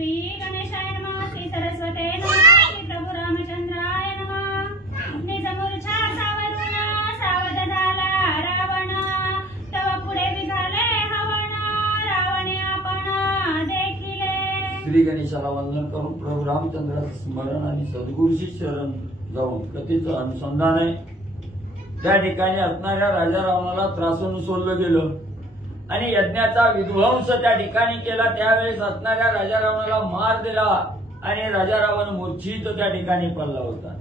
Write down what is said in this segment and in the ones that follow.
श्री गणेशाय नमः, श्री सरस्वते नमः, श्री प्रभू रामचंद्राय नमः। निजमूर्छा सावरून सावध झाला रावण, तव पुढे विझाले हवण, रावणे आपण देखिले। श्री गणेशाला वंदन करून प्रभू रामचंद्राचं स्मरण आणि सद्गुरूची शरण जाऊन कथेचं अनुसंधान आहे। त्या ठिकाणी असणाऱ्या राजा रावणाला त्रासून सोडलं गेलं आणि यज्ञाचा विध्वंस त्या ठिकाणी केला। त्यावेळेस असणाऱ्या राजा रावणाला मार दिला आणि राजा रावण मूर्छित त्या ठिकाणी पडला होता।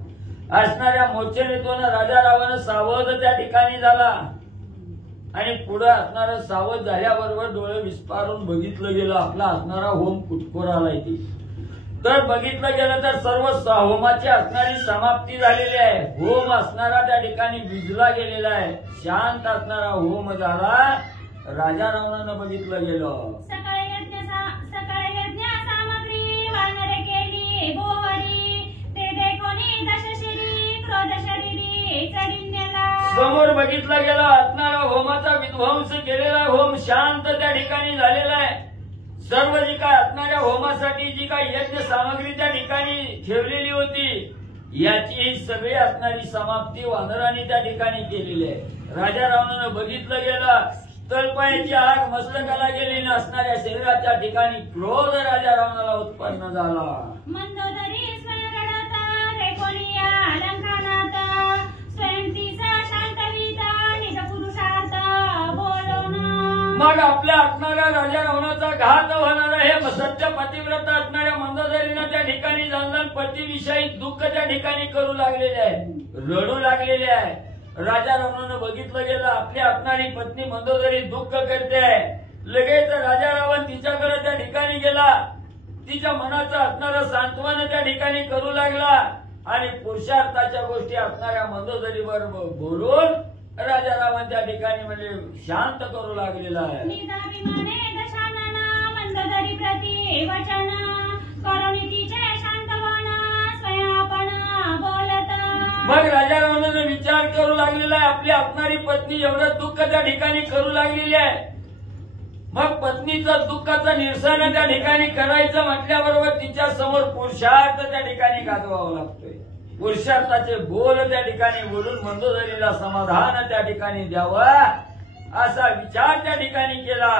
असणाऱ्या मूर्छेतून राजा रावण सावध त्या ठिकाणी झाला आणि पुढे असणारं सावध झाल्याबरोबर डोळे विस्पारून बघितलं गेलं आपला असणारा होम कुटकोर आलाय ती। तर बघितलं गेलं तर सर्व होमाची असणारी समाप्ती झालेली आहे। होम असणारा त्या ठिकाणी विझला गेलेला आहे, शांत असणारा होम झाला। राजा रावणानं बघितलं गेलं सकाळी यज्ञ सामग्री वानरे केली गोवरी, ते देखोनी दशशिरी क्रोध शरीरी चरिण्याला। समोर बघितलं गेलं असणारा होमाचा विध्वंस केलेला होम शांत त्या ठिकाणी झालेला आहे। सर्व जी काय असणाऱ्या होमासाठी जी काय यज्ञ सामग्री त्या ठिकाणी ठेवलेली होती याची ही सगळी असणारी समाप्ती वानरांनी त्या ठिकाणी केलेली आहे। राजा रावणानं बघितलं गेलं तळपायाची आग मस्तकाला गेली असणाऱ्या शरीराच्या ठिकाणी क्रोध राजा रावणाला उत्पन्न झाला। मंदोदरी स्वयं रडता रे कोणिया अलंकानात, स्वयं तिचा शांतविता निज पुरुषार्थ बोलवणं। मग आपल्या असणाऱ्या राजा रावणाचा घात होणार हे सत्य पतिव्रत असणाऱ्या मंदोदरीनं त्या ठिकाणी जाऊन पतीविषयी दुःख त्या ठिकाणी करू लागलेले आहे, रडू लागलेले आहे। राजा रावणानं बघितलं गेलं आपली असणारी पत्नी मंदोदरी दुःख करते। लगेच राजा रावण तिच्याकडे त्या ठिकाणी गेला, तिच्या मनाचं असणारं सांत्वन त्या ठिकाणी करू लागला आणि पुरुषार्थाच्या गोष्टी असणाऱ्या मंदोदरीवर बोलून राजा रावण त्या ठिकाणी म्हणजे शांत करू लागलेला आहे। निदाभिमाने दशानना मंदोदरी प्रति वचन, करुणितीचे शांतवण स्वयं आपण बोलत। मग राजा रावणानं विचार करू लागलेला आहे आपली असणारी पत्नी एवढं दुःख त्या ठिकाणी करू लागलेली आहे। मग पत्नीचं दुःखाचं निरसन त्या ठिकाणी करायचं म्हटल्याबरोबर तिच्या समोर पुरुषार्थ त्या ठिकाणी गाजवावा लागतोय। पुरुषार्थाचे बोल त्या ठिकाणी बोलून मंदोदरीला समाधान त्या ठिकाणी द्यावं असा विचार त्या ठिकाणी केला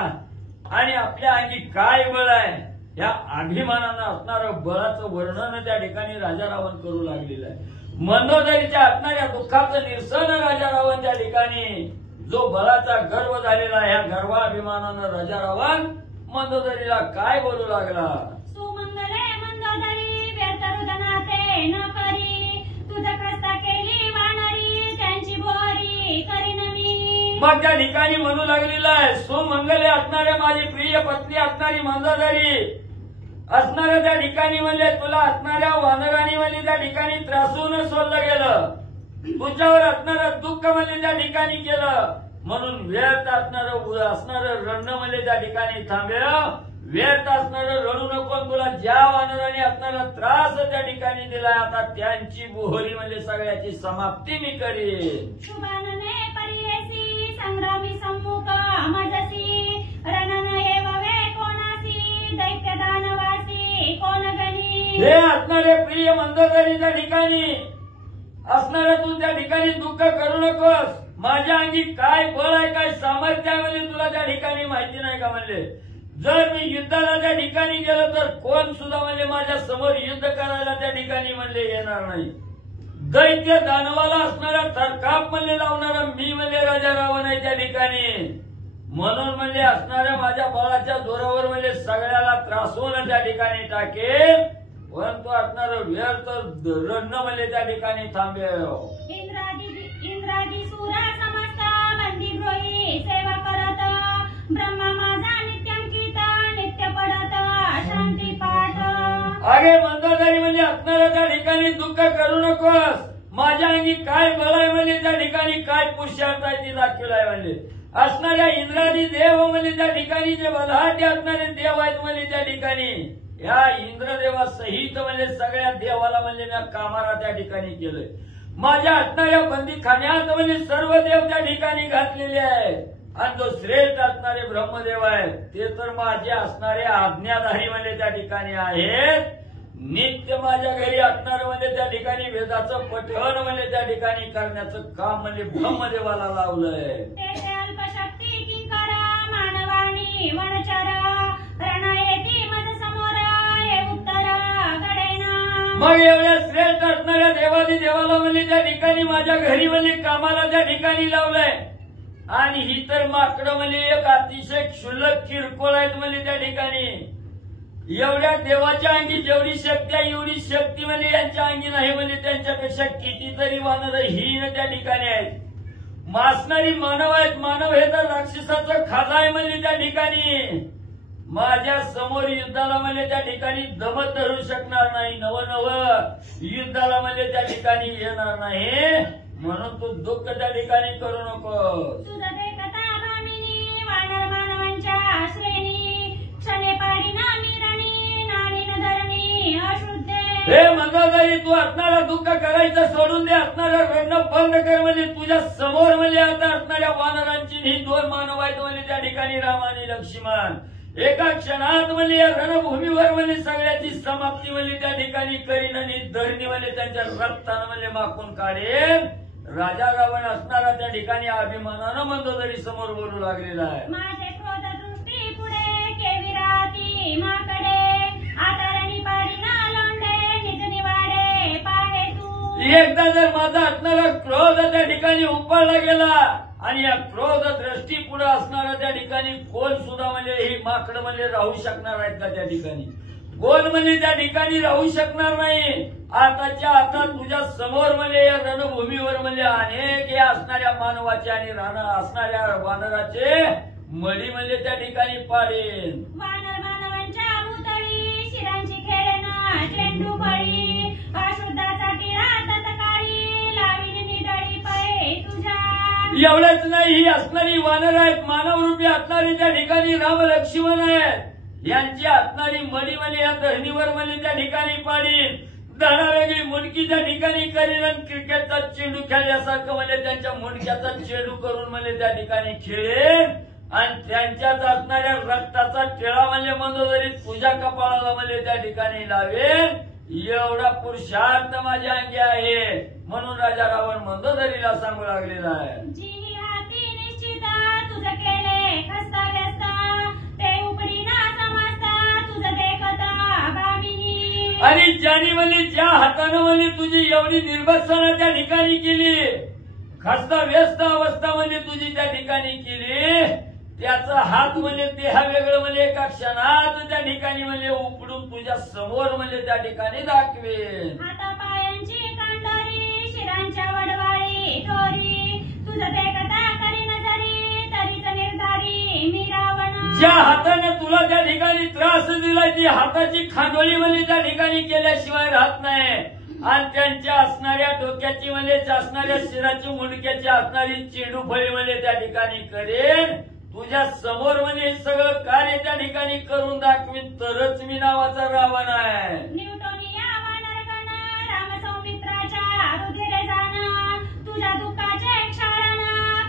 आणि आपल्या अंगी काय बळ आहे या अभिमानानं असणारं बळाचं वर्णन त्या ठिकाणी राजा रावण करू लागलेलं आहे। मंदोदरीच्या असणाऱ्या दुःखाचं निरसन राजा रावण त्या ठिकाणी जो बळाचा गर्व झालेला या गर्वाभिमानानं राजा रावण मंदोदरीला काय बोलू लागला। सुमंगले मंदोदरी व्यर्थ रुदनाते न करी, तुझं प्रस्ता केली वानरी त्यांची बोरी करीन मी। मग त्या ठिकाणी म्हणू लागलेला आहे सुमंगले असणाऱ्या माझी प्रिय पत्नी असणारी मंदोदरी असणाऱ्या त्या ठिकाणी म्हणले तुला असणाऱ्या वानरांनी म्हणजे त्या ठिकाणी त्रासून सोडलं गेलं, तुझ्यावर असणारं दुःख म्हणजे त्या ठिकाणी केलं, म्हणून व्यर्थ असणारं रडणं म्हणजे त्या ठिकाणी थांबेल। व्यर्थ असणारं रडू नको, तुला ज्या वानरांनी असणारा त्रास त्या ठिकाणी दिलाय आता त्यांची बोहरी म्हणजे सगळ्याची समाप्ती मी करीन। शुभानने परियेसी संग्रामी सम्मुख मजसी, रणन येववे कोणासी दैत्य दानवासी कोण गणी। हे असणारे प्रिय मंदोदरी त्या ठिकाणी असणारं तू त्या ठिकाणी दुःख करू नकोस। माझ्या अंगी काय बळ आहे काय सामर्थ्य आहे म्हणजे तुला त्या ठिकाणी माहिती नाही का म्हणले। जर मी युद्धाला त्या ठिकाणी गेलो तर कोण सुद्धा म्हणजे माझ्या समोर युद्ध करायला त्या ठिकाणी म्हणले येणार नाही। दैत्य दानवाला असणारा थरकाप म्हणले लावणारा मी म्हणजे राजा रावण आहे त्या ठिकाणी, म्हणून म्हणजे असणाऱ्या माझ्या बळाच्या जोरावर म्हणजे सगळ्याला त्रासून त्या ठिकाणी टाकेल, परंतु असणार व्यर्थ रडणं म्हणजे त्या ठिकाणी थांबेल। इंद्रादी सुरा समस्त बंदी गृही सेवा करत, ब्रह्मा माझा नित्यांकित नित्य पडत शांती पाठ। अरे मंदोदरी म्हणजे असणाऱ्या त्या ठिकाणी दुःख करू नकोस। माझ्या अंगी काय बळ आहे म्हणजे त्या ठिकाणी काय पुरुषार्थ आहे ती दाखवलं आहे म्हणजे असणाऱ्या इंद्रादी देव म्हणजे त्या ठिकाणी जे बलहाटी असणारे देव आहेत म्हणजे त्या ठिकाणी या इंद्रदेवा सहित म्हणजे सगळ्या देवाला म्हणजे मी कामाला त्या ठिकाणी केलंय। माझ्या असणाऱ्या बंदी खाण्यात म्हणजे सर्व देव त्या ठिकाणी घातलेले आहेत आणि जो श्रेष्ठ असणारे ब्रह्मदेव आहेत ते तर माझे असणारे आज्ञाधारी म्हणजे त्या ठिकाणी आहेत. नित्य माझ्या घरी असणार म्हणजे त्या ठिकाणी वेदाचं पठण म्हणजे त्या ठिकाणी करण्याचं काम म्हणजे ब्रह्मदेवाला लावलंय. ते अल्पशक्ती किंकरा मानवाणी वनचर रणयेती मज समोर हे उत्तर घडेना. मग एवढ्या श्रेष्ठ असणाऱ्या देवादी देवाला म्हणजे त्या ठिकाणी माझ्या घरी म्हणजे कामाला त्या ठिकाणी लावलंय. आणि ही तर माकडं म्हणजे एक अतिशय क्षुल्लक किरकोळ आहेत म्हणजे त्या ठिकाणी. एवढ्या देवाच्या अंगी जेवढी शक्ती आहे एवढी शक्ती म्हणजे यांच्या अंगी नाही म्हणजे त्यांच्यापेक्षा कितीतरी वानर हीन त्या ठिकाणी आहेत. मासणारी मानव आहेत. मानव हे तर राक्षसाचं खाजा आहे म्हणजे त्या ठिकाणी. माझ्या समोर युद्धाला म्हणजे त्या ठिकाणी दमत धरू शकणार नाही. नव युद्धाला म्हणजे त्या ठिकाणी येणार नाही. म्हणून तू दुःख त्या ठिकाणी करू नको. तुझं ते कथा भामिनी वानर मानवांच्या श्रेणी क्षणे पाडिना मिरणी नाडीन धरणी अशुद्धे. हे मंदोदरी तू असणारा दुःख करायचं सोडून दे. असणारा रडणं बंद कर. म्हणजे तुझ्या समोर म्हणजे आता असणाऱ्या वानरांची ही दोन मानव आहेत म्हणजे त्या ठिकाणी राम आणि लक्ष्मण. एका क्षणात म्हणजे या रणभूमीवर म्हणजे सगळ्याची समाप्ती म्हणजे त्या ठिकाणी करीन आणि धरणी म्हणजे त्यांच्या रक्तानं म्हणजे माखून काढेल. राजा रावण असणारा त्या ठिकाणी अभिमानानं मंदोदरी समोर बोलू लागलेला आहे. माझे क्रोध दृष्टी पुढे केविराती माकडे आदरणी पाडिना लोंढे निज निवाडे पाहे तू. एकदा जर माझा असणारा क्रोध त्या ठिकाणी उपळला गेला आणि या क्रोध दृष्टी पुढे असणारा त्या ठिकाणी कोण सुद्धा म्हणजे ही माकडं म्हणजे राहू शकणार आहेत का त्या ठिकाणी. कोण म्हणजे त्या ठिकाणी राहू शकणार नाही. आताच्या आता तुझ्या समोर म्हणजे या रणभूमीवर म्हणजे अनेक या असणाऱ्या मानवाचे आणि असणाऱ्या वानराचे मळी म्हणजे त्या ठिकाणी पाडेन. वानर मानवांच्या भूतळी शिरांची खेळना चेंडू बळी अशुद्धाचा टिळा तत्काळी लावीन निदळी पळे तुझ्या. एवढंच नाही ही असणारी वानर आहेत. मानवरूपी असणारी त्या ठिकाणी राम लक्ष्मण आहेत. यांची असणारी मळी म्हणजे या धरणीवर म्हणजे त्या ठिकाणी पाडीन. धडावेगळी मुंडकी त्या ठिकाणी करीन आणि क्रिकेटचा चेंडू खेळल्यासारखं म्हणजे त्यांच्या मुंडक्याचा चेंडू करून म्हणजे त्या ठिकाणी खेळेन. आणि त्यांच्यात असणाऱ्या रक्ताचा टिळा म्हणजे मंदोदरी तुझ्या कपाळाला म्हणजे त्या ठिकाणी लावेल. एवढा पुरुषार्थ माझ्या अंगी आहे. म्हणून राजा रावण मंदोदरीला सांगू लागलेला आहे. जी हाती निश्चिता तुझं केले खस्ता व्यस्ता ते उपडीना समजता तुझं देखता भामिनी. आणि ज्याने म्हणजे ज्या हातानं म्हणजे तुझी एवढी निर्भत्सना त्या ठिकाणी केली खस्ता व्यस्त अवस्था म्हणजे तुझी त्या ठिकाणी केली त्याचा हात म्हणजे देहा वेगळं म्हणजे एका क्षणात त्या ठिकाणी म्हणजे उपडून तुझ्या समोर म्हणजे त्या ठिकाणी दाखवेन. हातापायांची कांडोरी शिरांच्या वडवाळी थोरी तुझं देखता करीन जरी तरीच निर्धारी मी रावण. ज्या हाताने तुला त्या ठिकाणी त्रास दिलाय ती हाताची खांडोळी म्हणजे त्या ठिकाणी केल्याशिवाय राहत नाही. आणि त्यांच्या असणाऱ्या डोक्याची म्हणजे असणाऱ्या शिराची मुंडक्याची असणारी चेंडू फळी म्हणजे त्या ठिकाणी करेन. तुझ्या समोर म्हणजे सगळं कार्य त्या ठिकाणी करून दाखवीन तरच मी नावाचा रावण आहे. न्यूटोनिया वानरगण राम सौमित्राच्या रुधिरे जाण तुझ्या दुःखाचे क्षाळन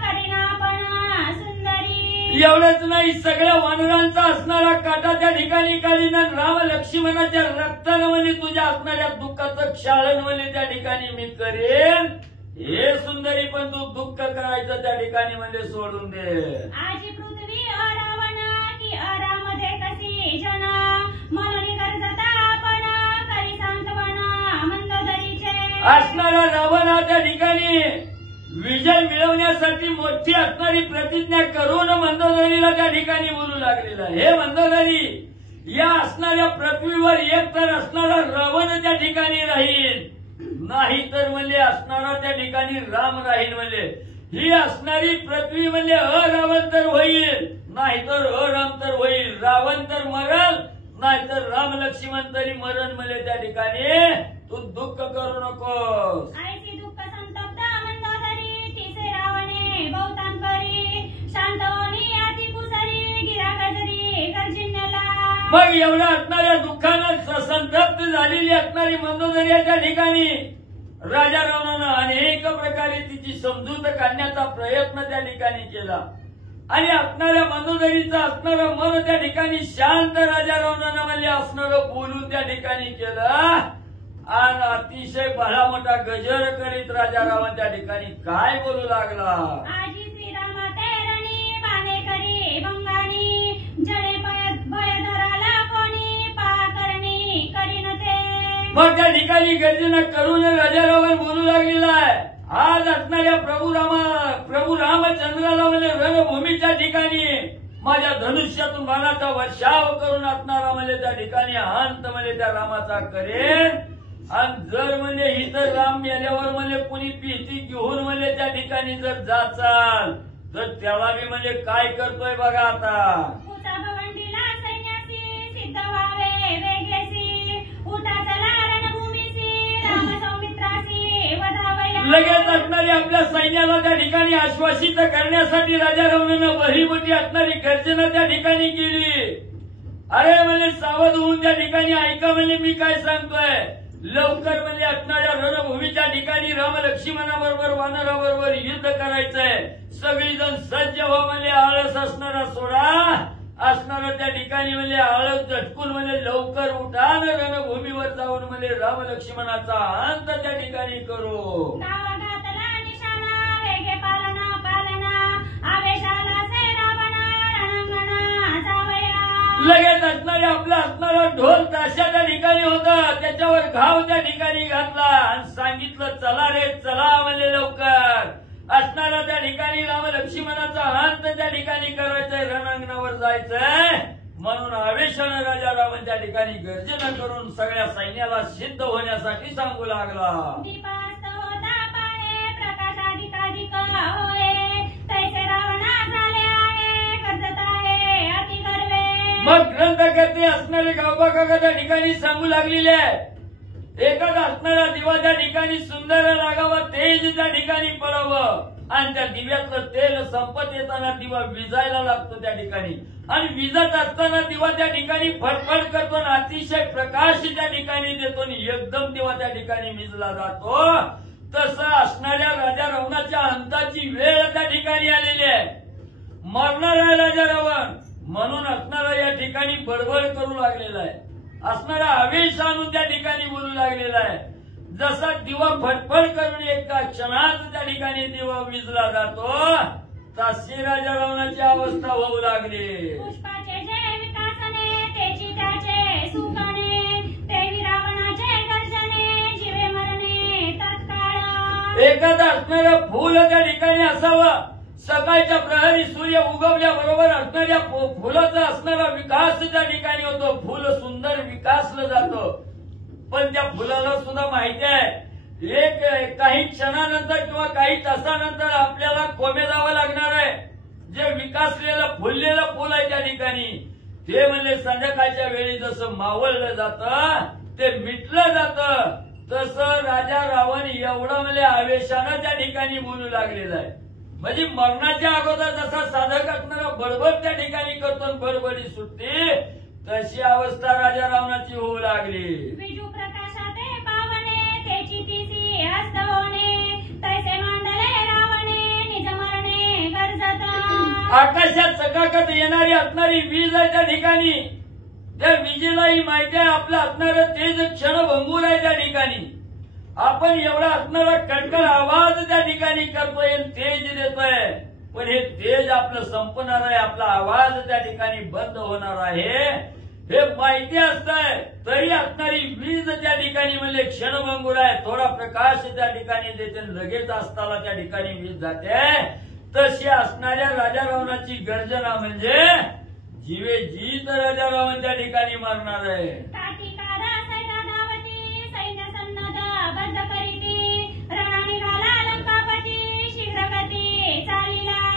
करीना पण सुंदरी. एवढंच नाही सगळ्या वानरांचा असणारा काटा त्या ठिकाणी काढीन आणि राम लक्ष्मणाच्या रक्तानं म्हणजे तुझ्या असणाऱ्या दुःखाचं क्षालन म्हणजे त्या ठिकाणी मी करेन. हे सुंदरी पण तू दुःख करायचं त्या ठिकाणी म्हणजे सोडून दे. आजी पृथ्वी अरावण की अरामध्ये कशी जन म्हणून गरजता आपण करी सांत्वना मंदोदरीचे. असणारा रावण हा त्या ठिकाणी विजय मिळवण्यासाठी मोठी असणारी प्रतिज्ञा करून मंदोदरीला त्या ठिकाणी बोलू लागलेला. हे मंदोदरी या असणाऱ्या पृथ्वीवर एक तर असणारा रावण त्या ठिकाणी राहील नाही तर म्हणजे असणारा त्या ठिकाणी राम राहील. म्हणजे ही असणारी पृथ्वी म्हणजे अरावण तर होईल नाहीतर अराम तर होईल. रावण तर मरल नाहीतर राम लक्ष्मण तरी मरण म्हणजे त्या ठिकाणी तू दुःख करू नकोस. आईची दुःख संतप्त मंदोदरी तिचे रावणे बहुतांकरी शांतवणी अति कुसरी गिरा गजरी गर्जिन्यला. मग एवढ्या असणाऱ्या दुःखानं संतप्त झालेली असणारी मंदोदरी त्या ठिकाणी राजा रावणानं अनेक प्रकारे तिची समजूत काढण्याचा प्रयत्न त्या ठिकाणी केला. आणि असणाऱ्या मंदोदरीचं असणारं मन त्या ठिकाणी शांत राजा रावणानं म्हणजे असणारं बोलून त्या ठिकाणी केलं आणि अतिशय भला मोठा गजर करीत राजा रावण त्या ठिकाणी काय बोलू लागला. आजी श्रीराम तेरणी बाणे करी भंगाणी जळे भय धराला कोणी पाकरणी करीन ते. मग त्या ठिकाणी गर्जना करून राजा रावण बोलू लागलेला आहे. आज असणाऱ्या प्रभू रामचंद्राला म्हणजे रणभूमीच्या ठिकाणी माझ्या धनुष्यातून बाणाचा वर्षाव करून असणारा म्हणजे त्या ठिकाणी अंत म्हणजे त्या रामाचा करेन. आणि जर म्हणजे ही तर राम मेल्यावर म्हणजे कुणी भीती घेऊन म्हणजे त्या ठिकाणी जर जाचाल तर त्याला मी म्हणजे काय करतोय बघा आता. उता भवंडीला सैन्यासी सिद्ध व्हावे वेगेसी उता चला रणभूमीसी राम सौमित्रासी वधावया. लगेच असणारी आपल्या सैन्याला त्या ठिकाणी आश्वासित करण्यासाठी राजा रावणानं भरी मोठी असणारी गर्जना त्या ठिकाणी केली. अरे म्हणजे सावध होऊन त्या ठिकाणी ऐका म्हणजे मी काय सांगतोय. लवकर म्हणजे असणाऱ्या रणभूमीच्या ठिकाणी राम लक्ष्मणाबरोबर वानराबरोबर युद्ध करायचंय. सगळीजण सज्ज व्हा म्हणजे आळस असणारा सोडा. असणारा त्या ठिकाणी म्हणजे आळस झटकून म्हणजे लवकर उठा न रणभूमीवर जाऊन म्हणजे राम लक्ष्मणाचा अंत त्या ठिकाणी करू. गावागातला निशाणा वेगे पालना पालना आवेशाला से रावणा रणांगणा जावया. लगेच असणारे आपला असणारा ढोल ताशा त्या ठिकाणी होता. त्याच्यावर घाव त्या ठिकाणी घातला आणि सांगितलं चला रे चला म्हणजे लवकर. असणारा त्या ठिकाणी राम लक्ष्मणाचा अंत त्या ठिकाणी करायचंय रणांगणावर जायचंय. म्हणून आवेशानं राजा रावण त्या ठिकाणी गर्जना करून सगळ्या सैन्याला सिद्ध होण्यासाठी सांगू लागला. दीपास्त होता पाहे प्रकाशाधिकाधिक होये तैसे रावणा झाले आहे गरजत आहे अति गर्वे. मग ग्रंथकर्ते असणारे गावबागा त्या ठिकाणी सांगू लागलेले आहे. एकच असणारा दिवा त्या ठिकाणी सुंदर लागावा तेज त्या ठिकाणी पडावं आणि त्या दिव्यातलं तेल संपत येताना दिवा विजायला लागतो त्या ठिकाणी आणि विजत असताना दिवा त्या ठिकाणी फडफड करतो आणि अतिशय प्रकाश त्या ठिकाणी देतो आणि एकदम दिवा त्या ठिकाणी विजला जातो. तसं असणाऱ्या राजा रावणाच्या अंताची वेळ त्या ठिकाणी आलेली आहे. मरणार आहे राजा रावण म्हणून असणारा या ठिकाणी बडबड करू लागलेला आहे. असणारा आवेश आणून त्या ठिकाणी बोलू लागलेला आहे. जसा दिवा फटफट करून एका क्षणात त्या ठिकाणी दिवा विजला जातो तशी राजा रावणाची अवस्था होऊ लागली. पुष्पाचे जे विकासने तेची त्याचे सुकाने तेवी रावणाचे गर्जने जीवे मरणे तत्काळ. एखादं असणारं फुल त्या ठिकाणी असावं. सकाळच्या प्रहरी सूर्य उगवल्याबरोबर असणाऱ्या फुलाचा असणारा विकास त्या ठिकाणी होतो. फुल सुंदर विकासलं जातं. पण त्या फुलाला सुद्धा माहिती आहे काही क्षणानंतर किंवा काही तासानंतर आपल्याला कोमेजावं लागणार आहे. जे विकासलेलं फुललेलं फुल आहे त्या ठिकाणी ते म्हणजे संध्याकाळच्या वेळी जसं मावळलं जातं ते मिटलं जातं. तसं राजा रावण एवढं म्हणजे आवेशानं त्या ठिकाणी बोलू लागलेलं आहे. म्हणजे मरणाच्या अगोदर जसा साधक असणारा बडबड त्या ठिकाणी करतो बडबडी सुटते तशी अवस्था राजा रावणाची होऊ लागली. विजू प्रकाशाते पावने तेची तिसी हस्त होणे तैसे मांडले रावणे निज मरणे गरजत. आकाशात चकाकत येणारी असणारी वीज आहे त्या ठिकाणी. त्या विजेलाही माहिती आहे आपलं असणारं तेज क्षणभंगूर आहे त्या ठिकाणी. आपण एवढा असणारा कडकड आवाज त्या ठिकाणी करतोय तेज देतोय पण हे तेज आपलं संपणार आहे. आपला आवाज त्या ठिकाणी बंद होणार आहे हे माहिती असतंय तरी असणारी वीज त्या ठिकाणी म्हणजे क्षणभंगूर आहे. थोडा प्रकाश त्या ठिकाणी देते लगेच असताना त्या ठिकाणी वीज जाते. तशी असणाऱ्या राजा रावणाची गर्जना म्हणजे जीवे जीत राजा रावण त्या ठिकाणी मारणार आहे.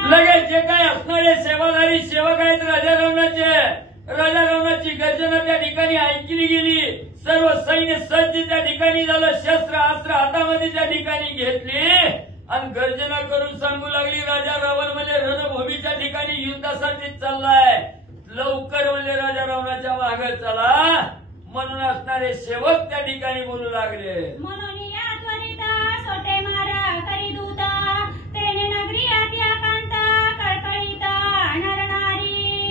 लगेच जे काही असणारे सेवाधारी सेवक आहेत राजा रावणाची गर्जना त्या ठिकाणी ऐकली गेली. सर्व सैन्य सज्ज त्या ठिकाणी झालं. शस्त्र अस्त्र हातामध्ये त्या ठिकाणी घेतली आणि गर्जना करून सांगू लागली राजा रावण म्हणजे रणभूमीच्या ठिकाणी युद्धासाठी चाललाय. लवकर म्हणजे राजा रावणाच्या मागे चला म्हणून असणारे सेवक त्या ठिकाणी बोलू लागले. म्हणून या त्वरित सोटे मारा करी दूत तेने नगरी आत्याकांत कळकळीत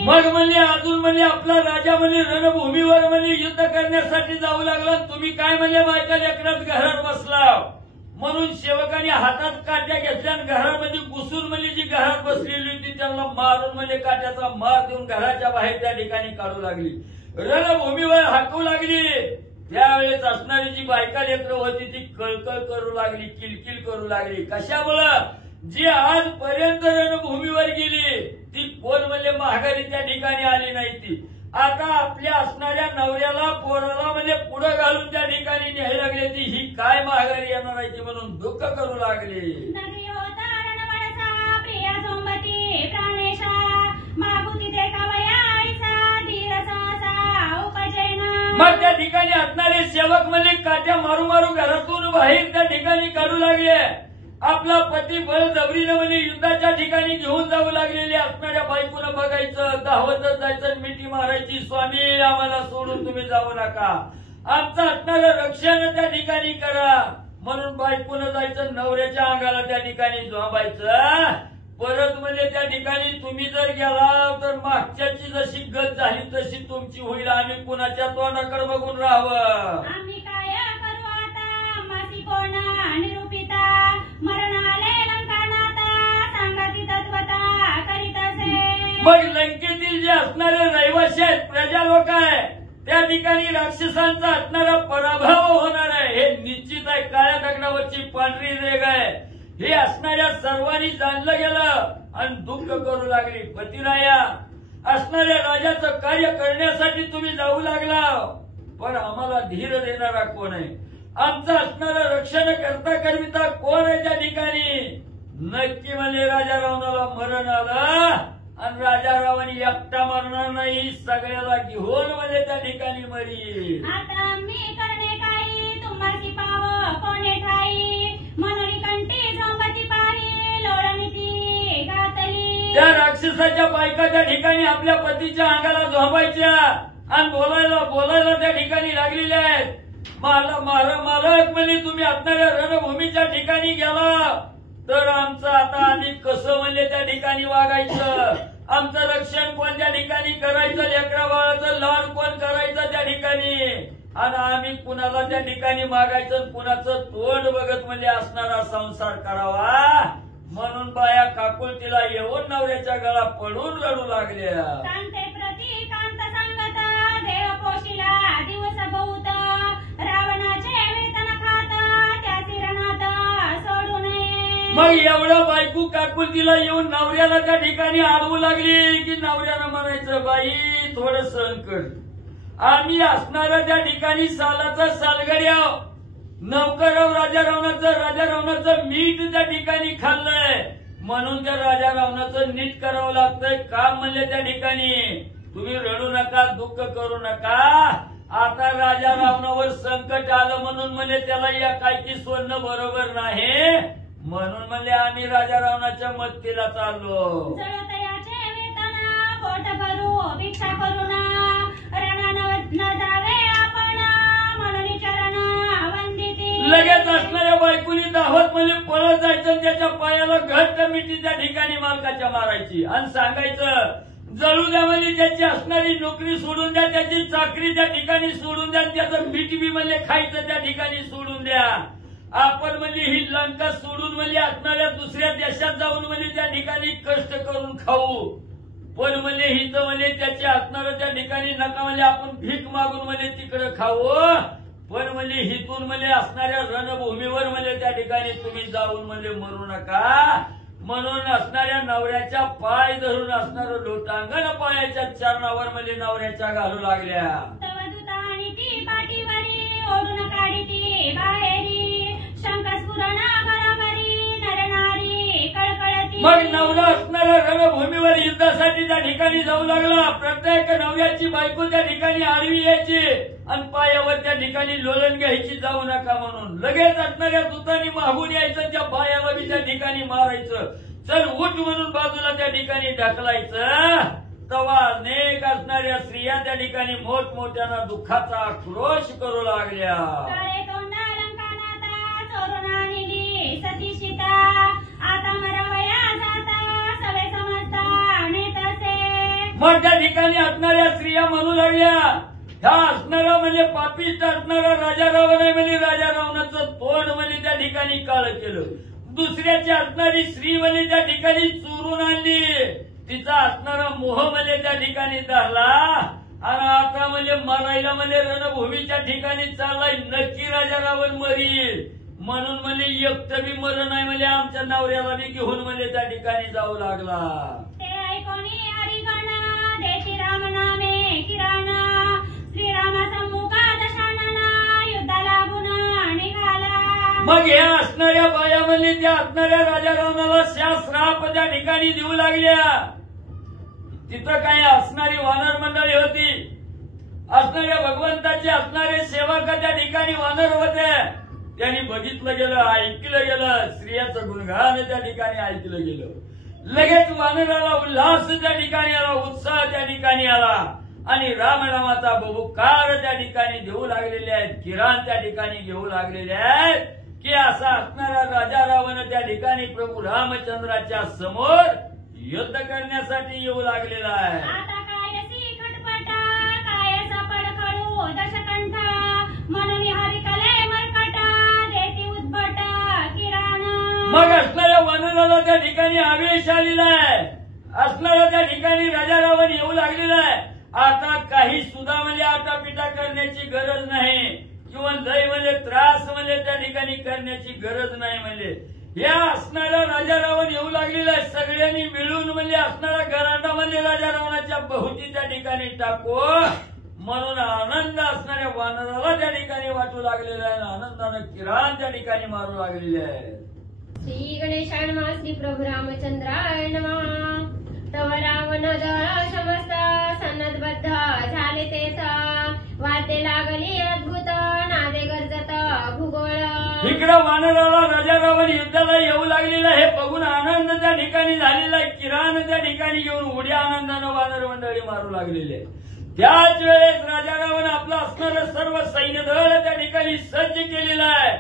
मग म्हणजे अजून म्हणजे आपला राजा म्हणजे रणभूमीवर म्हणजे युद्ध करण्यासाठी जाऊ लागला. तुम्ही काय म्हणजे बायका लेकरात घरात बसला. म्हणून सेवकांनी हातात काट्या घेतल्या आणि घरामध्ये घुसून म्हणजे जी घरात बसलेली होती त्यांना मारून म्हणजे काट्याचा मार देऊन घराच्या बाहेर त्या ठिकाणी काढू लागली. रणभूमीवर हाकू लागली. त्यावेळेस असणारी जी बायका लेकरं होती ती कळकळ करू लागली, किलकिल करू लागली. कशामुळं? जी आजपर्यंत रणभूमीवर गेली ती कोण म्हणजे माघारी त्या ठिकाणी आली नाही. ती आता आपल्या असणाऱ्या नवऱ्याला पोराला म्हणजे पुढे घालून त्या ठिकाणी न्यायला लागली. ती ही काय माघारी येणार आहे ती म्हणून दुःख करू लागली. मग त्या ठिकाणी असणारे सेवक म्हणजे काट्या मारू मारू घरातून बाहेर त्या ठिकाणी काढू लागले. आपला पती बळजबरीनं म्हणजे युद्धाच्या ठिकाणी घेऊन जाऊ लागलेले असणाऱ्या बायकोनं बघायचं, धावतच जायचं, मिठी मारायची. स्वामी आम्हाला सोडून तुम्ही जाऊ नका, आमचं असणारं रक्षण त्या ठिकाणी करा. म्हणून बायकोनं जायचं, नवऱ्याच्या अंगाला त्या ठिकाणी झोंबायचं. परत म्हणजे त्या ठिकाणी तुम्ही जर गेला तर मागच्याची जशी गत झाली तशी तुमची होईल. आम्ही कुणाच्या तोंडाकडे बघून राहावं. आम्ही काय करू आता मासी कोण निरूपिता मरणाले लंकानाता सांगती तत्वता करीत असे. मग लंकेतील जे असणारे रहिवासी आहेत, प्रजा लोक आहे, त्या ठिकाणी राक्षसांचा असणारा पराभव होणार आहे हे निश्चित आहे. काळ्या दगडावरची पांढरी रेग आहे हे असणाऱ्या सर्वांनी जाणलं गेलं आणि दुःख करू लागली. पतिराया असणाऱ्या राजाचं कार्य करण्यासाठी तुम्ही जाऊ लागला, पण आम्हाला धीर देणारा कोण आहे? आमचं असणारं रक्षण करता करविता कोण आहे त्या ठिकाणी? नक्की म्हणजे राजा रावणाला मरण आलं आणि राजा रावणी एकटा मरणार नाही, सगळ्याला घेऊन म्हणजे त्या ठिकाणी मरी. आता मी करणे काही तुम्हाची पाव कोणे ठाई मनोरी कंठी झोंबती पाही लोळणी ती गातली. त्या राक्षसाच्या बायका त्या ठिकाणी आपल्या पतीच्या अंगाला झोंबायच्या आणि बोलायला त्या ठिकाणी लागलेल्या आहेत. मालक म्हणजे तुम्ही असणाऱ्या रणभूमीच्या ठिकाणी गेला तर आमचं आता आम्ही कसं म्हणजे त्या ठिकाणी वागायचं, आमचं रक्षण कोणत्या ठिकाणी करायचं, लेकरा बाळाचं लाड कोण करायचं त्या ठिकाणी, आणि आम्ही कुणाला त्या ठिकाणी मागायचं, कुणाचं तोंड बघत म्हणजे असणारा संसार करावा. म्हणून बाया काकुलतीला येऊन नवऱ्याच्या गळा पडून रडू लागल्या. कांते प्रती कांत सांगत देव पोशिला दिवस बहुत रावणाचे वेतन खात त्याची रणात सोडू नये. मग एवढं बायको काकुलतीला येऊन नवऱ्याला त्या ठिकाणी आडवू लागली की नवऱ्यानं म्हणायचं, बाई थोडं सहन कर, आम्ही असणाऱ्या त्या ठिकाणी सालाचा सालगड्या नौकरराव राजा रावणाचं मीठ त्या ठिकाणी खाल्लंय, म्हणून त्या राजा रावणाचं नीट करावं लागतंय काम म्हणजे त्या ठिकाणी. तुम्ही रडू नका, दुःख करू नका. आता राजा रावणावर संकट आलं म्हणून म्हणजे त्याला या कायची सोडणं बरोबर नाही, म्हणून म्हणजे आम्ही राजा रावणाच्या मदतीला चाललो. जळतयाचे वेतन पोट भरू भिक्षा करू रणा न जावे आपण म्हणून चरण वंदिती. लगेच असणाऱ्या बायकोनी धावत म्हणजे पळत जायचं, त्याच्या पायाला घट्ट मिठी त्या ठिकाणी मालकाच्या मारायची आणि सांगायचं, जळू द्या म्हणजे त्याची असणारी नोकरी सोडून द्या, त्याची चाकरी त्या ठिकाणी सोडून द्या, त्याचं मीठ बी म्हणजे खायचं त्या ठिकाणी सोडून द्या. आपण म्हणजे ही लंका सोडून म्हणजे असणाऱ्या दुसऱ्या देशात जाऊन म्हणजे त्या ठिकाणी कष्ट करून खाऊ, पण म्हणजे हिचं म्हणजे त्याची असणारं त्या ठिकाणी नका म्हणजे आपण भीक मागून म्हणजे तिकडे खाऊ, पण म्हणजे हिथून म्हणजे असणाऱ्या रणभूमीवर म्हणजे त्या ठिकाणी तुम्ही जाऊन म्हणजे मरू नका. म्हणून असणाऱ्या नवऱ्याच्या पाय धरून असणारं लोटांगण पायाच्या चरणावर म्हणजे नवऱ्याच्या घालू लागल्या. तवदूता आणि ती पाठीवरी ओढून काढी ती बाहेरी शंखस्फुरण घरामरी नरनारी कळकळती. मग नवरा असणारा रणभूमीवर युद्धासाठी त्या ठिकाणी जाऊ लागला. प्रत्येक नवऱ्याची बायको त्या ठिकाणी आडवी यायची आणि पायावर त्या ठिकाणी लोलन घ्यायची, जाऊ नका म्हणून. लगेच असणाऱ्या दूतांनी मागून यायचं, त्या पायाला बी त्या ठिकाणी मारायचं. चल उठ म्हणून बाजूला त्या ठिकाणी ढकलायचं. तवा अनेक असणाऱ्या स्त्रिया त्या ठिकाणी मोठमोठ्यानं दुःखाचा आक्रोश करू लागल्या. काळे तोंड लंकानाता चोरून आणली सती सीता आता मरवया जाता सवे समजता नेतसे. मग त्या ठिकाणी असणाऱ्या स्त्रिया म्हणू लागल्या, ह्या असणारा म्हणजे पापिष्ट असणारा राजा रावण आहे म्हणजे राजा रावणाचं तोंड म्हणजे त्या ठिकाणी काळं केलं. दुसऱ्याची असणारी स्त्री म्हणजे त्या ठिकाणी चोरून आणली, तिचा असणारा मोह म्हणजे त्या ठिकाणी धरला आणि आता म्हणजे मरायला म्हणजे रणभूमीच्या ठिकाणी चाललाय. नक्की राजा रावण मरील म्हणून म्हणजे एकटं बी मरण नाही म्हणजे आमच्या नवऱ्याला बी घेऊन म्हणजे त्या ठिकाणी जाऊ लागला. ते ऐकोनी हरिगणा देती राम नामे किराणा श्रीरामाचा दशानना युद्धाला गुन्हा निघाला. मग या असणाऱ्या बाया म्हणजे त्या असणाऱ्या राजा रावणाला शास्त्राप त्या ठिकाणी देऊ लागल्या. तिथं काय असणारी वानर मंडळी होती, असणाऱ्या भगवंताचे असणारे सेवक त्या ठिकाणी वानर होते. त्यांनी बघितलं गेलं, ऐकलं गेलं, स्त्रियाचं गुणगान त्या ठिकाणी ऐकलं गेलं. लगेच वानराला उल्हास त्या ठिकाणी आला, उत्साह त्या ठिकाणी आला आणि रामनामाचा बहुकार त्या ठिकाणी देऊ लागलेले आहेत, किराण त्या ठिकाणी घेऊ लागलेले आहेत की असा असणारा राजा रावण त्या ठिकाणी प्रभू रामचंद्राच्या समोर युद्ध करण्यासाठी येऊ लागलेला आहे. आता कायसी खटपटा कायसा पडखळू दशकंठा म्हणून हरिकले मरकटा देती उद्भटा किराण. मग असणाऱ्या वानराला त्या ठिकाणी आवेश आलेला आहे, असणारा त्या ठिकाणी राजा रावण येऊ लागलेला आहे. आता काही सुद्धा म्हणजे आटापिटा करण्याची गरज नाही किंवा लय म्हणजे त्रास म्हणजे त्या ठिकाणी करण्याची गरज नाही. म्हणजे या असणारा राजा रावण येऊ लागलेला आहे. सगळ्यांनी मिळून म्हणजे असणारा घराटा म्हणजे राजा रावणाच्या भोवती त्या ठिकाणी टाको म्हणून आनंद असणाऱ्या वानराला त्या ठिकाणी वाटू लागलेला आहे. आनंदानं किराण त्या ठिकाणी मारू लागलेले आहे. श्री गणेशाय नमः. श्री प्रभू रामचंद्राय नमः. तव रावण दळ समस्त सन्नद्बद्ध झाले तेचा वाटे लागली अद्भुत नादे गरजत भूगोळ. इकडं वानराला राजा रावण युद्धाला येऊ लागलेला हे बघून आनंद त्या ठिकाणी झालेला आहे. किराण त्या ठिकाणी घेऊन उड्या आनंदानं वानर मंडळी मारू लागलेले. त्याच वेळेस राजा रावण आपलं असणारं सर्व सैन्यदळ त्या ठिकाणी सज्ज केलेलं आहे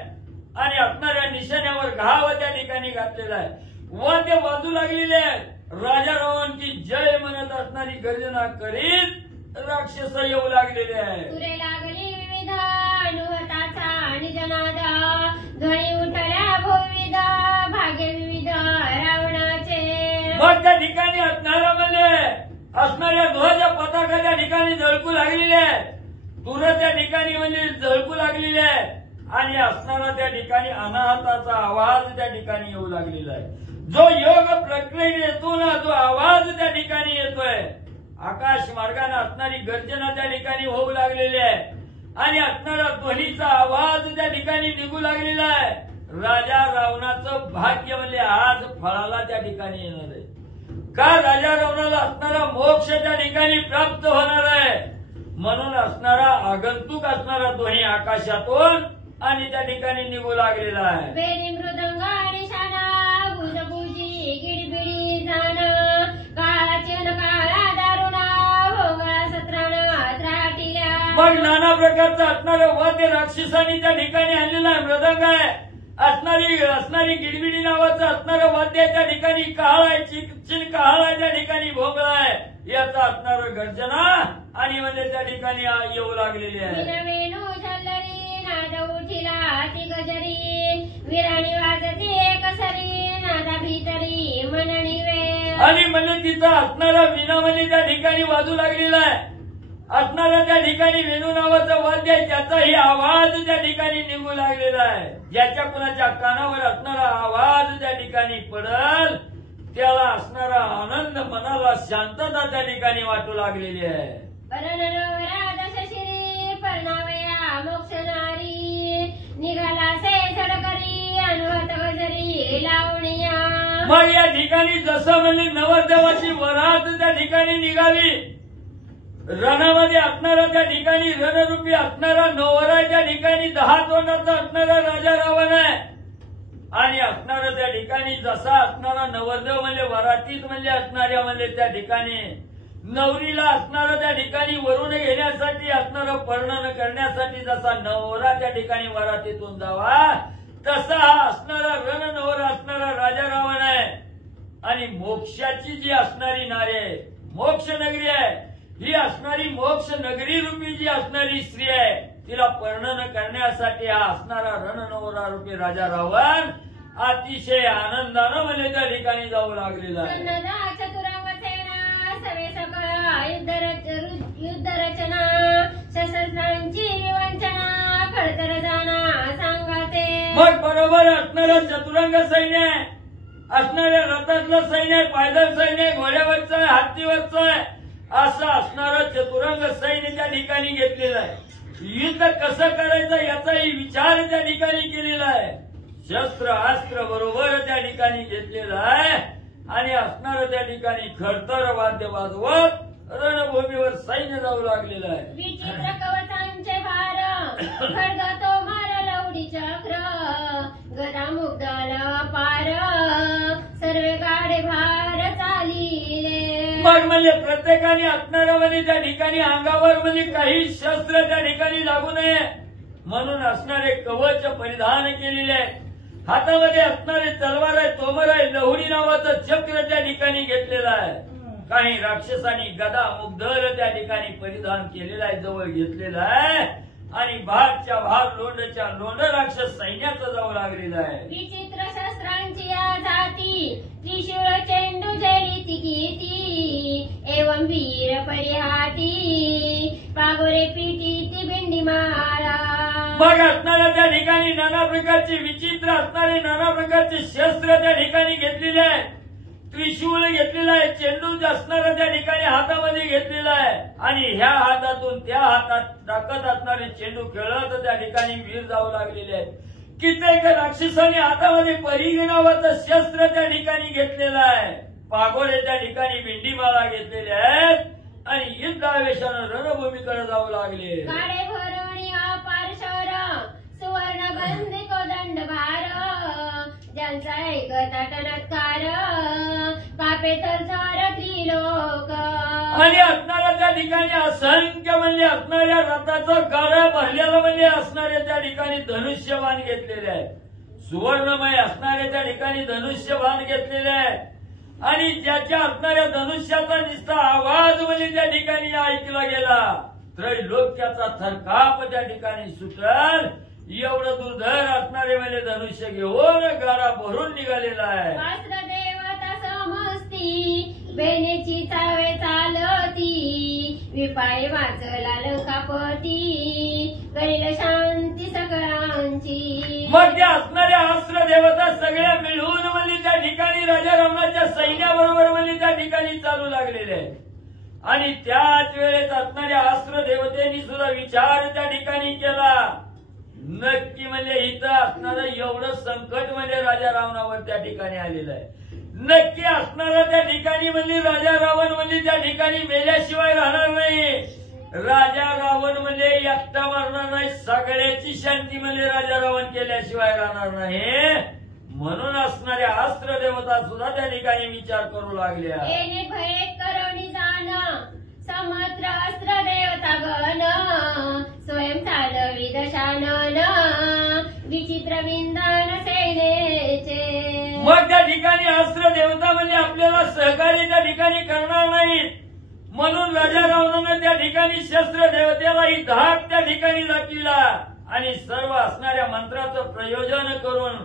आणि असणाऱ्या निशाण्यावर घाव त्या ठिकाणी घातलेला आहे. व ते वाजू लागलेले आहेत. राजा रावण की जय म्हणत असणारी गर्जना करीत राक्षस येऊ लागलेले आहे. तुरे लागली विविध अनुहताचा आणि जनादा ध्वनी उठल्या भोविध भाग्य विविध रावणाचे. मग त्या ठिकाणी असणारा म्हणजे असणाऱ्या ध्वज पताका त्या ठिकाणी झळकू लागलेले आहेत. तुर त्या ठिकाणी म्हणजे झळकू लागलेले आहेत आणि असणारा त्या ठिकाणी अनाहताचा आवाज त्या ठिकाणी येऊ लागलेला आहे. जो योग प्रक्रियेत येतो ना, जो आवाज त्या ठिकाणी येतोय, आकाश मार्गाने असणारी गर्जना त्या ठिकाणी होऊ लागलेली आहे आणि असणारा ध्वनीचा आवाज त्या ठिकाणी निघू लागलेला आहे. राजा रावणाचं भाग्य म्हणजे आज फळाला त्या ठिकाणी येणार आहे. का राजा रावणाला असणारा मोक्ष त्या ठिकाणी प्राप्त होणार आहे म्हणून असणारा आगंतुक असणारा ध्वनी आकाशातून आणि त्या ठिकाणी निघू लागलेला आहे. बेरी मृदंग आणि शाना गुजबुजी गिडबिडी जाण काळाची काळा दारुणा भोंगळा सत्राणा त्राटिल्या. मग नाना प्रकारचं असणारं वाद्य राक्षसांनी त्या ठिकाणी आणलेलं आहे. मृदंग आहे, असणारी गिडबिडी नावाचं असणारं वाद्य त्या ठिकाणी काळ आहे, चिन काळ आहे, त्या ठिकाणी भोंगळा आहे, याचा असणारं गर्जना आणि म्हणजे त्या ठिकाणी येऊ लागलेली आहे. वेणू झल्लरी नाद उठिला ती गजरी विराणी वाजते कसरी नादा भीतरी मनणी वेळ. आणि म्हणजे तिचा असणारा विना म्हणजे त्या ठिकाणी वाजू लागलेला आहे. असणारा त्या ठिकाणी वेणू नावाचं वाद्य आहे, त्याचाही आवाज त्या ठिकाणी निघू लागलेला आहे. ज्याच्या कुणाच्या कानावर असणारा आवाज त्या ठिकाणी पडल त्याला असणारा आनंद, मनाला शांतता त्या ठिकाणी वाटू लागलेली आहे. दशशिरी परणावया मोक्षणारी निघाला से सडकरी अनुहत गजरी लावणीया. मग या ठिकाणी जसं म्हणजे नवरदेवाची वरात त्या ठिकाणी निघाली, रणामध्ये असणारा त्या ठिकाणी रणरूपी असणारा नवरा त्या ठिकाणी 10 तोंडाचा असणारा राजा रावण आहे आणि असणारा त्या ठिकाणी जसा असणारा नवरदेव म्हणजे वरातीत म्हणजे असणाऱ्या म्हणजे त्या ठिकाणी नवरीला असणारा त्या ठिकाणी वरून घेण्यासाठी असणारं वर्णन करण्यासाठी जसा नवरा त्या ठिकाणी वरातीतून जावा तसा हा असणारा रणनवर असणारा राजा रावण आहे आणि मोक्षाची जी असणारी नारी आहे मोक्ष नगरी आहे. ही असणारी मोक्ष नगरी रूपी जी असणारी स्त्री आहे तिला वर्णन करण्यासाठी हा असणारा रणनवरा रूपी राजा रावण अतिशय आनंदानं म्हणजे त्या ठिकाणी जाऊ लागलेला आहे. सन्नदा चतुरंग सेना सवे सकळ युद्धरचना शस्त्रांची विवंचना खडतर जाना सांगाते. मग बरोबर असणारं चतुरंग सैन्य आहे, असणाऱ्या रथातलं सैन्य आहे, पायदळ सैन्य आहे, घोड्यावरचं आहे, हत्तीवरचं आहे, असं असणारं चतुरंग सैन्य त्या ठिकाणी घेतलेलं आहे. युद्ध कसं करायचं याचाही विचार त्या ठिकाणी केलेला आहे. शस्त्र अस्त्र बरोबर त्या ठिकाणी घेतलेलं आहे आणि असणारं त्या ठिकाणी खडतर वाद्य वाजवत रणभूमीवर सैन्य जाऊ लागलेलं आहे. विचित्र कवचांचे भार खडगा तो मार लवडी चक्र गदा मुग्धल पार सर्वे गाडे भार चाली. मग म्हणजे प्रत्येकाने असणाऱ्या म्हणजे त्या ठिकाणी अंगावर म्हणजे काही शस्त्र त्या ठिकाणी लागू नये म्हणून असणारे कवच परिधान केलेले आहे. हातामध्ये असणारे तलवार आहे, तोमर आहे, लहुरी नावाचं चक्र त्या ठिकाणी घेतलेलं आहे. काही राक्षसांनी गदा मुग्धल त्या ठिकाणी परिधान केलेलं आहे, जवळ घेतलेलं आहे आणि भारच्या भार लोंडच्या लोंड राक्षस सैन्याचं जाऊ लागलेलं आहे. विचित्र शस्त्रांची या जाती त्रिशूळ चेंडू जळीती किती एवं वीर परिहाटी पागोरे पिटी ती भेंडी माळा. मग असणाऱ्या त्या ठिकाणी नाना प्रकारचे विचित्र असणारे नाना प्रकारचे शस्त्र त्या ठिकाणी घेतलेले आहे. त्रिशूळ घेतलेला आहे, चेंडू असणारा त्या ठिकाणी हातामध्ये घेतलेला आहे आणि ह्या हातातून त्या हातात टाकत असणारे चेंडू खेळत त्या ठिकाणी वीर जाऊ लागलेले आहेत. कित्येक राक्षसांनी हातामध्ये परिघ नावाचं शस्त्र त्या ठिकाणी घेतलेलं आहे. पागोळे त्या ठिकाणी भेंडीमाळा घेतलेले आहेत आणि युद्धावेशानं रणभूमीकडे जाऊ लागले. गाडे भरवणी अपार शौर सुवर्ण गंधी कोदंड भार ज्यांचा ऐकता टनत्कार कापे तर चोर त्रिलोक. आणि असणाऱ्या त्या ठिकाणी असंख्य म्हणजे असणाऱ्या रथाचं गाड्या भरलेलं म्हणजे असणाऱ्या त्या ठिकाणी धनुष्यबाण घेतलेले आहे. सुवर्णमय असणारे त्या ठिकाणी धनुष्यबाण घेतलेले आहे आणि ज्याच्या असणाऱ्या धनुष्याचा नुसता आवाज म्हणजे त्या ठिकाणी ऐकला गेला त्रैलोक्याचा थरकाप त्या ठिकाणी सुटल एवढं दुर्धर असणारे म्हणजे धनुष्य घेऊन गाडा भरून निघालेला आहे. शास्त्र देवता समजती बेनेची चावे चालती विपाय वाचला लंकापती करील शांती सकळांची. मग त्या असणाऱ्या अस्त्र देवता सगळ्या मिळून म्हणजे त्या ठिकाणी राजा रावणाच्या सैन्याबरोबर म्हणजे त्या ठिकाणी चालू लागलेले आहे आणि त्याच वेळेत असणाऱ्या अस्त्र देवतेनी सुद्धा विचार त्या ठिकाणी केला नक्की म्हणजे इथं असणारं एवढं संकट म्हणजे राजा रावणावर त्या ठिकाणी आलेलं आहे. नक्की असणारं त्या ठिकाणी म्हणजे राजा रावण म्हणजे त्या ठिकाणी मेल्याशिवाय राहणार नाही. राजा रावण म्हणजे एकटा मरणार नाही, सगळ्याची शांती म्हणजे राजा रावण केल्याशिवाय राहणार नाही. म्हणून असणाऱ्या अस्त्र देवता सुद्धा त्या ठिकाणी विचार करू लागल्या. येणे भय करोनी जाण समत्र अस्त्र देवता गण स्वयं चालवी दशानन विचित्र विंदान सेनेचे. मग त्या ठिकाणी अस्त्र देवता म्हणजे आपल्याला सहकार्य त्या ठिकाणी करणार नाहीत म्हणून राजा रावणानं त्या ठिकाणी शस्त्र देवतेलाही धाक त्या ठिकाणी दाखविला आणि सर्व असणाऱ्या मंत्राचं प्रयोजन करून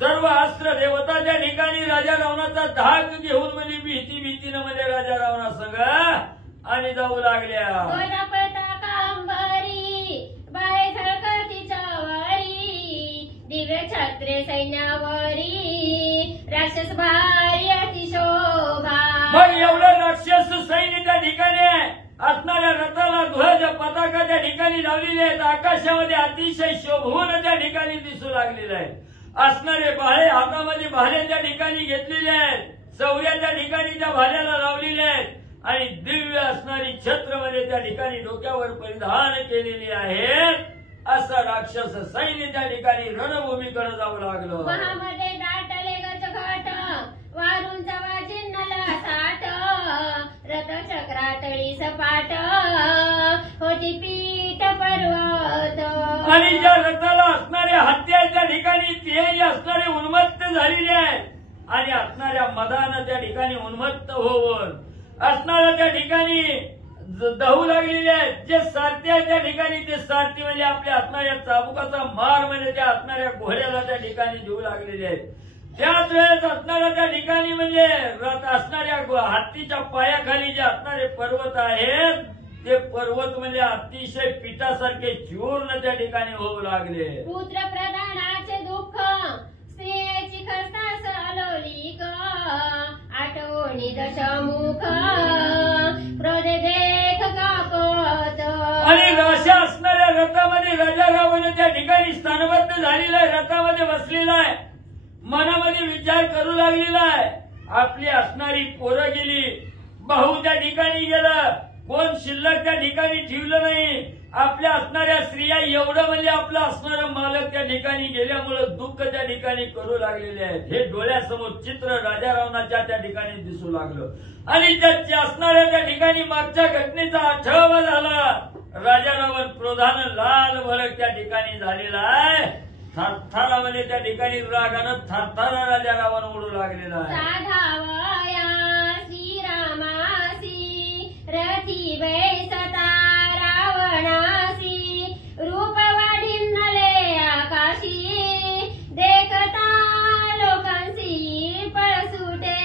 सर्व अस्त्र देवता त्या ठिकाणी राजा रावणाचा धाक घेऊन म्हणजे भीतीनं म्हणजे राजा रावणा सगळं आणि जाऊ लागल्या. गोदा पळता कांबरी बाळे झळकतीच्या वारी दिव्य छत्रे सैन्यावरी राक्षस भारी अतिशोभा. मग एवढं राक्षस सैन्य त्या ठिकाणी असणाऱ्या रथाला ध्वज पताका त्या ठिकाणी लावलेले आहेत. आकाशामध्ये अतिशय शोभून त्या ठिकाणी दिसू लागलेले आहेत. असणारे भाले हातामध्ये भाले त्या ठिकाणी घेतलेले आहेत. चौऱ्या त्या ठिकाणी त्या भाल्याला लावलेले आहेत आणि दिव्य असणारी छत्रमध्ये त्या ठिकाणी डोक्यावर परिधान केलेली आहेत. असं राक्षस सैन्य त्या ठिकाणी रणभूमीकडे जाऊ लागलं. महामध्ये दाटले गजघाट वारूंचा वाजिन्नला साठ रथ चक्रातळी सपाट होती पीठ पर्वत. आणि ज्या रथाला असणाऱ्या हत्या त्या ठिकाणी तेही असणारे उन्मत्त झालेले आहेत आणि असणाऱ्या मदानं त्या ठिकाणी उन्मत्त होऊन असणाऱ्या त्या ठिकाणी धावू लागलेले आहेत. जे सारथी आहे त्या ठिकाणी ते सारथी म्हणजे आपल्या असणाऱ्या चाबुकाचा मार म्हणजे त्या असणाऱ्या घोड्याला त्या ठिकाणी देऊ लागलेले आहेत. त्याच वेळेस असणाऱ्या त्या ठिकाणी म्हणजे असणाऱ्या हत्तीच्या पायाखाली जे असणारे पर्वत आहेत ते पर्वत म्हणजे अतिशय पिठासारखे चूर्ण त्या ठिकाणी होऊ लागले. पुत्र प्रधानाचे दुःख स्त्रियेची खस्तास अलोलिक आठवणी दशमुख क्रोध देख कापत. आणि अशा असणाऱ्या रथामध्ये राजा रावण त्या ठिकाणी स्थानबद्ध झालेला आहे. रथामध्ये बसलेला आहे. मनामध्ये विचार करू लागलेला आहे. आपली असणारी पोरं गेली, भाऊ त्या ठिकाणी गेला, कोण शिल्लक त्या ठिकाणी ठेवलं नाही. आपल्या असणाऱ्या स्त्रिया एवढं म्हणजे आपलं असणारं मालक त्या ठिकाणी गेल्यामुळे दुःख त्या ठिकाणी करू लागलेले आहेत. हे डोळ्यासमोर चित्र राजा रावणाच्या त्या ठिकाणी दिसू लागलं. आणि त्याच्या असणाऱ्या त्या ठिकाणी मागच्या घटनेचा आठवडा झाला. राजा रावण क्रोधानं लाल भडक त्या ठिकाणी झालेला आहे. थरथरामध्ये त्या ठिकाणी रागानं थरथरा राजा रावण उडू लागलेला आहे. साधावया श्रीरामासी रथी बैसता रावणासी रूप वाढिन्नले आकाशी देखता लोकांसी पळसुटे.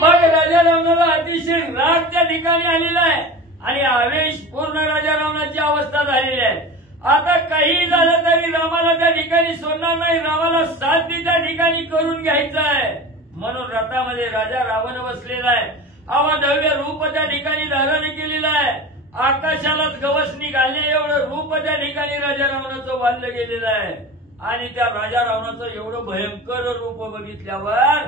मग राजा रावणाला अतिशय राग त्या ठिकाणी आलेला आहे आणि आवेश पूर्ण राजा रावणाची अवस्था झालेली आहे. आता काही झालं तरी रामाला त्या ठिकाणी सोडणार नाही. रामाला साध्य त्या ठिकाणी करून घ्यायचं आहे. म्हणून रथामध्ये राजा रावण बसलेला आहे. अवाढव्य रूप त्या ठिकाणी धारण केलेलं आहे. आकाशालाच गवसणी घालणे एवढं रूप त्या ठिकाणी राजा रावणाचं बांधलं गेलेलं आहे. आणि त्या राजा रावणाचं एवढं भयंकर रूप बघितल्यावर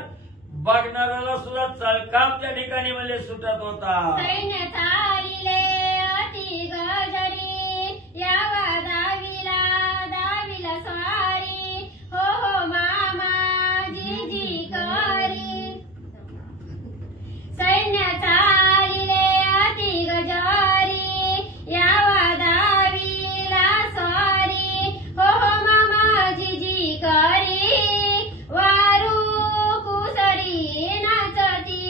बघणाऱ्याला सुद्धा चळकाप त्या ठिकाणी म्हणजे सुटत होता. सैन्य चालिले अति गजरी यावा दाविला स्वारी हो हो मामा जी करी. सैन्य चालिले अति गजरी यावा दाविला स्वारी हो हो मामा जी करी वारू कुसरी नाचती.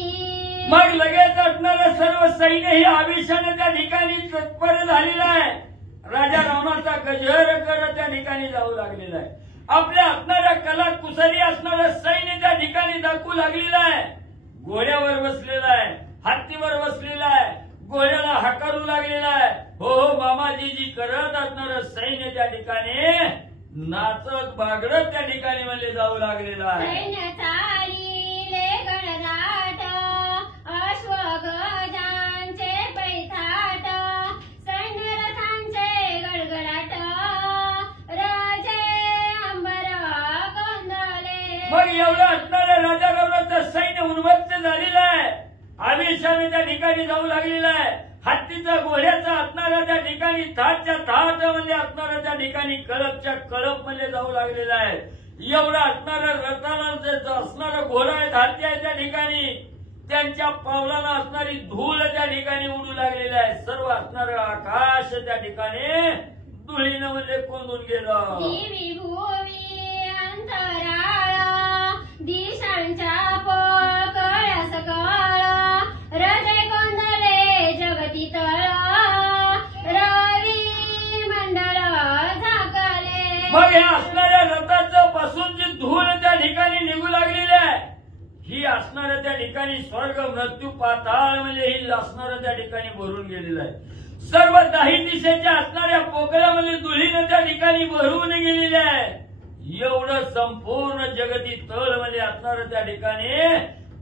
मग लगेच असणारं सर्व सैन्य ही आवेशाने त्या ठिकाणी तत्पर झालेलं आहे. राजा रावणाचा गजर करत त्या ठिकाणी जाऊ लागलेला आहे. आपल्या असणाऱ्या कला कुसरी असणारं सैन्य त्या ठिकाणी दाखवू लागलेलं आहे. घोड्यावर बसलेला आहे, हत्तीवर बसलेला आहे, घोड्याला हकारू लागलेला आहे. हो हो मामाजी करत असणारं सैन्य त्या ठिकाणी नाचत बागडत त्या ठिकाणी म्हणजे जाऊ लागलेलं आहे. सैन्य चालिले गणराट अश्वगजांचे पैठाट सैन्य रथांचे गडगडाट राजे अंबर गोंधळे. मग एवढं असणाऱ्या राजा रावणाचं सैन्य उन्मत्त झालेलं आहे. आवेशाने त्या ठिकाणी जाऊ लागलेला आहे. हत्तीचा घोड्याचा असणारा त्या ठिकाणी थाटच्या थाट म्हणजे असणारा त्या ठिकाणी कळपच्या कळप म्हणजे जाऊ लागलेला आहे. एवढं असणाऱ्या रथाला असणारा घोडा आहे, हत्ती आहे त्या ठिकाणी त्यांच्या पावलाला असणारी धूळ त्या ठिकाणी उडू लागलेली आहे. सर्व असणारं आकाश त्या ठिकाणी धुळीनं म्हणजे कोंडून गेलं. दिवी भुवी अंतराळ दिशांच्या पोकळ सकळ हृदय गोंधळे जगती तळ रवी मंडळ झाकले. मग या असणाऱ्या रथाचं पासून जी धूळ त्या ठिकाणी निघू लागलेली आहे ही असणाऱ्या त्या ठिकाणी स्वर्ग मृत्यू पाताळ म्हणजे ही असणाऱ्या त्या ठिकाणी भरून गेलेलं आहे. सर्व दाही दिशेच्या असणाऱ्या पोकळामध्ये धुळीनं त्या ठिकाणी भरून गेलेले आहे. एवढं संपूर्ण जगती तळ म्हणजे असणारं त्या ठिकाणी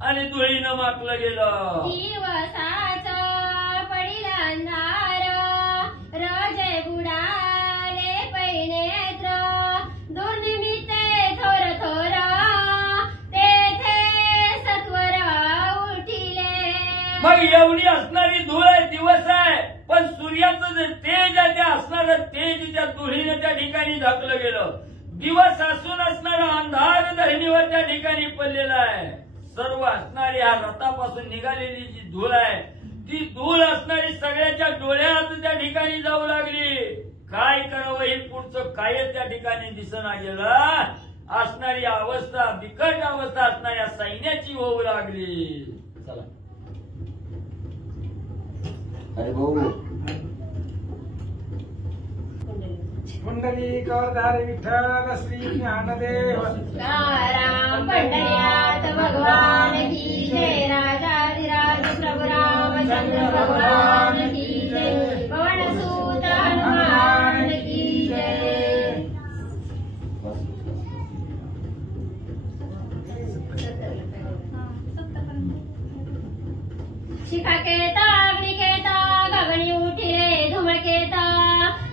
आणि धुळीनं माकलं गेलं. दिवसाचं पडिला अंधार रजे बुडाले पैनेत्र दुर्निमित्ते थोर थोर तेथे सत्वर उठिले. मग एवढी असणारी धूळ आहे, दिवस आहे, पण सूर्याचं जे तेज आहे ते असणारं तेज त्या धुळीनं त्या ठिकाणी झाकलं गेलं. दिवस असून असणारा अंधार धरणीवर त्या ठिकाणी पडलेला आहे. सर्व असणारी ह्या रथापासून निघालेली जी धूळ आहे ती धूळ असणारी सगळ्याच्या डोळ्यात त्या ठिकाणी जाऊ लागली. काय करावं हे पुढचं काय त्या ठिकाणी दिसना गेलं. असणारी अवस्था बिकट. 1 अवस्था, बिकट अवस्था असणाऱ्या सैन्याची होऊ लागली. चला. 1 अवस्था असणाऱ्या सैन्याची होऊ लागली. चला. अरे भाऊ कुंडली कवरधारी विठ्ठल श्री ज्ञानदेव राम पंढऱ्यात भगवान की जय, राजाधिराज प्रभु रामचंद्र भगवान की जय, पवन सूत हनुमान की जय। शिखाकेता अग्निकेता गगनी उठिले धुमकेता,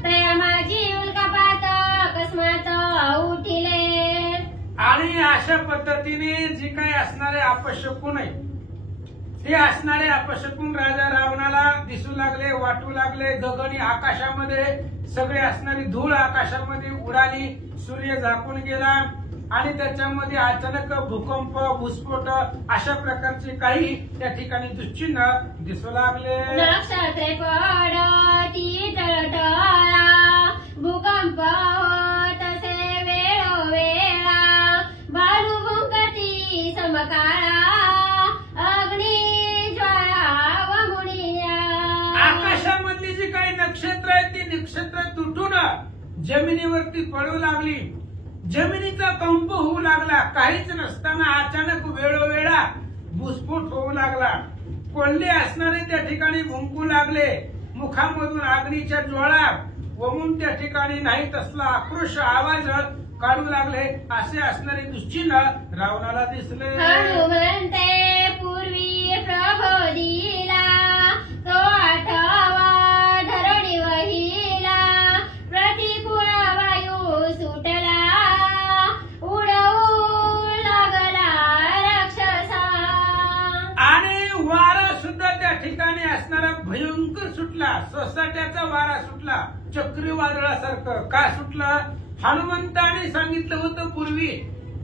तया माझी उल्कापात अकस्मात उठिले। आणि अशा पद्धतीने जे काही असणारे अपशकुन आहे ते असणारे अपशकुन राजा रावणाला दिसू लागले, वाटू लागले। गगनी आकाशामध्ये सगळे असणारी धूळ आकाशामध्ये उडाली, सूर्य झाकून गेला आणि त्याच्यामध्ये अचानक भूकंप भूस्फोट अशा प्रकारचे काही त्या ठिकाणी दुश्चिन्ह दिसू लागले। नक्षत्रे पडती टळटळा, भूकंप तसे वेळोवेळा, बाळू भुंकती समकाळा, अग्नी ज्वाळा व मुनिया। आकाशामधली जी काही नक्षत्र आहेत ती नक्षत्र तुटून जमिनीवरती पडू लागली, जमिनीचा कंप होऊ लागला। काहीच नसताना अचानक वेळोवेळा भूस्फोट होऊ लागला, कोल्हे असणारे त्या ठिकाणी भुंकू लागले, मुखामधून अग्नीच्या ज्वाळा वमून त्या ठिकाणी नाही तसला आक्रोश आवाज काढू लागले। असे असणारे दुश्चिन्ह रावणाला दिसले। हनुमंते पूर्वी प्रबोधिला, तो आठवा धरणी वहिला, प्रतिकूल वायू सुटला, उडवू लागला राक्षसा। आणि वारा सुद्धा त्या ठिकाणी असणारा भयंकर सुटला, सोसाट्याचा वारा सुटला, चक्रीवादळासारखं। का सुटलं? हनुमंताने सांगितलं होतं पूर्वी,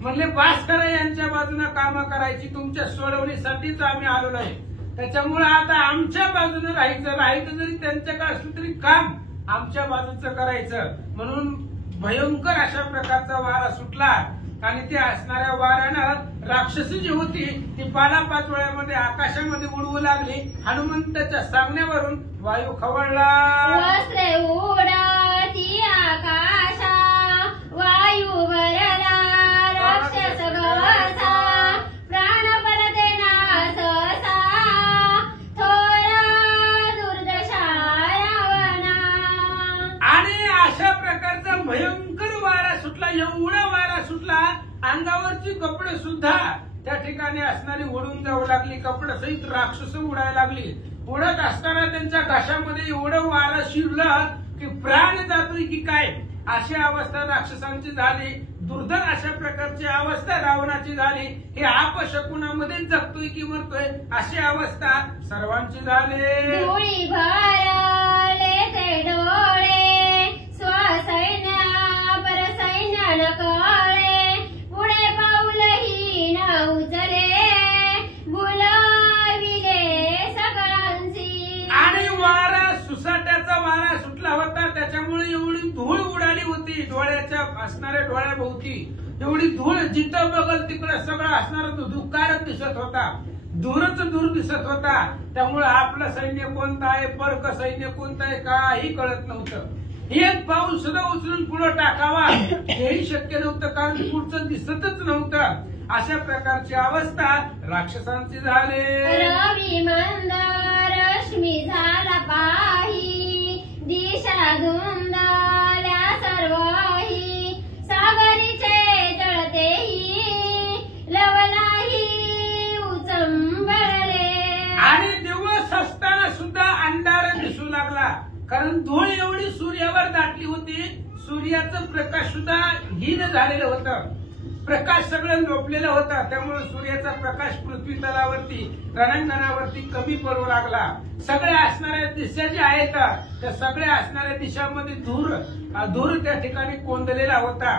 म्हणले बास करा यांच्या बाजूने कामं करायची, तुमच्या सोडवणीसाठीच आम्ही आलो नाही, त्याच्यामुळे आता आमच्या बाजूने राहायचं जरी त्यांच्याकडे असलं तरी काम आमच्या बाजूचं करायचं। म्हणून भयंकर अशा प्रकारचा वारा सुटला आणि ते असणाऱ्या वाऱ्यानं राक्षसी जी होती ती पालापाचोळ्यामध्ये आकाशामध्ये उडवू लागली। हनुमंताच्या सांगण्यावरून वायू खवळला, वस्त्रे उडती आकाशा, वायू भरला राक्षस गवसा, प्राण परतेना सहसा, थोरा दुर्दशा रावणा। आणि अशा प्रकारचा भयंकर वारा सुटला, एवढा वारा सुटला अंगावरची कपडे सुद्धा त्या ठिकाणी असणारी उडून जाऊ लागली, कपडे सहित राक्षस उडायला लागली। उडत असताना त्यांच्या घशामध्ये एवढं वारा शिरलं की प्राण जातोय की काय अशी अवस्था राक्षसांची झाली। दुर्धर अशा प्रकारची अवस्था रावणाची झाली। हे अपशकुनामध्ये जगतोय की मरतोय अशी अवस्था सर्वांची झाली। धुळी भरले ते डोळे, स्वसैन्य परसैन्य न कळे, पुढे पाऊलही न उचले, बुलविले सगळ्यांची। आणि वारा सुसाट्याचा वारा सुटला होता, त्याच्यामुळे एवढी धूळ उडाली होती डोळ्याच्या असणाऱ्या डोळ्याभोवती, एवढी धूळ जिथं बघल तिकडे सगळं असणारा धुकारच दिसत होता, दूरच दूर दिसत होता। त्यामुळे आपलं सैन्य कोणतं आहे, परक सैन्य कोणतं आहे काही कळत नव्हतं। एक पाऊल सुद्धा उचलून पुढे टाकावा हेही शक्य नव्हतं, कारण पुढचं दिसतच नव्हतं। अशा प्रकारची अवस्था राक्षसांची झाली। रवी मंद रश्मी झाला पाही, दिशा धुंदल्या सर्वही, सागरीचे जळतेही लवलाही उचंबळले। आणि दिवस असताना सुद्धा अंधार दिसू लागला, कारण धूळ एवढी सूर्यावर दाटली होती, सूर्याचं प्रकाश सुद्धा हीन झालेलं होतं, प्रकाश सगळं लोपलेलं होता। त्यामुळे सूर्याचा प्रकाश पृथ्वी तलावरती रणांगणावरती कमी पडू लागला। सगळ्या असणाऱ्या दिशा ज्या आहेत त्या सगळ्या असणाऱ्या दिशांमध्ये धूर त्या ठिकाणी कोंदलेला होता।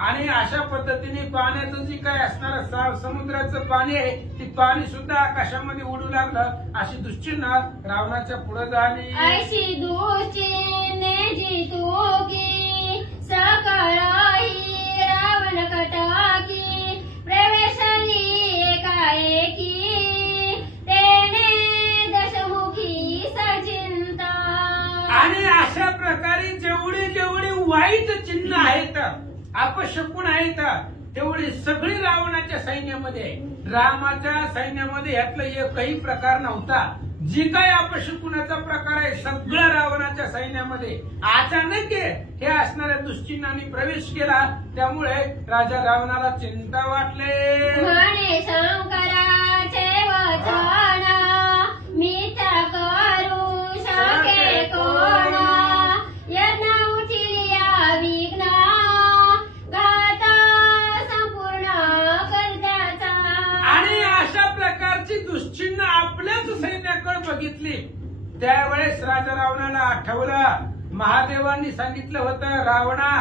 आणि अशा पद्धतीने पाण्याचं जी काय असणारं समुद्राचं पाणी आहे ती पाणी सुद्धा आकाशामध्ये उडू लागलं। अशी दुश्चिन्ह रावणाच्या पुढे झाली। ऐशी दुश्चिन्हे जी तुकी, सकळही रावण कटाकी, प्रवेशली एकाएकी, तेने दशमुखी सचिन अपशकुन आहेत तेवढी सगळी रावणाच्या सैन्यामध्ये आहे. रामाच्या सैन्यामध्ये यातला एकही प्रकार नव्हता. जी काय अपशकुनाचा प्रकार आहे सगळं रावणाच्या सैन्यामध्ये अचानक हे असणाऱ्या दुश्चिन्हाने प्रवेश केला. त्यामुळे राजा रावणाला चिंता वाटले. म्हणे शंकराचे वचन मीच करू शके कोण, यज्ञ उठिया विघ्न गाता संपूर्ण कर्त्याचा. आणि अशा प्रकारची दुश्चिन्ह आपल्याच सैन्याकडे बघितली. त्यावेळेस राजा रावणाला आठवलं महादेवांनी सांगितलं होतं रावणा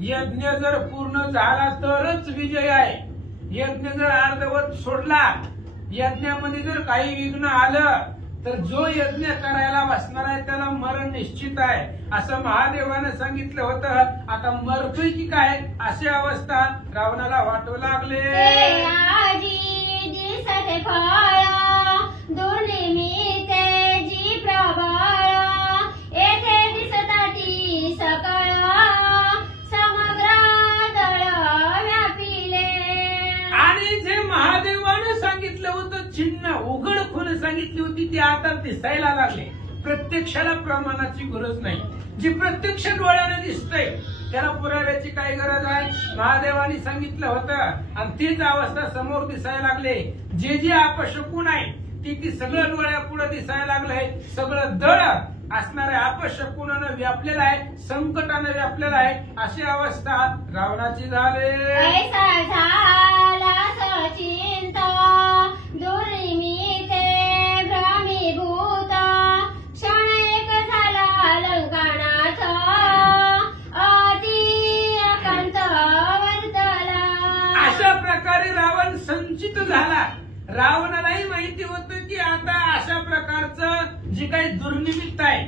यज्ञ जर पूर्ण झाला तरच विजय आहे. यज्ञ जर अर्धवट सोडला, यज्ञामध्ये जर काही विघ्न आलं तर जो यज्ञ करायला बसणार आहे त्याला मरण निश्चित आहे असं महादेवानं सांगितलं होतं. आता मरतोय की काय अशी अवस्था रावणाला वाटू लागले. ते आजी दिसते फळ दुर्निमित्ते जी प्रबळ, येथे दिसताती सकळ समग्र दळ व्यापिले. आणि जे महादेवानं सांगितलं होतं चिन्ह उघड खून सांगितली होती ती आता दिसायला लागले. प्रत्यक्षाला प्रमाणाची गरज नाही. जी प्रत्यक्ष डोळ्याने दिसतंय त्याला पुराव्याची काय गरज आहे. महादेवानी सांगितलं होतं आणि तीच अवस्था समोर दिसायला लागले. जे जे अपशकुन आहे ती सगळं डोळ्यापुढे दिसायला लागलंय. सगळं दळ असणाऱ्या अपशकुनानं व्यापलेलं आहे, संकटानं व्यापलेलं आहे. अशी अवस्था रावणाची झाली. ऐसा झाला सचिंत दुर्निमित्ते भ्रमीभूत, क्षण एक झाला लंकानाथ अति अकांत वर्तला. अशा प्रकारे रावण संचित झाला. रावणालाही माहिती होतं की आता अशा प्रकारचं जी काही दुर्निमित्त आहे,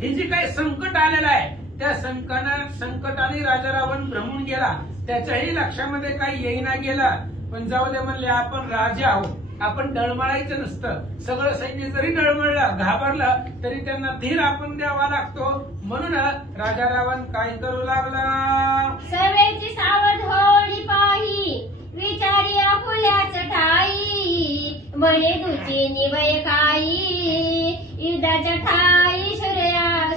हे जे काही संकट आलेलं आहे त्या संकटाने राजा रावण भ्रमून गेला. त्याच्याही लक्षामध्ये काही येईना गेलं. पण जाऊ दे म्हणले आपण राजा आहोत, आपण डळमळायचं नसतं. सगळं सैन्य जरी डळमळलं घाबरलं तरी त्यांना धीर आपण द्यावा लागतो. म्हणून राजा रावण काय करू लागला. सर्वेची सावध होडी पाही विचारी आपुल्याच ठाई, म्हणे तुझी निवय काही युद्धाच्या ठाई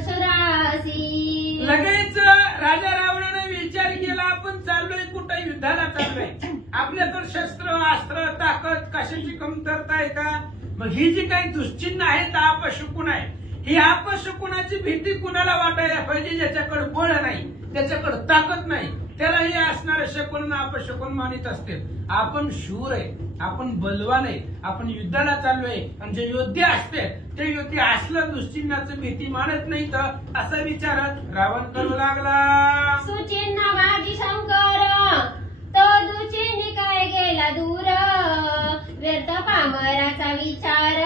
सुरासी. लगेच राजा रावणाने विचार केला आपण चाललोय कुठं युद्धाला चाललोय. आपल्याकडे शस्त्र अस्त्र ताकद कशाची कमतरता आहे का. मग ही जी काही दुश्चिन्ह आहेत अपशकुन आहे, ही अपशकुनाची भीती कुणाला वाटायला पाहिजे. ज्याच्याकडे बळ नाही, त्याच्याकडे ताकद नाही, त्याला हे असणारे शकुन अपशकुन मानित असते. आपण शूर आहे, आपण बलवान आहे, आपण युद्धाला चाललोय आणि जे योद्धे असते ते योद्धे असलं दुश्चिन्हाचं भीती मानत नाही तर असा विचार रावण करू लागला. सुचिन्ह माझी शंकर तो दुचिन्ह काय गेला दूर, व्यर्थ पामराचा विचार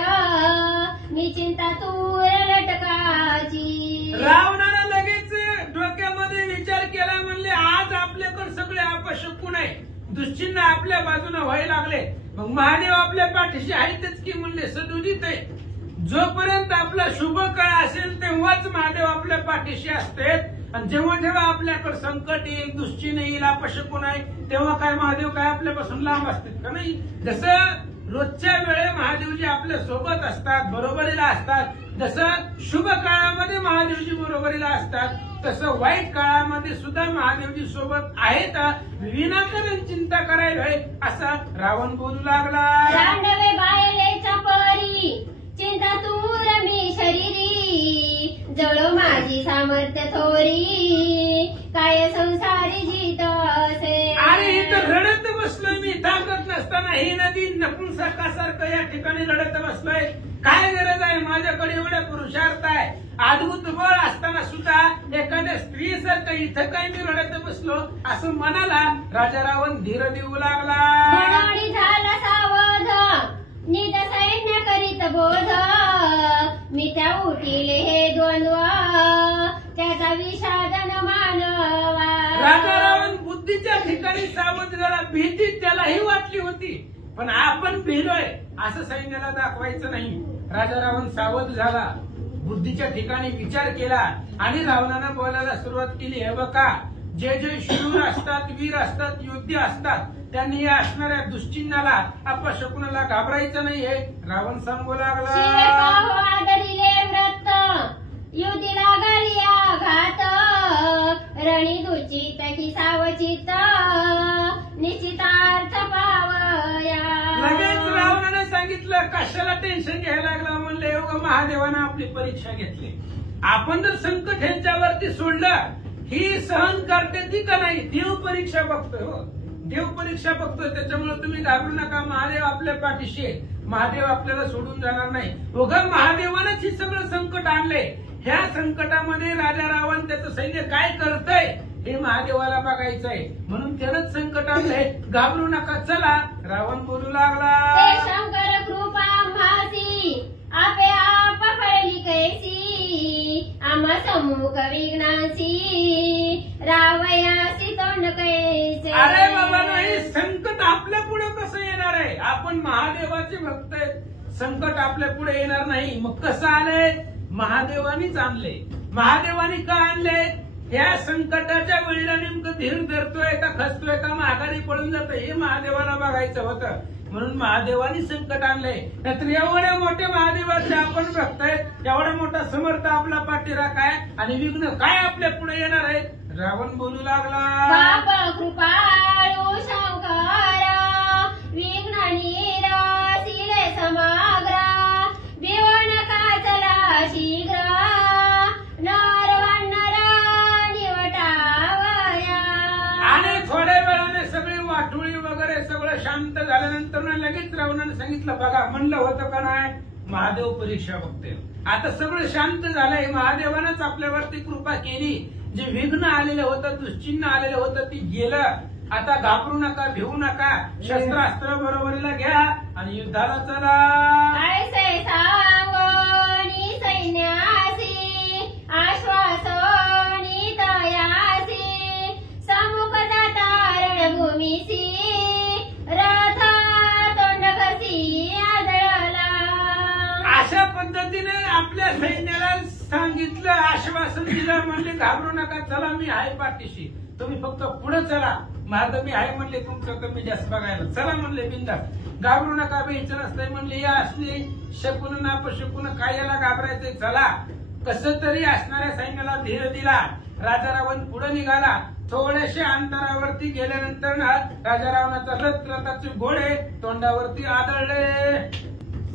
मी चिंता तूर लटकाची. रावणानं लगेच डोक्यामध्ये विचार केला. म्हणले आज आपल्याकडे सगळे अपशकुन आहे, दुश्चिन्ह आपल्या बाजूने व्हायला लागले. मग महादेव आपल्या पाठीशी आहेतच की. म्हणले सदुजित आहे. जोपर्यंत आपला शुभ काळ असेल तेव्हाच महादेव आपल्या पाठीशी असते. आणि जेव्हा जेव्हा आपल्याकडे संकट येईल, दुश्चिन्ह येईल, अपशकुन आहे, तेव्हा काय महादेव काय आपल्यापासून लांब असतात का नाही. जसं रोजच्या वेळे महादेवजी आपल्या सोबत असतात, बरोबरीला असतात, जसं शुभ काळामध्ये महादेवजी बरोबरीला असतात, तसं वाईट काळामध्ये सुद्धा महादेवजी सोबत आहेत. विनाकारण चिंता करायला असा रावण बोलू लागला. रांडवे बायलेच्या परी चिंता तूर मी शरीरी, जळो माझी सामर्थ्य थोरी काय संसारी जीत असे. आणि इथं रडत बसलोय मी. ताकद नसताना ही नदी नपुंसकासारखं या ठिकाणी रडत बसलोय. काय गरज आहे, माझ्याकडे एवढा पुरुषार्थ आहे, अद्भुत बळ असताना सुद्धा एखाद्या स्त्रीसारखं इथं काय मी रडत बसलो असं मनाला राजा रावण धीर देऊ लागला. मनोळी झाला सावध निज सैन्य करीत बोध, मी त्या उठिले हे द्वंद्व त्याचा विषादन मानवा. राजा रावण बुद्धीच्या ठिकाणी सावध झाला. भीती त्यालाही वाटली होती, पण आपण भिलोय असं सैन्याला दाखवायचं नाही. राजा रावण सावध झाला, बुद्धीच्या ठिकाणी विचार केला आणि रावणानं बोलायला सुरुवात केली. हे बघा, जे जे शूर असतात, वीर असतात, योद्धे असतात, त्यांनी या असणाऱ्या दुश्चिन्हाला अपशकुनाला घाबरायचं नाही हे रावण सांगू शिवे लागला. पाहो आदरिले व्रत युती लागलिया घात रणी दुचित की सावचित निश्चितार्थ पावया. लगेच रावणाने सांगितलं कशाला टेन्शन घ्यायला लागला. म्हणलं एवढं महादेवानं आपली परीक्षा घेतली. आपण जर संकट ह्यांच्यावरती सोडलं ही सहन करते ती का नाही. देव परीक्षा बघतोय हो, देव परीक्षा बघतोय. त्याच्यामुळे तुम्ही घाबरू नका. महादेव आपल्या पाठीशी आहे. महादेव आपल्याला सोडून जाणार नाही. उगा महादेवानंच हे सगळं संकट आणले. ह्या संकटामध्ये राजा रावण त्याचं सैन्य काय करतंय हे महादेवाला बघायचं आहे. म्हणून त्यानंच संकट आणलंय. घाबरू नका. चला रावण बोलू ते लागला. शंकर कृपा आम्हासी आपे आप फळली कैसी आम्हा सम्मुख विघ्नासी रावयासी तोंड कैसे. अरे बाबा नाही, संकट आपल्या पुढे कसं येणार आहे. आपण महादेवाचे भक्त आहेत. संकट आपल्या पुढे येणार नाही. मग कसं आलंय. महादेवानीच आणले. महादेवानी का आणले. या संकटाच्या वेळेला नेमकं धीर धरतोय का खचतोय का माघारी पळून जातोय हे महादेवाला बघायचं होतं. म्हणून महादेवानी संकट आणलंय. नाहीतर एवढ्या मोठ्या महादेवाचे आपण बघताय. एवढा मोठा समर्थ आपला पाठीरा काय आणि विघ्न काय आपल्या पुढे येणार आहे. रावण बोलू लागला. बाप कृपाळू शंकरा विघ्न निरासिले समाग्रा विवण काचला शीघ्र नरवन्नरा निवटावया. आणि थोड्या वेळाने सगळी वाटोळी वगैरे सगळं शांत झाल्यानंतर लगेच रावणाने सांगितलं बघा म्हणलं होतं का नाही महादेव परीक्षा बघते. आता सगळं शांत झालंय. महादेवानंच आपल्यावरती कृपा केली. जे विघ्न आलेलं होतं दुश्चिन्ह आलेलं होतं ती गेलं. आता घाबरू नका, भिवू नका. शस्त्रास्त्र बरोबरीला घ्या आणि युद्धाला चला. ऐसे सांगोनी सैन्यासी आश्वासोनी तयासी सम्मुख जाता रणभूमीसी रथ तोंड कसी आदळला. अशा पद्धतीने आपल्या सैन्याला सांगितलं, आश्वासन दिलं. म्हणले घाबरू नका, चला मी आहे पाठीशी. तुम्ही फक्त पुढे चला. माझं मी आहे म्हणले तुमचं कमी जास्त बघायला. चला म्हणले बिंदास. घाबरू नका बेचं नसतंय म्हणले. या असली शकून नापशकून काय याला घाबरायचंय. चला. कसं तरी असणाऱ्या सैन्याला धीर दिला. राजा रावण पुढे निघाला. थोड्याशा अंतरावरती गेल्यानंतर ना राजा रावणाचा रथाचे घोडे तोंडावरती आदळले.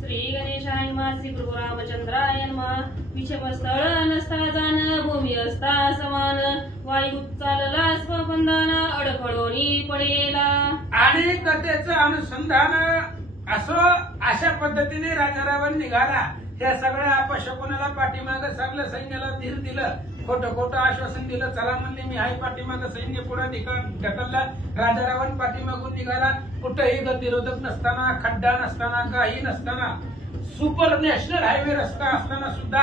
श्री गणेशाय नमः. श्री प्रभू रामचंद्राय नमः. विषम स्थळ नसता जाण भूमी असता समान वायू चालला स्वबंधन अडखळोनी पडेला. आणि कथेचं अनुसंधान असं अशा पद्धतीने राजा रावण निघाला. त्या सगळ्या अपशकुनाला पाठीमागं सगळ्या सैन्याला धीर दिलं. खोटं खोटं आश्वासन दिलं. चला म्हणले मी आहे पाठीमागं. सैन्य पुढे ढकलला. राजा रावण पाठीमागून निघाला. कुठेही गतिरोधक नसताना, खड्डा नसताना, काही नसताना, सुपर नॅशनल हायवे रस्ता असताना सुद्धा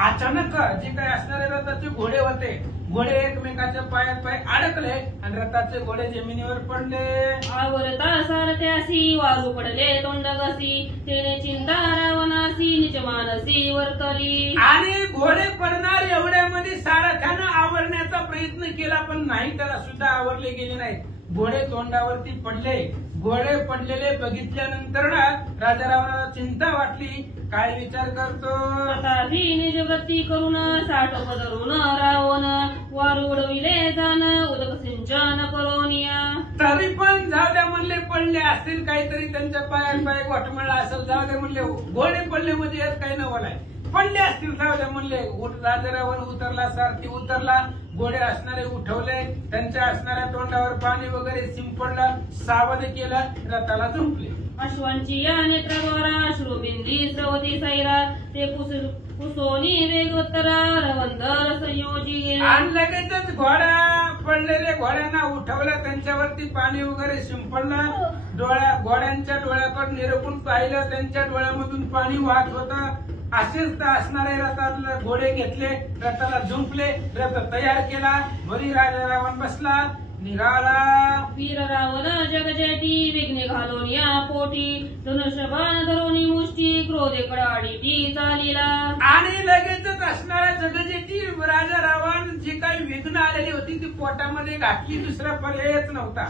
अचानक जे काही असणारे रथाचे घोडे होते, घोडे एकमेकाच्या पायात पाय अडकले आणि रथाचे घोडे जमिनीवर पडले. आवरता सारथ्यासी वाळू पडले तोंडगसी तेने चिंता रावणासी निज मानसी वर्तली. आणि घोडे पडणार एवढ्यामध्ये सारथ्यानं आवरण्याचा प्रयत्न केला पण नाही, त्याला सुद्धा आवरले गेले नाहीत. घोडे तोंडावरती पडले. घोडे पडलेले बघितल्यानंतर राजा रावणाला चिंता वाटली. काय विचार करतो. तथापि निज गती करून साठ पदरून रावण वारू उडविले जाण उदक सिंचन करोनिया. तरी पण जाऊ द्या म्हणले. पडले असतील काहीतरी त्यांच्या पायात पाय घोटमळला असेल. जाऊ द्या म्हणले. घोडे पडले म्हणजे यात काही नवलाय. पडले असतील जाऊ द्या म्हणले. राजा रावण उतरला. सारथी उतरला. घोडे असणारे उठवले. त्यांच्या असणाऱ्या तोंडावर पाणी वगैरे शिंपडलं. सावध केलं. रथाला झुंपले. अश्वांची या नेत्राद्वारा अश्रुबिंदी स्रवती सैरा ते पुसोनी वेगोत्तरा रवंदर संयोजी गेला. आणि लगेचच घोडा पडलेले घोड्यांना उठवलं. त्यांच्यावरती पाणी वगैरे शिंपडलं. घोड्यांच्या डोळ्याकडे निरपून पाहिलं. त्यांच्या डोळ्यामधून पाणी वाहत होतं. असेच असणारे रथाला घोडे घेतले. रथाला झुंपले. रथ तयार केला. वरी राजा रावण बसला. निघाला. वीर रावण जगजेटी विघ्ने घालून या पोटी धनुष्यबाण धरुणी मुष्टी क्रोधे कडाडीटी चालीला. आणि लगेचच असणाऱ्या जगजेटी राजा रावण जी काही विघ्न आलेली होती ती पोटामध्ये घातली, दुसरा पर्यायच नव्हता.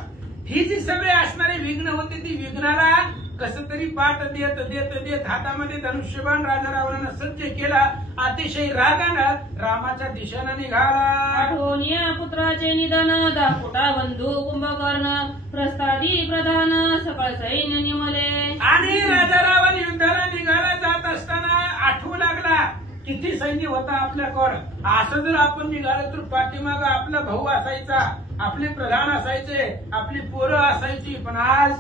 ही जी सगळे असणारे विघ्न होते ती विघ्नाला कसं तरी पाठ देत देत देत हातामध्ये धनुष्यबाण राजा रावणानं सज्ज केला. अतिशय रागानं रामाच्या दिशेनं निघाला. आठवून या पुत्राचे निधन दाखोटा बंधू कुंभकर्ण प्रस्तादी प्रधान सकळ सैन्य निमले. आणि राजा रावण युद्धाला निघाला जात असताना आठवू लागला किती सैन्य होता आपल्याकडं. असं जर आपण निघालं तर पाठीमागं आपला भाऊ असायचा, आपले प्रधान असायचे, आपली पोरं असायची, पण आज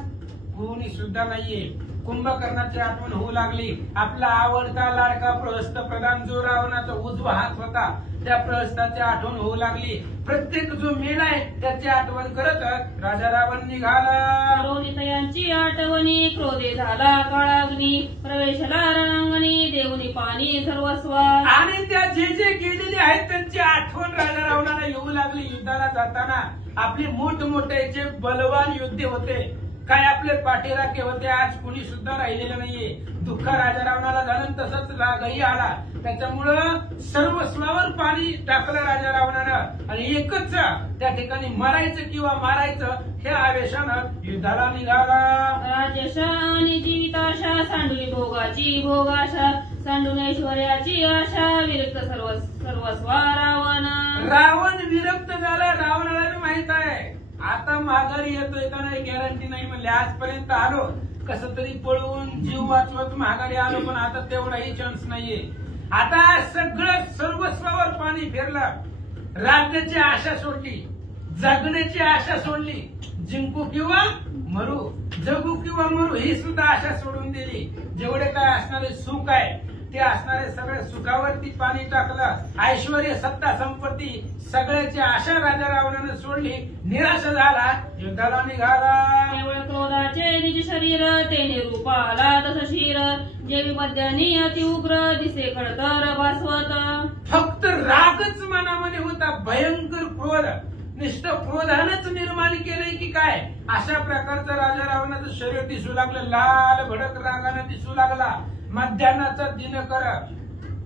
कोणी सुद्धा नाहीये. कुंभकर्णाची आठवण होऊ लागली. आपला आवडता लाडका प्रहस्त प्रधान जो रावणाचा उजवा हात होता त्या प्रहस्ताची आठवण होऊ लागली. प्रत्येक जो मेलाय त्याची आठवण करत राजा रावण निघाला. रोहितयांची आठवणी क्रोधे झाला काळाग्नी प्रवेशला रणांगणी देऊनी पाणी सर्वस्व. आणि त्या जे जे गेलेले आहेत त्यांची आठवण राजा रावणाला येऊ लागली. युद्धाला जाताना आपले मोठमोठे बलवान योद्धे होते, काय आपले पाठीराखे होते, आज कुणी सुद्धा राहिलेलं नाहीये. दुःख राजा रावणाला झालं तसंच रागही आला. त्याच्यामुळं सर्वस्वावर पाणी टाकलं राजा रावणानं आणि एकच त्या ठिकाणी मरायचं किंवा मारायचं हे आवेशानं युद्धाला निघाला. राजश आणि जीविताशा सांडुली भोगाची भोगाशा सांडून ऐश्वर्याची आशा विरक्त सर्वस्वा रावण. रावण विरक्त झाला. रावणाला माहित आहे आता माघारी येतोय का नाही गॅरंटी नाही. म्हणले आजपर्यंत आलो कसं तरी पळवून जीव वाचवत माघारी आलो, पण आता तेवढाही चान्स नाहीये. आता सगळं सर्वस्वावर पाणी फिरलं. राज्याची आशा सोडली, जगण्याची आशा सोडली, जिंकू किंवा मरू, जगू किंवा मरू ही सुद्धा आशा सोडून दिली. जेवढे काय असणारे सुख आहे ते असणारे सगळे सुखावरती पाणी टाकलं. ऐश्वर्य सत्ता संपत्ती सगळ्याची आशा राजा रावणानं सोडली. निराश झाला, युद्धाला निघाला. केवळ क्रोधाचे निज शरीर तेने रूपाला तस शिर जेवी मध्यानी अति उग्र दिसे खडतर भास्वत. फक्त रागच मनामध्ये होता, भयंकर क्रोध, नुसतं क्रोधानंच निर्माण केलंय की काय अशा प्रकारचं राजा रावणाचं शरीर दिसू लागलं. लाल भडक रागानं दिसू लागला. मध्यान्हाचा दिनकर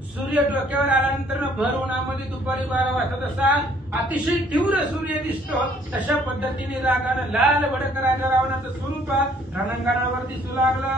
सूर्य डोक्यावर आल्यानंतर भर उन्हामध्ये दुपारी 12 वाजता तसा अतिशय तीव्र सूर्य दिसतो तशा पद्धतीने रागानं लाल भडक राजा रावणाचं स्वरूप रणांगणावर दिसू लागला.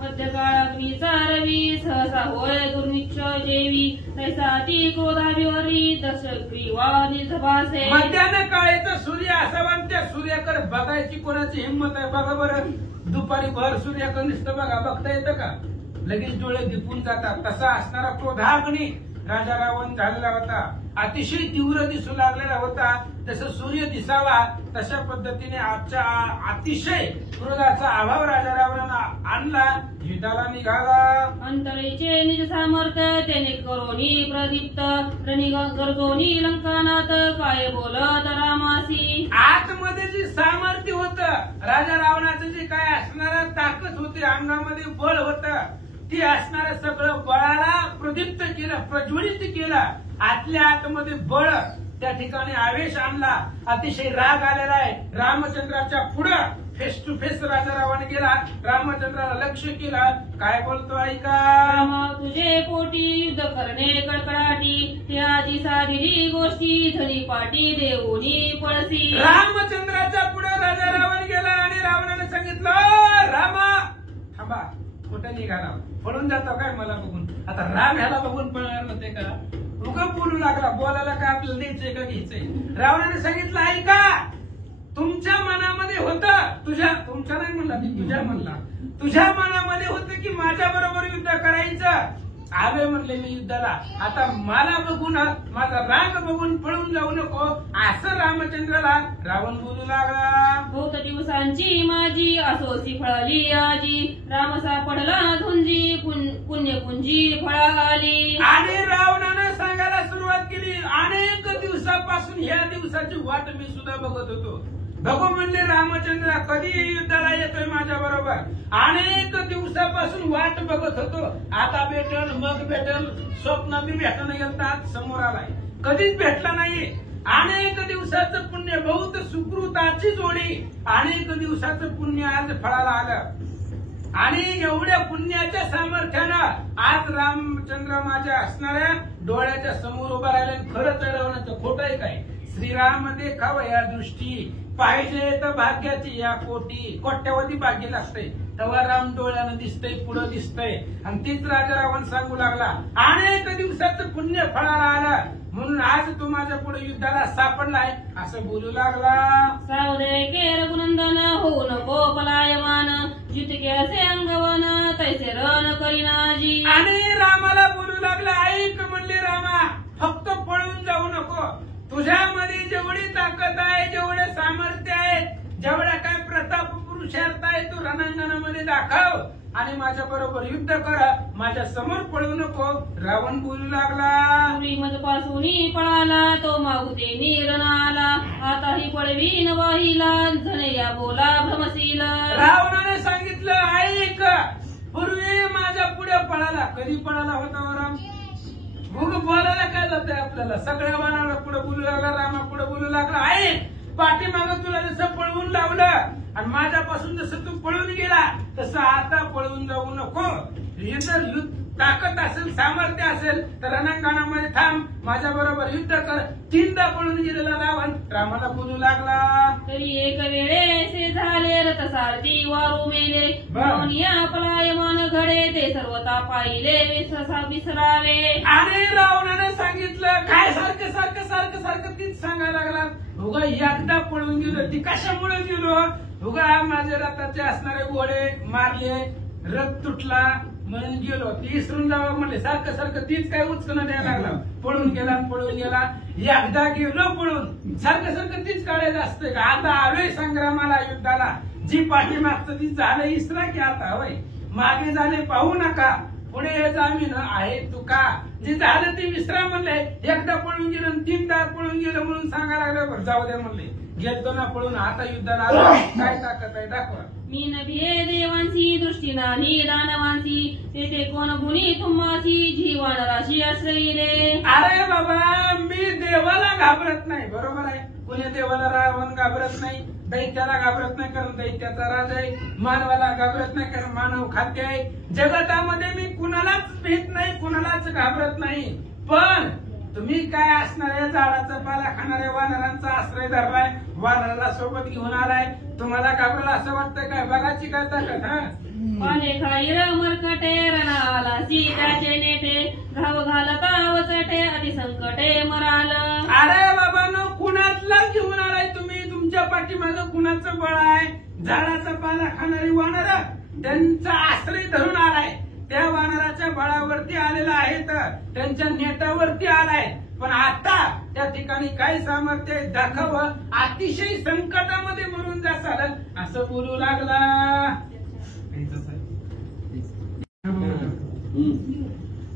मध्यकाळाग्नीचा रवी सहसा होय दुर्निच्छ जेवी तैसा ती क्रोधाभिवरी दशग्रीवा निजभासे. मध्यान्ह काळेचा सूर्य असावा आणि त्या सूर्याकडे बघायची कोणाची हिंमत आहे बघा बरं. दुपारी भर सूर्याकडे नुसतं बघा, बघता येतं का? लगेच डोळे दिपून जातात. तसा असणारा क्रोधाग्नी राजा रावण झालेला होता. अतिशय तीव्र दिसू लागलेला होता. जसं सूर्य दिसावा तशा पद्धतीने आजच्या अतिशय क्रोधाचा अभाव राजा रावणानं आणला. युद्धाला निघाला. अंतरेचे निज सामर्थ्य त्याने करोनी प्रदीप्त रणी गरजोनी लंकानाथ काय बोलत रामासी. आतमध्ये जे सामर्थ्य होतं राजा रावणाचं जे काय असणारा ताकद होती, अंगामध्ये बळ होतं, ती असणारं सगळं बळाला प्रदीप्त केलं, प्रज्वलित केलं. आतल्या आतमध्ये बळ त्या ठिकाणी आवेश आणला. अतिशय राग आलेला आहे. रामचंद्राच्या पुढं फेस टू फेस राजा रावण गेला. रामचंद्राला लक्ष केलं. काय बोलतो ऐका. रामा तुझे पोटी युद्ध करणे कडकडाटी त्याची साधिरी गोष्टी झली पाटी देऊनी पळसी. रामचंद्राच्या पुढे राजा रावण गेला आणि रावणाने सांगितलं रामा थांबा. कुठे निघाला? पळून जातो काय मला बघून? आता राम ह्याला बघून पळणार नव्हते का? उगा बोलू लागला. बोलायला काय आपल्याला द्यायचंय का घ्यायचंय? रावणाने सांगितलं ऐका तुमच्या मनामध्ये होतं, तुमच्या नाही म्हणला, तुझ्या म्हणला, तुझ्या मनामध्ये होतं की माझ्या बरोबर युद्ध करायचं. आलोय म्हणले मी युद्धाला. आता मला बघून माझा राग बघून पळून जाऊ नको असं रामचंद्राला रावण बोलू लागला. बहुत दिवसांची माझी असोसी फळाली आजी राम सापडला झुंजी पुण्यपुंजी फळा आली. आणि रावणानं सांगायला सुरुवात केली अनेक दिवसापासून ह्या दिवसाची वाट मी सुद्धा बघत होतो. भगो म्हणले रामचंद्र कधी युद्धाला येतोय माझ्या बरोबर. अनेक दिवसापासून वाट बघत होतो. आता भेटल मग भेटल. स्वप्न बी भेटणं गेलं आज समोर आलाय. कधीच भेटला नाही. अनेक दिवसाचं पुण्य, बहुत सुकृताची जोडी, अनेक दिवसाचं पुण्य आज फळाला आलं. आणि एवढ्या पुण्याच्या सामर्थ्यानं आज रामचंद्र माझ्या असणाऱ्या डोळ्याच्या समोर उभा राहिले. खरं चढवण्याचं खोटं आहे काय? श्रीराम देखावं या दृष्टी, पाहिजे तर भाग्याची या कोट्यावधी भाग्य लागतंय. तेव्हा राम डोळ्यानं दिसतंय, पुढं दिसतंय. आणि तीच राजा रावण सांगू लागला, अनेक दिवसाचं पुण्य फळाला आलं म्हणून आज तू माझ्या पुढे युद्धाला सापडलाय असं बोलू लागला. सावदे के रघुनंदन होऊ नको पलायमान, जितके असे अंगवन तैसे रण करीनाजी. आणि रामाला बोलू लागला, ऐक म्हणले रामा, फक्त पळून जाऊ नको. तुझ्यामध्ये जेवढी ताकद आहे, जेवढे सामर्थ्य आहे, जेवढा काय प्रताप पुरुषार्थ आहे, तू रणांगणामध्ये दाखव आणि माझ्या बरोबर युद्ध कर, माझ्या समोर पळू नको. रावण बोलू लागला, मजपासून पळाला तो मागुते नीरनाला, आता ही पळवीन वाहिला झनया बोला भ्रमशील. रावणाने सांगितलं, ऐक, पूर्वी माझ्या पुढे पळाला. कधी पळाला होता राम? मग बोलायला काय जातंय आपल्याला? सगळ्या वाणाला पुढे बोलू लागला, रामा पुढे बोलू लागला, ऐक, पाठीमागं तुला जसं पळवून लावलं आणि माझ्यापासून जसं तू पळून गेला तसं आता पळून जाऊ नको. जर ताकद असेल, सामर्थ्य असेल तर रणांगणामध्ये थांब, माझ्या बरोबर युद्ध कर. तीनदा पळून गेलेला रावण रामाला बोलू लागला, तरी एक वेळेसे झाले रथ सारथी वारू मेले, या पलायमान घडे ते सर्वता पाहिले विसरावे. आणि रावणाने सांगितलं, काय सारखं सारखं सारखं सारखं तीच सांगायला लागला. उगा एकदा पळून गेलो, ती कशामुळे गेलो? उगा माझे रथाचे असणारे घोडे मारले, रथ तुटला म्हणून गेलो. ती इसरून जावं म्हणले, सारखं सारखं तीच काय उचकणं द्यायला लागला. पळून गेला पळून गेला, एकदा गेलो पळून, सारखं सारखं तीच काढायचं असतंय का? आता आलोय संग्रामाला, युद्धाला. जी पाठीमागचं ती झालं इसरा की आता, होय मागे झाले पाहू नका, पुढे यायचं आम्ही ना आहे तुका. जे झालं ते विसरा म्हणले. एकदा पळून गेलं, तीनदा पळून गेलं म्हणून सांगायला लागलं, जाऊ द्या म्हणले. गेलतो ना पळून, आता युद्धाला आलो, काय ताकद आहे दाखवा. मी नभिये देवांसी दृष्टी नाही दानवांसी, तेथे कोण गुणी तुम्हासी जीवन राशी आश्रयिले. अरे बाबा, मी देवाला घाबरत नाही, बरोबर आहे. कुणी देवाला रावण घाबरत नाही, दैत्याला घाबरत नाही कारण दैत्याचा राजा आहे, मानवाला घाबरत नाही कारण मानव खाद्य आहे. जगतामध्ये मी कुणालाच भीत नाही, कुणालाच घाबरत नाही. पण तुम्ही काय असणार आहे, झाडाचा पाला खाणाऱ्या वानरांचा आश्रय धरलाय, वानराला सोबत घेऊन आलाय, तुम्हाला घाबरला असं वाटतंय काय? बघाची काय ताकद? हा, पाने खाईर मरकटे रणाला सीताचे नेटे, घाव घालता वचटे अति संकटे मराल. अरे बाबा, न कुणाला घेऊन आलाय तुम्ही? तुमच्या पाठीमागं कुणाचं बळ आहे? झाडाचा पाला खाणारी वानर त्यांचा आश्रय धरून आलाय, त्या वानराच्या बळावरती आलेला आहे, तर त्यांच्या नेटावरती आलाय. पण आता त्या ठिकाणी काय सामर्थ्य आहे दाखवावं, अतिशय संकटामध्ये मरून जासाल असं बोलू लागला.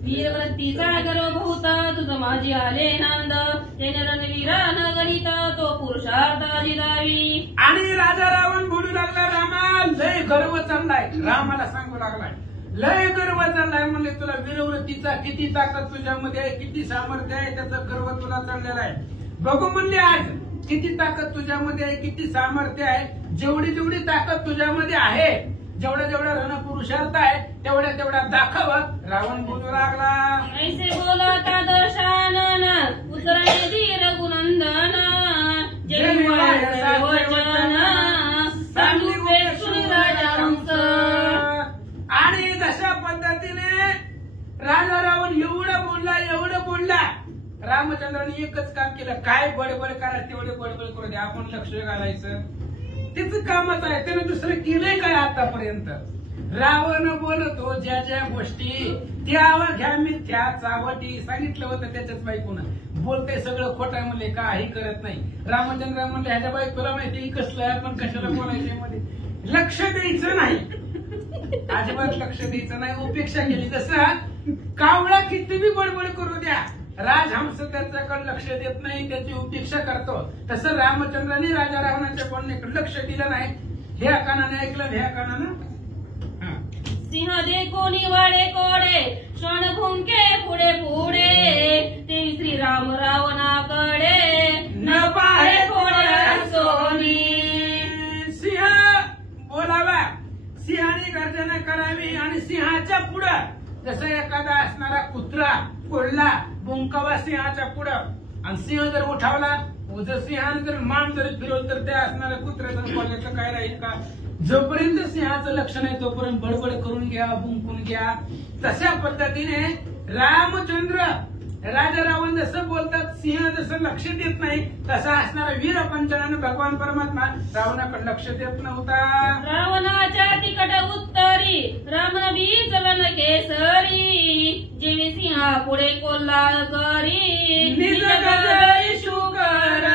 वीरवृत्तीचा गर्भभूत तुझ माझी आले नांद, तेने रणवीरा न गणित तो पुरुषार्थ जिजावी. आणि राजा रावण बोलू लागला, रामा लय गर्व चाललाय. रामाला सांगू लागलाय, लय गर्व चाललाय. म्हणले तुला वीरवृत्तीचा किती ताकद तुझ्यामध्ये आहे, किती सामर्थ्य आहे, त्याचा गर्व तुला चाललेला आहे. बघू म्हणले आज किती ताकद तुझ्यामध्ये आहे, किती सामर्थ्य आहे. जेवढी जेवढी ताकद तुझ्यामध्ये आहे, जेवढा जेवढा रणपुरुषार्थ आहे, तेवढ्या तेवढा दाखव. रावण बोलू लागला, ऐसे बोलता दर्शानन उतरणे धीर गुनंदन, जय वचन सांगू राजांच. आणि तशा पद्धतीने राजा रावण एवढं बोलला. रामचंद्राने एकच काम केलं, काय बडबड करा तेवढे बडबड करू द्या, आपण लक्ष घालायचं, त्याच कामच आहे. त्याने दुसरं केलंय काय आतापर्यंत? रावण बोलतो ज्या ज्या गोष्टी त्या घ्या मिथ्या चावटी सांगितलं होतं त्याच्याच बायकोनं. बोलते सगळं खोटं म्हणले, काही करत नाही. रामचंद्र म्हणले ह्याच्या बायकोला माहिती कसलं आहे, पण कशाला बोलायचं मध्ये लक्ष द्यायचं नाही, अजिबात लक्ष द्यायचं नाही, उपेक्षा केली. तसं कावळा किती बी बडबड करू द्या, राजहंस त्याच्याकडे लक्ष देत नाही, त्याची उपेक्षा करतो. तसं रामचंद्राने राजा रावणाच्या बोलण्याकडे लक्ष दिलं नाही. ह्या कानाने ऐकलं, ह्या कानानं सिंह दे कोणी वाडे कोडे, क्षण भुंके पुढे पुढे, ते श्रीराम रावणाकडे न पाहे कोण सोनी. सिंह बोलावा, सिंहाने गर्जना करावी आणि सिंहाच्या पुढं जसं एखादा असणारा कुत्रा कोल्हा भुंकावा सिंहाच्या पुढं आणि सिंह जर उठावला, जर सिंहाने जर मान जरी फिरवलं तर त्या असणाऱ्या कुत्र्याचं कोल्ह्याचं काय राहील का? जोपर्यंत सिंहाचं लक्ष नाही तोपर्यंत बडबड करून घ्या, भुंकून घ्या. तशा पद्धतीने रामचंद्र राजा रावण जसं बोलतात, सिंह जसं लक्ष देत नाही, तसा असणारा वीर पंचनाने भगवान परमात्मा रावणाकडे लक्ष देत नव्हता. रावणाच्या तिकट उत्तरी रामनबी चलन केसरी, जेवी सिंहा पुढे कोल्हा करी निज गजरी शुगर.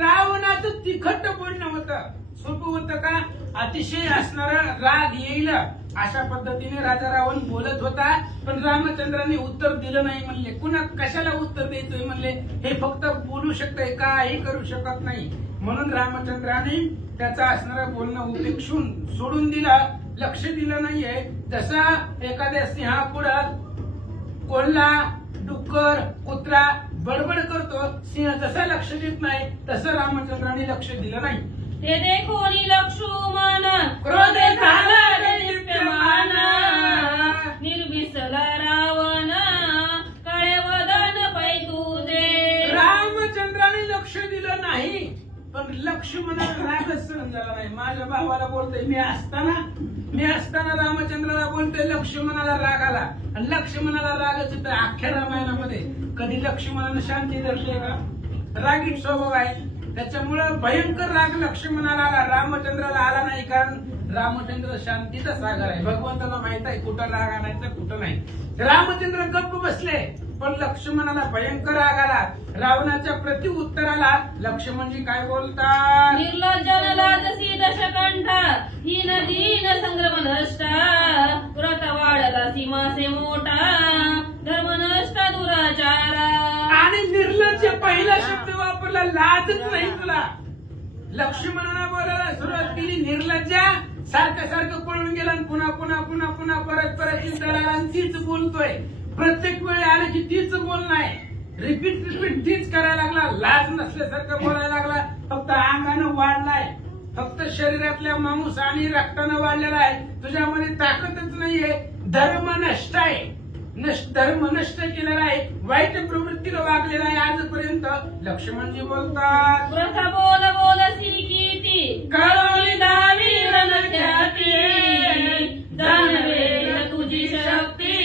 रावणाचं तिखट बोलणं होतं, सोपं होतं का? अतिशय असणारा राग येईल अशा पद्धतीने राजा रावण बोलत होता. पण रामचंद्रांनी उत्तर दिलं नाही. म्हणले कुणा कशाला उत्तर द्यायचंय? म्हणले हे फक्त बोलू शकतंय, काही करू शकत नाही. म्हणून रामचंद्राने त्याचा असणारं बोलणं उपेक्षून सोडून दिलं, लक्ष दिलं नाहीये. जसा एखाद्या सिंहापुढं कोल्हा डुक्कर कुत्रा बडबड करतो, सिंह जसा लक्ष देत नाही तसं रामचंद्राने लक्ष दिलं नाही. ते देखोनी लक्ष्मण क्रोधे झाला दीप्यमान, निर्मिसला रावण काळे वदन पै तुझे. रामचंद्राने लक्ष दिलं नाही, पण लक्ष्मणाला रागच सहन झाला नाही. माझ्या भावाला बोलतोय, मी असताना रामचंद्राला बोलतोय, लक्ष्मणाला राग आला. आणि लक्ष्मणाला रागच येतं. अख्ख्या रामायणामध्ये कधी लक्ष्मणानं शांती धरली का? रागीट स्वभाव आहे. त्याच्यामुळं भयंकर राग लक्ष्मणाला आला, रामचंद्राला आला नाही. कारण रामचंद्र शांतीचा सागर आहे. भगवंताला माहित आहे कुठं राग आणायचा कुठं नाही. रामचंद्र गप्प बसले, पण लक्ष्मणाला भयंकर राग आला. रावणाच्या प्रत्युत्तराला लक्ष्मणजी काय बोलतात? निर्लज्जन लाजसी दशकंठा, हीन दीन संग्रम नष्टा, व्रत वाढला सीमासे मोठा, धर्म नष्ट दुराचारा. आणि निर्लज्ज पहिला शब्द वापरला, लाजच नाही तुला. लक्ष्मणाला बोलायला सुरुवात केली, निर्लज्जा. सारखं पळून गेला आणि पुन्हा परत युद्धाला आणि तीच बोलतोय. प्रत्येक वेळी आलं की तीच बोलणं आहे. रिपीट तीच करायला लागला. लाज नसल्यासारखं बोलायला लागला. फक्त अंगानं वाढलाय, फक्त शरीरातल्या मांस आणि रक्तानं वाढलेला आहे. तुझ्यामध्ये ताकदच नाहीये. धर्म नष्ट आहे, धर्म नष्ट केलेला आहे, वाईट प्रवृत्तीला वागलेला आहे आजपर्यंत. लक्ष्मणजी बोलतात, व्रत बोलसी किती कळवली दावी रणख्याती, जाणवेल तुझी शक्ती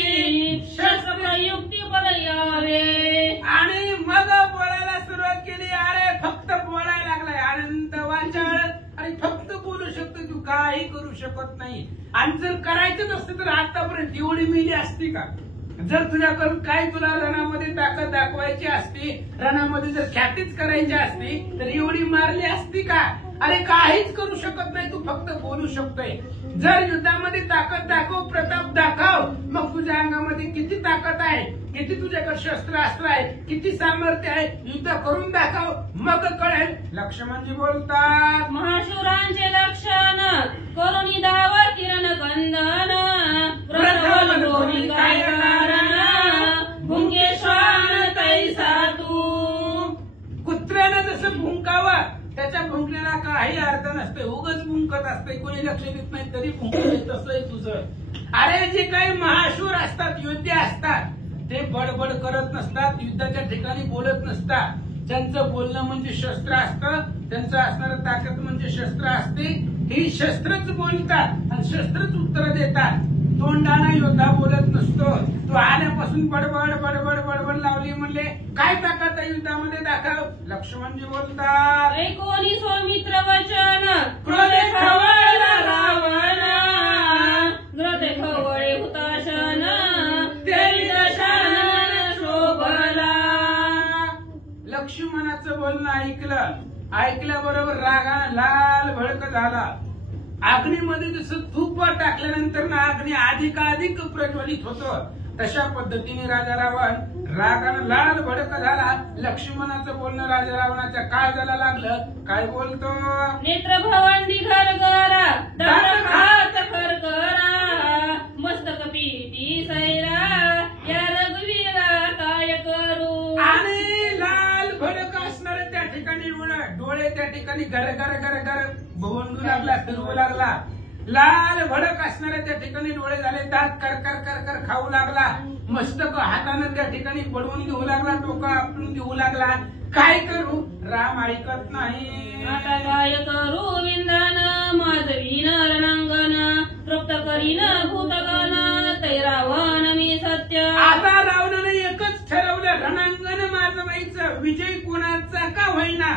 शस्त्रयुक्ती बलयावे. आणि मग बोलायला सुरुवात केली. अरे फक्त बोलायला लागलाय, अनंत वाचाळ. आणि फक्त बोलू शकतो तू, काही करू शकत नाही. आणि जर करायचंच असतं तर आतापर्यंत एवढी मिली असती का? जर तुझ्याकडून काय तुला रणामध्ये ताकद दाखवायची असती, रणामध्ये जर ख्यातीच करायची असती तर एवढी मारली असती का? अरे काहीच करू शकत नाही तू, फक्त बोलू शकतोय. जर युद्धामध्ये ताकद दाखव, प्रताप दाखव, मग तुझ्या अंगामध्ये किती ताकद आहे, किती तुझ्याकडे शस्त्रास्त्र आहे, किती सामर्थ्य आहे, युद्ध करून दाखव, मग कळेल. लक्ष्मणजी बोलतात, महाशूरांचे लक्षण करुणी दावर किरण कंदन, व्रत बोली काय कारण भुंकेश्वर तैसा तू. कुत्र्यानं जसं भुंकावं त्याच्या भुंकण्याला काही अर्थ नसते, उगाच भुंकत असते, कोणी लक्ष देत नाही तरी भुंकत. तसंय तुझं. अरे जे काही महाशूर असतात, योद्धे असतात, ते बडबड करत नसतात, युद्धाच्या ठिकाणी बोलत नसतात. त्यांचं बोलणं म्हणजे शस्त्र असतं, त्यांचं असणारं ताकद म्हणजे शस्त्र असते. ही शस्त्रच बोलतात आणि शस्त्रच उत्तर देतात. तोंडानं योद्धा बोलत नसतो. तो आल्यापासून बडबड लावली. म्हणले काय ताकद आहे युद्धामध्ये दाखव. लक्ष्मणजी बोलतात, ऐकोनी सौमित्र वचन क्रोधे खवळला रावण, ग्रथे खवळे हुताशन, तेरी दशानन शोभला. लक्ष्मणाचं बोलणं ऐकल्याबरोबर रागानं लाल भडक झाला. अग्नीमध्ये जसं तूप टाकल्यानंतर ना अग्नी अधिकाधिक प्रज्वलित होतो, तशा पद्धतीने राजा रावण रागानं लाल भडक झाला. लक्ष्मणाचं बोलणं राजा रावणाच्या काळजाला लागलं. काय बोलतो, नेत्र भवंडी घरगरा, दात खात खरकरा, मस्तक पीटी सैरा, या रघुवीरा काय करू. ठिकाणी गर गर गर गर भवंडू लागला, फिरवू लागला. लाल भडक असणारे त्या ठिकाणी डोळे झाले, दात कर कर कर कर खाऊ लागला. मस्तक हातानं त्या ठिकाणी पडवून घेऊ लागला, डोकं आपलून घेऊ लागला. काय करू? राम ऐकत नाही. आता काय करू विंदान माझवीन रणांगण तृप्त करीन भूतगण तै रावण मी सत्य. आता रावणाने एकच ठरवलं, रणांगण माझं व्हायचं, विजय कोणाचा का होईना.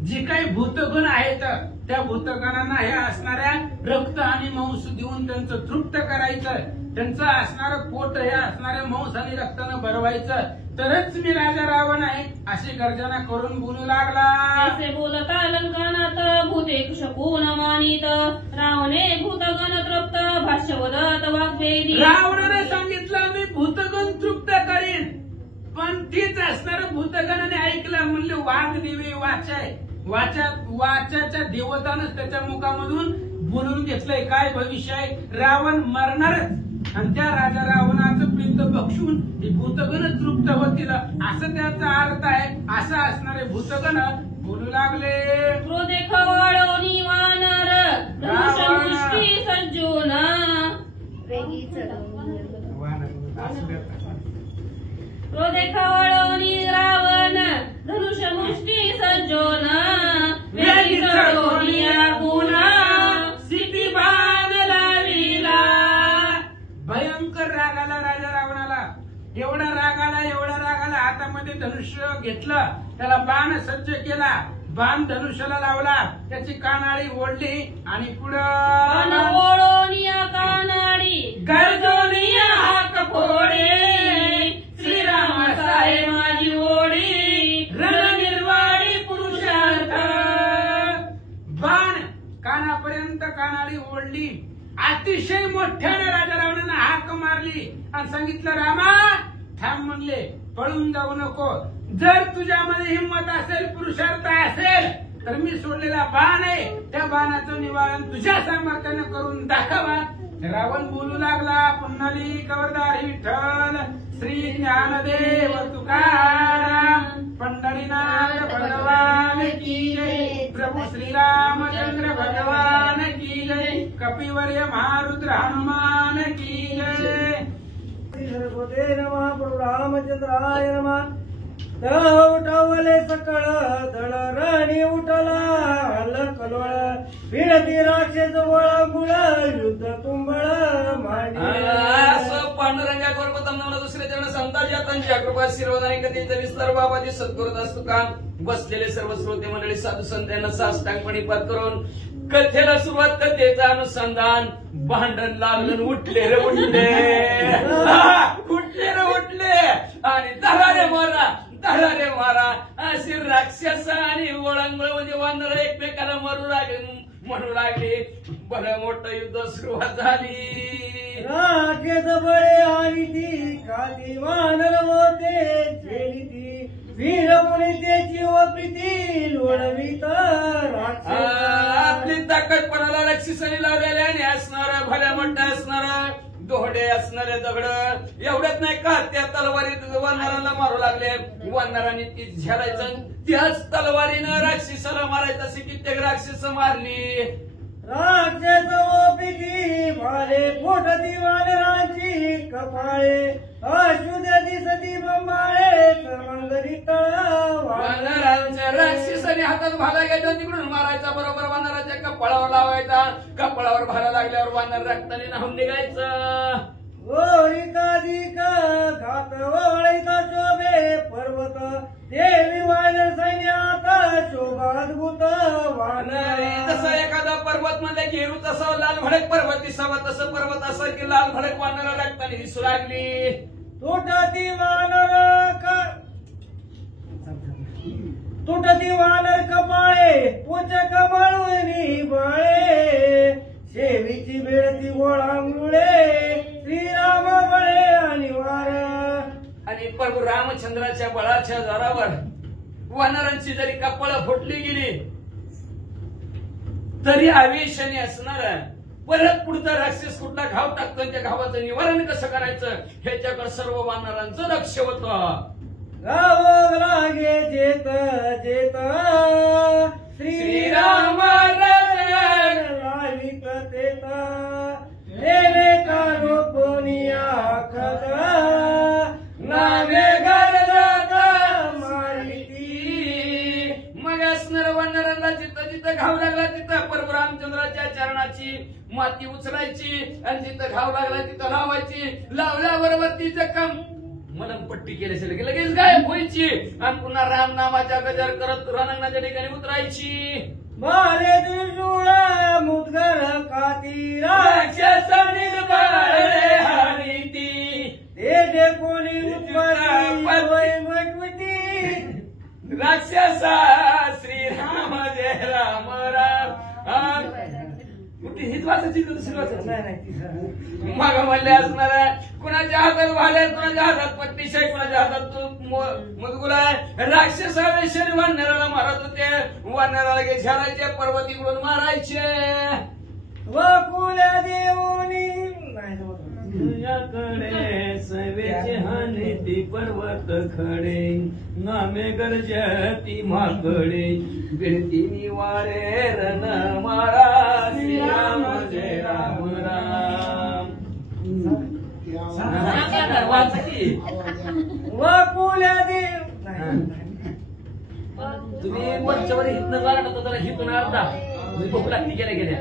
जी काही भूतगण आहेत त्या भूतगणांना हे असणाऱ्या रक्त आणि मांस देऊन त्यांचं तृप्त करायचं, त्यांचं असणारं पोट हे असणाऱ्या मांस आणि रक्तानं भरवायचं, तरच मी राजा रावण आहे अशी गर्जना करून बोलू लागला. असे बोलता लंकानात भूते शकून मानित रावणे भूतगण तृप्त भाष्यवदत वाग्वेदी. रावणाने सांगितलं मी भूतगण तृप्त करीन, पण तीच असणार भूतगणाने ऐकलं. म्हणले वाघ दिवे वाचाय, वाचाच्या देवतानच त्याच्या मुखामधून बोलून घेतलंय काय भविष्य आहे, रावण मरणारच आणि त्या राजा रावणाचं पिंड बक्षून हे भूतगण तृप्त होतील असं त्याचा अर्थ आहे. असं असणारे भूतगण बोलू लागले. क्रोधे खवळोनी वानर धनुष्यमुष्टी सज्जून वेगी चढवून क्रोधे खवळोनी रावण धनुष्यमुष्टी सज्जोन वेगी चढवून आगून सिटी बाण लाविला. भयंकर राग आला राजा रावणाला. एवढा राग आला हातामध्ये धनुष्य घेतलं, त्याला बाण सज्ज केला, बाण धनुष्याला लावला, त्याची कानाळी ओढली आणि पुढं ओळोनिया कानाडी गर्जोनिया हाक फोडे श्रीराम साहे माझी ओढी रणनिर्वाडी पुरुषार्थ. बाण कानापर्यंत कानाळी ओढली. अतिशय मोठ्याने राजा रावणानं हाक मारली आणि सांगितलं रामा थांब म्हणले, पळून जाऊ नको. जर तुझ्यामध्ये हिंमत असेल, पुरुषार्थ असेल तर मी सोडलेला बाण आहे त्या बाणाचं निवारण तुझ्या सामर्थ्यानं करून दाखवा. रावण बोलू लागला. पुन्हाली कवरदार विठ्ठल श्री ज्ञानदेव तुकाराम पंढरीनाथ भगवान की जय. प्रभू श्रीरामचंद्र भगवान की जय. कपिवर्य महारुद्र हनुमान की जय. सरस्वते नमः. प्रभु रामचंद्राय नमः. उठवले सकळ दळ राणी उठला हल्ल कलोळ भिडती राक्षस वळमुळ युद्ध तुंबळ असं पांडुरंगा गोरपतम्हाला दुसरे चरण संतांच्या त्यांच्या कृपा आशीर्वाद आणि कथेचा विस्तार बाबाजी सद्गुरुत असतो का. बसलेले सर्व श्रोते मंडळी साधू संत यांना साष्टांगपणी पाठ करून कथेला सुरुवात, कथेचं अनुसंधान. भांडण लागलं उठले रे उठले आणि दरारे मारा अशी राक्षस आणि ओळंगळ म्हणजे वानर एकमेकाला म्हणू लागले. बरं मोठं युद्ध सुरुवात झाली. राखेच बळे आणि ती काती वानर होते झेली ती वीर मुनी त्याची व प्रीती लोळवीत आपली ताकद कोणाला राक्षसाने लावलेल्या आणि असणार भल्या मोठं असणार दोहडे असणारे दगड एवढ्यात नाही का त्या तलवारीत वानराला मारू लागले. वानरांनी ती झेलायचं, त्याच तलवारीनं राक्षसाला मारायचं अशी कित्येक राक्षस मारली. राक्षस व प्रीती भाले पोटती वानरांची कपाळे अशुद्ध दिसती बंबाळे सर्वांगरीत वानरांच्या राक्षसाने हातात भाला घ्यायचा, तिकडून मारायचा, बरोबर वानराच्या कपाळावर लावायचा. कपाळावर भाला लागल्यावर वानर रक्ताने न्हाऊन निघायचं. ओरिकाधिक घात वळीता शोभे पर्वत देवी वानर सैन्यात शोभाद्भुत वानर. तसं एखादा पर्वत म्हणले की हिरू तसं लाल भडक पर्वत दिसावा, तसं पर्वत असं की लाल भडक वानर रक्ताने दिसू लागली. तुटती वानर कपाळे पुच कमळूनी बळे शेवीची बेळती गोळांमुळे श्रीराम बळे आणि वार. आणि प्रभू रामचंद्राच्या बळाच्या जोरावर वानरांची जरी कपाळ फुटली गेली तरी आवेशाने असणार परत पुढचा राक्षस कुठला घाव टाकतो, त्या घावाचं निवारण कसं करायचं ह्याच्याकडे सर्व वानरांचं लक्ष होतं. गाव लागे जेत जेत श्रीराम लावित तेता नेने कानो कोनिया खदा नामे गरदा मारिती. मग असणार वानरांना जिथं जिथं घाव लागला तिथं प्रभू रामचंद्राच्या चरणाची माती उचलायची आणि जिथं घाव लागला तिथं लावायची. लावल्याबरोबर ती जखम मलमपट्टी केल्याशी लगेच गायब व्हायची आणि पुन्हा राम नामाच्या गजर करत रणांगणाच्या ठिकाणी उतरायची. बाले त्रिशूळा मुदगर काती राक्षस निर्बळे हानीती ते जे कोणी उत्पत्ती राक्षसा श्रीराम जय राम राम. कुठे हीच वाचायची दुसरी वाचायची मग म्हणले असणार कुणाच्या हातात भाले कुणाच्या हातात पट्टीशाही कुणाच्या हातात मुदगुल आहे. राक्षसावेशरी वानराला मारत होते. वानराला घेरायचे पर्वतीकडून मारायचे. वाकुल्या देऊनी तुझ्याकडे सवेचे हानी पर्वत खडे नामे गरजती माकडे गिरती निवारे रण मारा श्रीराम जय राम राम. वाकुल्या देव तुम्ही वरच्यावर हितनं जाणार होता जरा हितून अर्धा मी भूक लागली गेल्या गेल्या.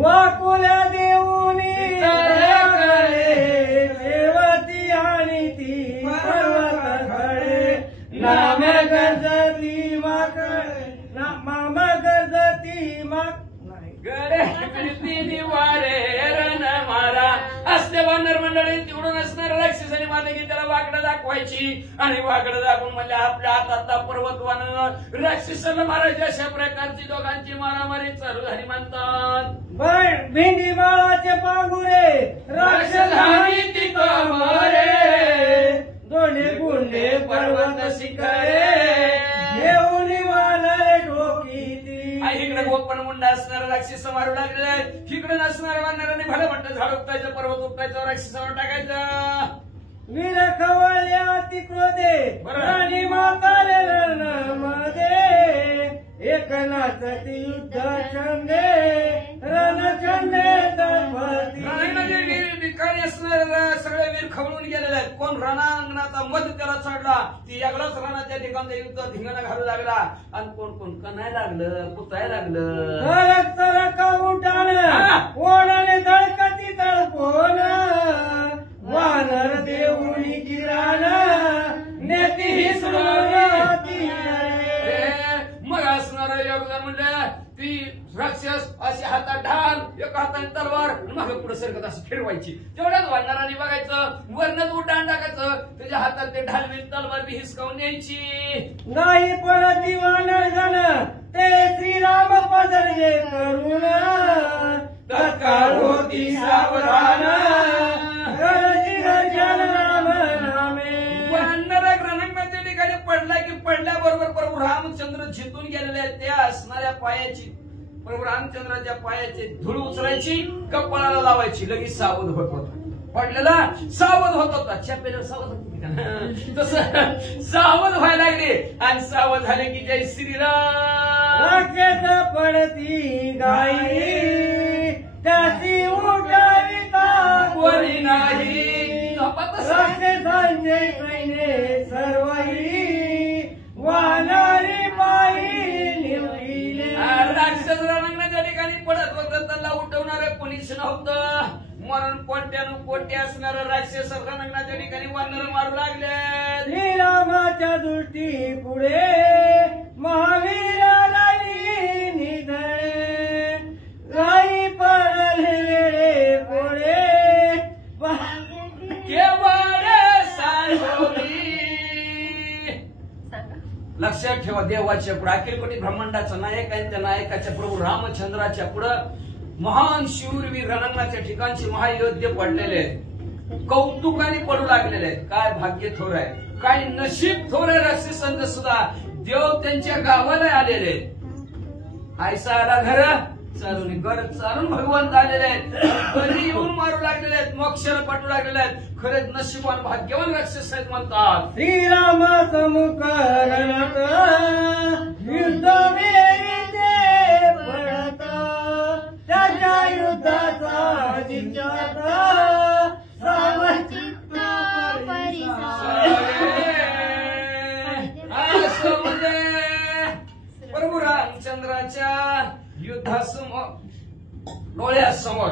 वाकुल्या देऊनी सेवती आणि ती पर्वत खडे नाम गरजती माकडे माम गरजती माक गिरती निवारे रण मारा. असले वानर मंडळी तिकडून असणार राक्षसाने माते की त्याला वाकडं दाखवायची आणि वाकडं दाखवून म्हणजे आपल्या हातातला पर्वत वानर राक्षसाला मारायची. अशा प्रकारची दोघांची मारामारी चालू झाली म्हणतात. भेंडी बाळाचे पांगुरे राक्षस हानी तिथं मारे दोन्ही गुंडे पर्वत शिखरे घेऊन वानरे डोकीती. इकडे गोपन मुंडा असणारा राक्षस मारू लागले. इकडे नसणाऱ्या वानराने भलं म्हणतं झाड उपटायचं पर्वत उपटायचं राक्षसावर टाकायचं. वीर खवळल्या अति क्रोधे राणी माताले रणमध्ये एक नाचती युद्ध छंदे रणछंदे ठिकाणी असणारे सगळे वीर खवळून गेलेले आहेत. कोण रणांगणाचा मध त्याला चढला ती यागलाच रणाच्या ठिकाणी युद्ध धिंगाणा घालू लागला आणि कोण कोण कणाय लागलं पुताय लागलं. तरक तरक उठान ओढाने धडकती तळपोन वानर देऊनी गिरान नेती हिसरून मग असणारं योगदान म्हणजे ती राक्षस अशी हातात ढाल एका हाताने तलवार मागे पुढे सरकत असं फिरवायची. तेवढ्याच वानरांनी बघायचं वरनच उड्डाण टाकायचं. त्याच्या हातात ते ढाल बी तलवार बी हिसकावून न्यायची. नाही पडती वानर जण ते श्रीराम पदर्जे करून तत्काळ होती सावधान गरजी गर्जन राम नामे. वानर रणंगणाच्या ठिकाणी पडला की पडल्याबरोबर प्रभू रामचंद्र जिंकून गेलेले आहेत. त्या असणाऱ्या पायाची प्रभू रामचंद्राच्या पायाची धूळ उचलायची कपाळाला लावायची लगेच सावध होत होता. पडलेला सावध होत होता. छापेला सावध होत तसं सावध व्हायला लागले आणि सावध झाले की जय श्रीराम. राक्षस पडती गाई त्याची उठाविता कोणी नाही. राक्षसांचे सैन्य सर्वही वानरी पायी निवडीले. राक्षस रणांगणाच्या ठिकाणी पडत होतं त्याला उठवणारं कोणीच नव्हतं. म्हणून कोट्यानु कोटी असणारं राक्षस रणांगणाच्या ठिकाणी वानर मारू लागले. श्रीरामाच्या दृष्टी पुढे महावीर राणी निधळे गाई पडले वेळे पुढे लक्षात ठेवा देवाच्या पुढे अखिल कोटी ब्रह्मांडाचा नायक आणि त्या नायकाच्या प्रभू रामचंद्राच्या पुढं महान शूरवीर रणांगणाच्या ठिकाणचे महायोद्धे पडलेले आहेत. कौतुकाने पडू लागलेले आहेत. काय भाग्य थोर आहे काय नशीब थोर आहे. राक्षसांचं सुद्धा देव त्यांच्या गावाला आलेले. आयसा आला घर चालून घर चालून भगवंत आलेले आहेत, कधी येऊन मारू लागलेले आहेत, मोक्षाला पाठवू लागलेले आहेत. खरेच नशिबान भाग्यवान राक्षस आहेत म्हणतात. श्रीराम समुख रणत युद्ध वेळी पडत, त्याच्या युद्धाचा जिंकता चित्त असं म्हणजे प्रभू रामचंद्राच्या युद्धासमोर डोळ्यासमोर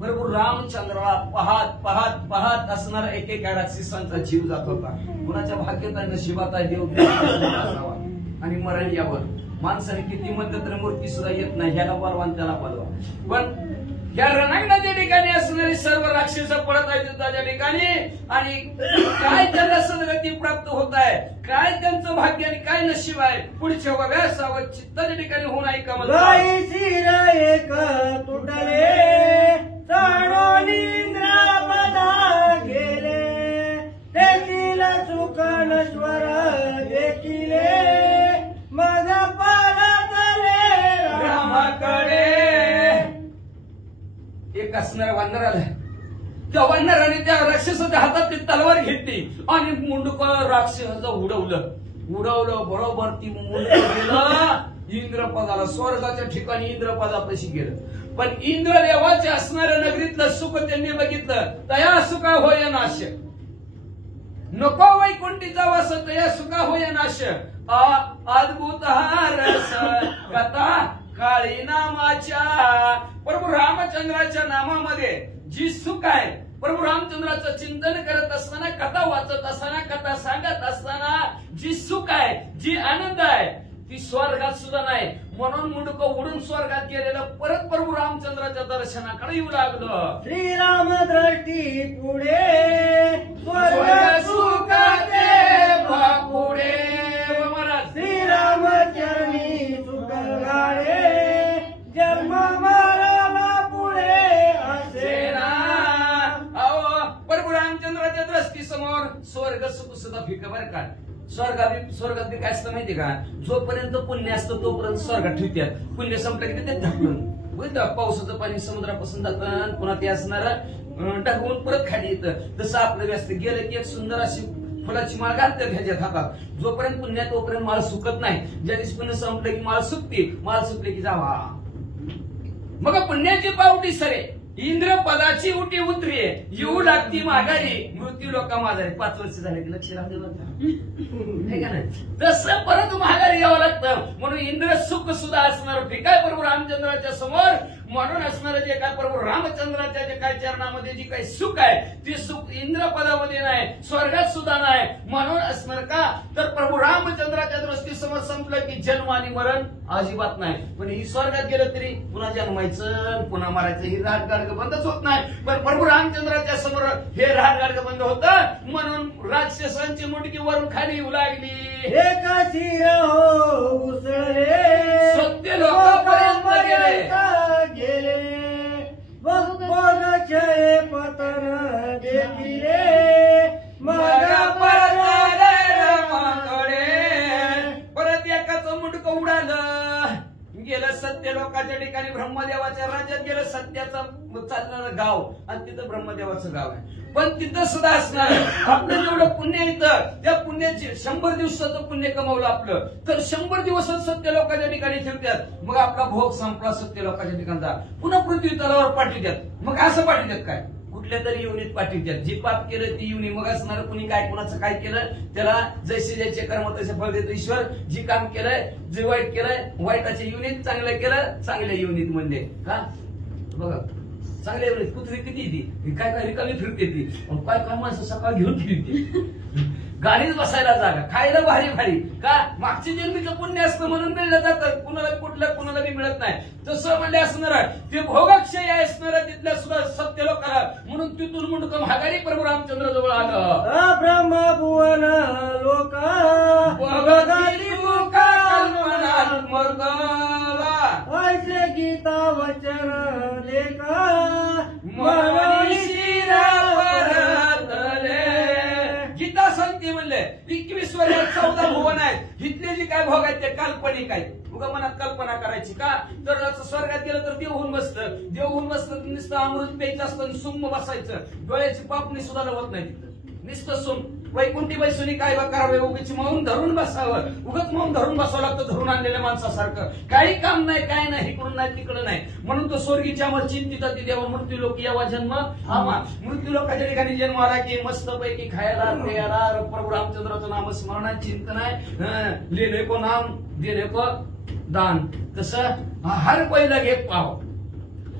प्रभू रामचंद्राला पाहत पाहत पाहत असणारा एकेका राक्षसांचा जीव जात होता. कुणाच्या भाग्यात आहे नशिबात आहे देव असावा आणि मरण यावर. माणसाने किती म्हणलं तर मूर्ती सुद्धा येत नाही, ह्याला बलवान त्याला बलवा. पण या रणांगणाच्या ठिकाणी असणारे सर्व राक्षस पडत आहेत युद्धाच्या ठिकाणी, आणि काय त्यांना सद्गती प्राप्त होत आहे, काय त्यांचं भाग्य आणि काय नशीब आहे पुढच्या वव्यासावं चित्ताच्या ठिकाणी होऊन ऐका मला. शिर एक तुटले चाळून इंद्रापदा गेले, देखील सुख नश्वर देखिले मग परतले रामाकडे. एक असणारा वानर आलाय, त्या वानराने त्या राक्षसाच्या हातात ती तलवार घेतली आणि मुंडक राक्षसाचं उडवलं. बरोबर ती मुंडक गेलं इंद्रपदाला, स्वर्गाच्या ठिकाणी इंद्रपदापाशी गेलं. पण इंद्रदेवाच्या असणाऱ्या नगरीतलं सुख त्यांनी बघितलं, तया सुखा होय नाश, नको वैकुंठीचा वास तया सुखा होय नाश. अद्भुत हा रस कथा काळी नामाच्या. प्रभू रामचंद्राच्या नामामध्ये जी सुख आहे, प्रभू रामचंद्राचं चिंतन करत असताना, कथा वाचत असताना, कथा सांगत असताना जी सुख आहे, जी आनंद आहे, ती स्वर्गात सुद्धा नाही. म्हणून मुंडक उडून स्वर्गात गेलेलं परत प्रभू रामचंद्राच्या दर्शनाकडे येऊ लागलं. श्रीराम दृष्टी पुढे स्वर्ग सुखाचे पुढे महाराज श्रीराम चरणी सुख गाळे, जन्म मरला पुढे असे ना. अहो प्रभू रामचंद्राच्या दृष्टी समोर स्वर्ग सुख सुद्धा फिक बर का. स्वर्गात बी काय असतं माहितीये का, जोपर्यंत पुण्य असतं तोपर्यंत स्वर्गात ठेवतात, पुण्य संपलं की ते ढकलून पावसाचं पाणी समुद्रापासून जातं, पुन्हा ते असणार ढकलून परत खाली येतं. तसं आपलं व्यस्त गेलं की एक सुंदर अशी फुलाची माळ घालतात ह्याच्यात हातात. जोपर्यंत पुण्य तोपर्यंत माळ सुकत नाही. ज्या दिवशी पुण्य संपलं की माळ सुकते, माळ सुकले की जावा मग पुण्याची पावटी सरे, इंद्रपदाची उटी उतरी, येऊ लागती माघारी, मृत्यू लोका माघारी. 5 वर्ष झाले की लक्ष राहते का नाही, तसं परत माघारी यावं लागतं. म्हणून इंद्र सुख सुद्धा असणार फिकाय प्रभू रामचंद्राच्या समोर. म्हणून असणारं जे काय प्रभू रामचंद्राच्या जे काय चरणामध्ये जी काही सुख आहे, ते सुख इंद्रपदामध्ये नाही, स्वर्गात सुद्धा नाही. म्हणून असणार का तर प्रभू रामचंद्राच्या दृष्टीसमोर संपलं की जन्म आणि मरण अजिबात नाही. पण ही स्वर्गात गेलं तरी पुन्हा जन्मायचं पुन्हा मरायचं ही राग गाडगं बंदच होत नाही. पण प्रभू रामचंद्राच्या समोर हे राग गाडगं बंद होतं. म्हणून राक्षसांची मुंडकी वरून खाली येऊ लागली. एका शिर हो उसळे सत्य लोकांपर्यंत गेले, बघ क्षय पतन देखिले मग परत एकाच मुंडक उडालं गेलं. सत्य लोकांच्या ठिकाणी ब्रह्मदेवाच्या राज्यात गेलं. सत्याचं चालणारं गाव आणि तिथं ब्रह्मदेवाचं गाव आहे. पण तिथं सुद्धा असणार आपलं जेवढं पुण्य येतं त्या पुण्याचे 100 दिवसाचं पुण्य कमवलं आपलं तर 100 दिवसच सत्य लोकांच्या ठिकाणी ठेवतात. मग आपला भोग संपला सत्य लोकांच्या ठिकाणचा, पुन्हा पृथ्वी तलावर पाठवतात. मग असं पाठवतात काय, कुठल्या तरी युनिट पाठवतात. जी पाप केलं ती युनी. मग असणार कुणी काय कुणाचं काय केलं त्याला जसे ज्याचे कर्म तसे फळ देतो ईश्वर. जी काम केलंय, जे वाईट केलंय वाईटाचे युनिट, चांगलं केलं चांगल्या युनिट म्हणजे का बघा. चांगल्या युनिट कुत्री किती येते, काय काय रिकामी फिरते ती, काय काय माणसं सकाळ घेऊन फिरते. गाडीत बसायला जागा, खायला भारी भारी का मागच्या जन्मीचं पुण्य असतं म्हणून मिळलं जातं. कुणाला कुठलं कुणाला बी मिळत नाही. तसं म्हणजे असणार ते भोगक्षय असणार तिथल्या सुद्धा सत्य लोकांना. म्हणून तिथून मुंडक माघारी प्रभू रामचंद्र जवळ आलं. ब्रह्म भुवन लोका ऐसे गीता वचन लेखा गीता सांगते म्हणले 21 वर्षात 14 भुवन आहेत. इथले जे काय भोग आहेत ते काल्पनिक आहेत. उगा मनात कल्पना करायची का तर स्वर्गात गेलं तर देव होऊन बसतं, देव होऊन बसतं नुसतं अमृत प्यायचं असतं, सुम बसायचं, डोळ्याची पापणी सुद्धा लवत नाही तिथं, नुसतं सुम. वैकुंठी बैसुनी काय करावे, उगीच मौन धरून बसावं, उगच मौन धरून बसावं लागतं धरून आणलेल्या माणसासारखं. काही काम नाही, काय नाही, इकडून नाही तिकडं नाही. म्हणून तो स्वर्गीच्या मग चिंतित देवा मृत्यू लोक यावा जन्म आवा. मृत्यू लोकांच्या ठिकाणी जन्म आला की मस्त पैकी खायला प्यायला प्रभू रामचंद्राचं नाम स्मरण चिंतन आहे. लिहिले को नाम दिले को दान. तसं हर पहिला घे पाव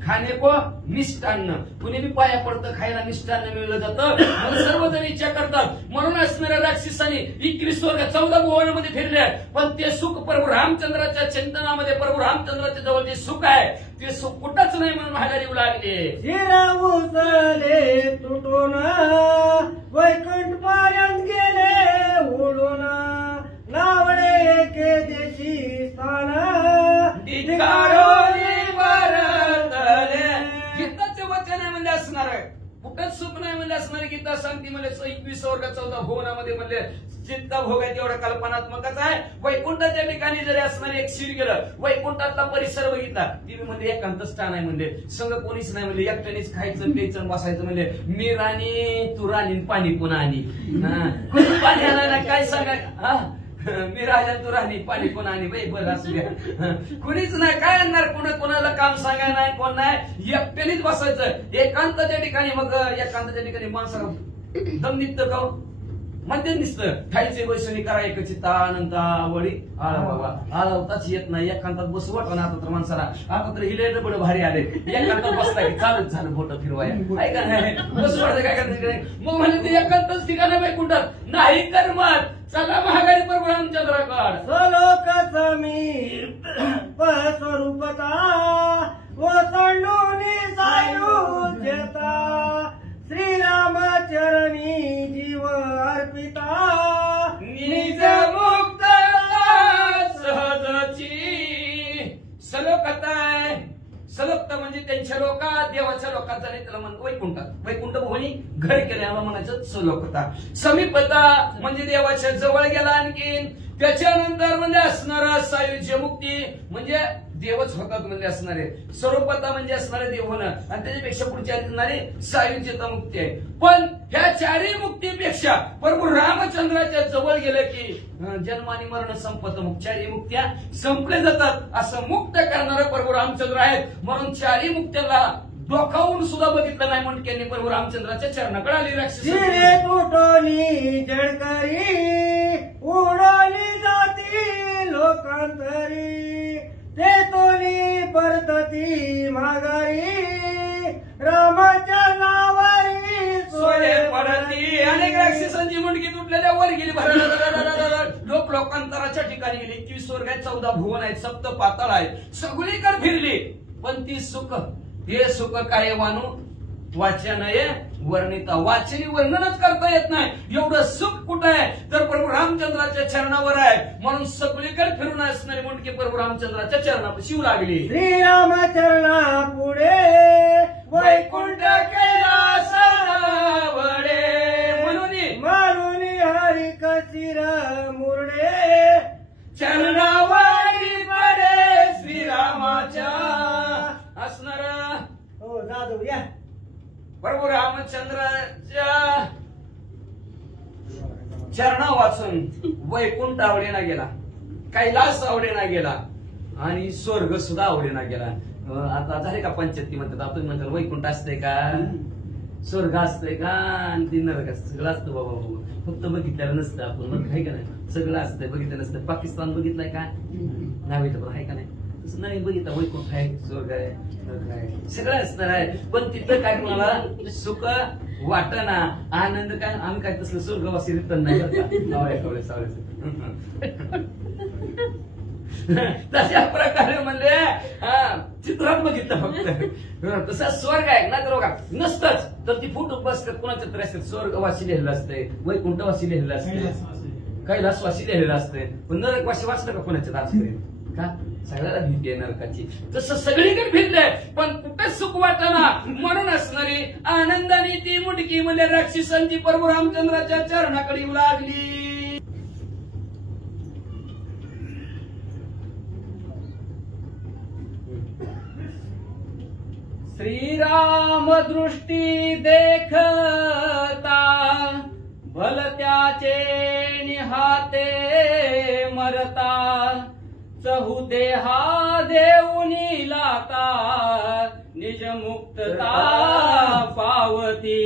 खाणे को मिष्टान्न. कुणी बी पाया पडतं खायला मिष्टान्न मिळलं जातं. सर्वजण इच्छा करतात. म्हणून असणाऱ्या राक्षसांनी 21 वर्ग 14 भुवनामध्ये फिरले, पण ते सुख प्रभू रामचंद्राच्या चिंतनामध्ये प्रभू रामचंद्राच्या जवळ जे सुख आहे ते सुख कुठंच नाही म्हणून माघारी येऊ लागले. शिरामुसले तुटून वैकुंठ पर्यंत गेले उडून, नावळे एके देशी स्थान गीताचे वचन आहे म्हणजे असणार आहे. कुठंच सुख नाही म्हणजे असणार. गीता सांगते म्हणजे 21 वर्ग 14 भुवनामध्ये म्हणजे चित्त भोग आहे तेवढं कल्पनात्मकच आहे. वैकुंठाच्या ठिकाणी जरी असणारे एक शिर गेलं, वैकुंठातला परिसर बघितला ती म्हणजे एकांत स्थान आहे. म्हणजे संघ कोणीच नाही म्हणजे एकट्यानेच खायचं प्यायचं बसायचं. म्हणजे मी राणी तू राणी पाणी पुन्हा आणि पाणी आणायला काय सांगा, मी राजा तू राणी पाणी कोण आणि बाई बरं असू द्या. कुणीच नाही काय आणणार, कोणाला काम सांगाय नाही, कोण नाही, एकट्यानेच बसायचं एकांताच्या ठिकाणी. मग एकांताच्या ठिकाणी माणसाला दम निघतं का मध्ये दिसतं. खायचे बैसणी करायचं चित्ता अनंत आवडी आला बाबा आला होताच येत नाही. एकांतात बसू वाटत ना आता तर माणसाला. आता तर हिले बडं भारी आले एकांतात बसला की चालत झालं बोट फिरवाय ऐका नाही बसू वाटत काय करायचं. मग म्हणजे ते एकांतच ठिकाण वैकुंठात नाही तर मग चला महागारी प्रभू रामचंद्राकड. सलोकाचा मी स्वरूपता ओसंडूनी सायुज्यता, श्रीरामचरणी जीव अर्पिता, निज मुक्त सहजची. सलोकता आहे. सलोकता म्हणजे त्यांच्या लोकात देवाच्या लोकात झाले त्याला म्हणतो वैकुंठात. वैकुंठ भुवनी घर केलं याला म्हणायचं सलोकता. समीपता म्हणजे देवाच्या जवळ गेला. आणखीन त्याच्यानंतर म्हणजे असणारा सायुज्य मुक्ती म्हणजे देवच होतात म्हणजे असणारे. स्वरूपता म्हणजे असणारे देव होणं आणि त्याच्यापेक्षा पुढची असणारी सायुज्यता मुक्ती आहे. पण ह्या चारही मुक्तीपेक्षा प्रभू रामचंद्राच्या जवळ गेले की जन्म आणि मरण संपत. मग चारही मुक्त्या संपले जातात. असं मुक्त करणारे प्रभू रामचंद्र आहेत. म्हणून चारही मुक्त्याला डोकावून सुद्धा बघितलं नाही म्हणून त्यांनी प्रभू रामचंद्राच्या चरणाकडे आली. राक्षस तुटोनी जळकरी उडोनी जाती लोकांतरी, ते तोनी परतती माघारी रामाच्या नावारी सोळे पडती. अनेक राक्षसांची मुंडकी तुटलेल्या वर गेली. लोकांतराच्या ठिकाणी गेली. 21 वर्ग आहेत 14 भुवन आहेत 7 पाताळ आहेत सगळीकडे फिरली. पण ती सुख हे सुख काय वानू वाचनय वर्णिता. वाचनी वर्णनच करता येत नाही. एवढं सुख कुठं आहे तर प्रभू रामचंद्राच्या चरणावर आहे. म्हणून सगळीकडे फिरून असणारी मुंडकी प्रभू रामचंद्राच्या चरणावर शिव लागली. श्रीरामचरणा पुढे वैकुंठ कैलास वडे म्हणून हरी कसिर मुरडे, चरणावारी पडे श्रीरामाच्या. असणार हो जाधव या प्रभू रामचंद्राच्या चरणा वाचून वैकुंठ आवडेना गेला, कैलास आवडेना गेला आणि स्वर्ग सुद्धा आवडेना गेला. आता झाले का पंचायती म्हणतात. आपण म्हणतात वैकुंठ असतंय का स्वर्ग असतंय का आणि ती नरक असतं. सगळं असतं बाबा. फक्त बघितलेलं नसतं आपण मग आहे का नाही. सगळं असतंय बघितलं नसतं. पाकिस्तान बघितलंय का नाही पण आहे का नाही. तसं नाही बघितलं. वैकुंठ आहे स्वर्ग आहे नरक आहे सगळं असणार आहे. पण तिथं काय कोणाला सुख वाटना आनंद काय आम्ही काय तसलं स्वर्गवासी रिटर्न नाही तशा प्रकारे म्हणले चित्रात बघितलं फक्त. तसा स्वर्ग आहे ना तर बघा नसतंच तर ती फुट बसतात कोणाच्या तरी असतात. स्वर्गवासी लिहिलेलं असतंय, वैकुंठवासी लिहिलेलं असतंय, कैलासवासी लिहिलेलं असतंय. पण नरकवासी वाचलं का कोणाच्या आजपर्यंत का सगळ्याला भीती आहे नरकाची. तसं सगळीकडे भिडलंय पण कुठे सुख वाटना. म्हणून असणारी आनंदाने ती मुडकी म्हणजे राक्षसांची प्रभू रामचंद्राच्या चरणाकडे येऊ लागली. श्रीराम दृष्टी देखता भलत्याचे निहाते मरता चहु देहा देऊनी लाता निज मुक्तता पावती.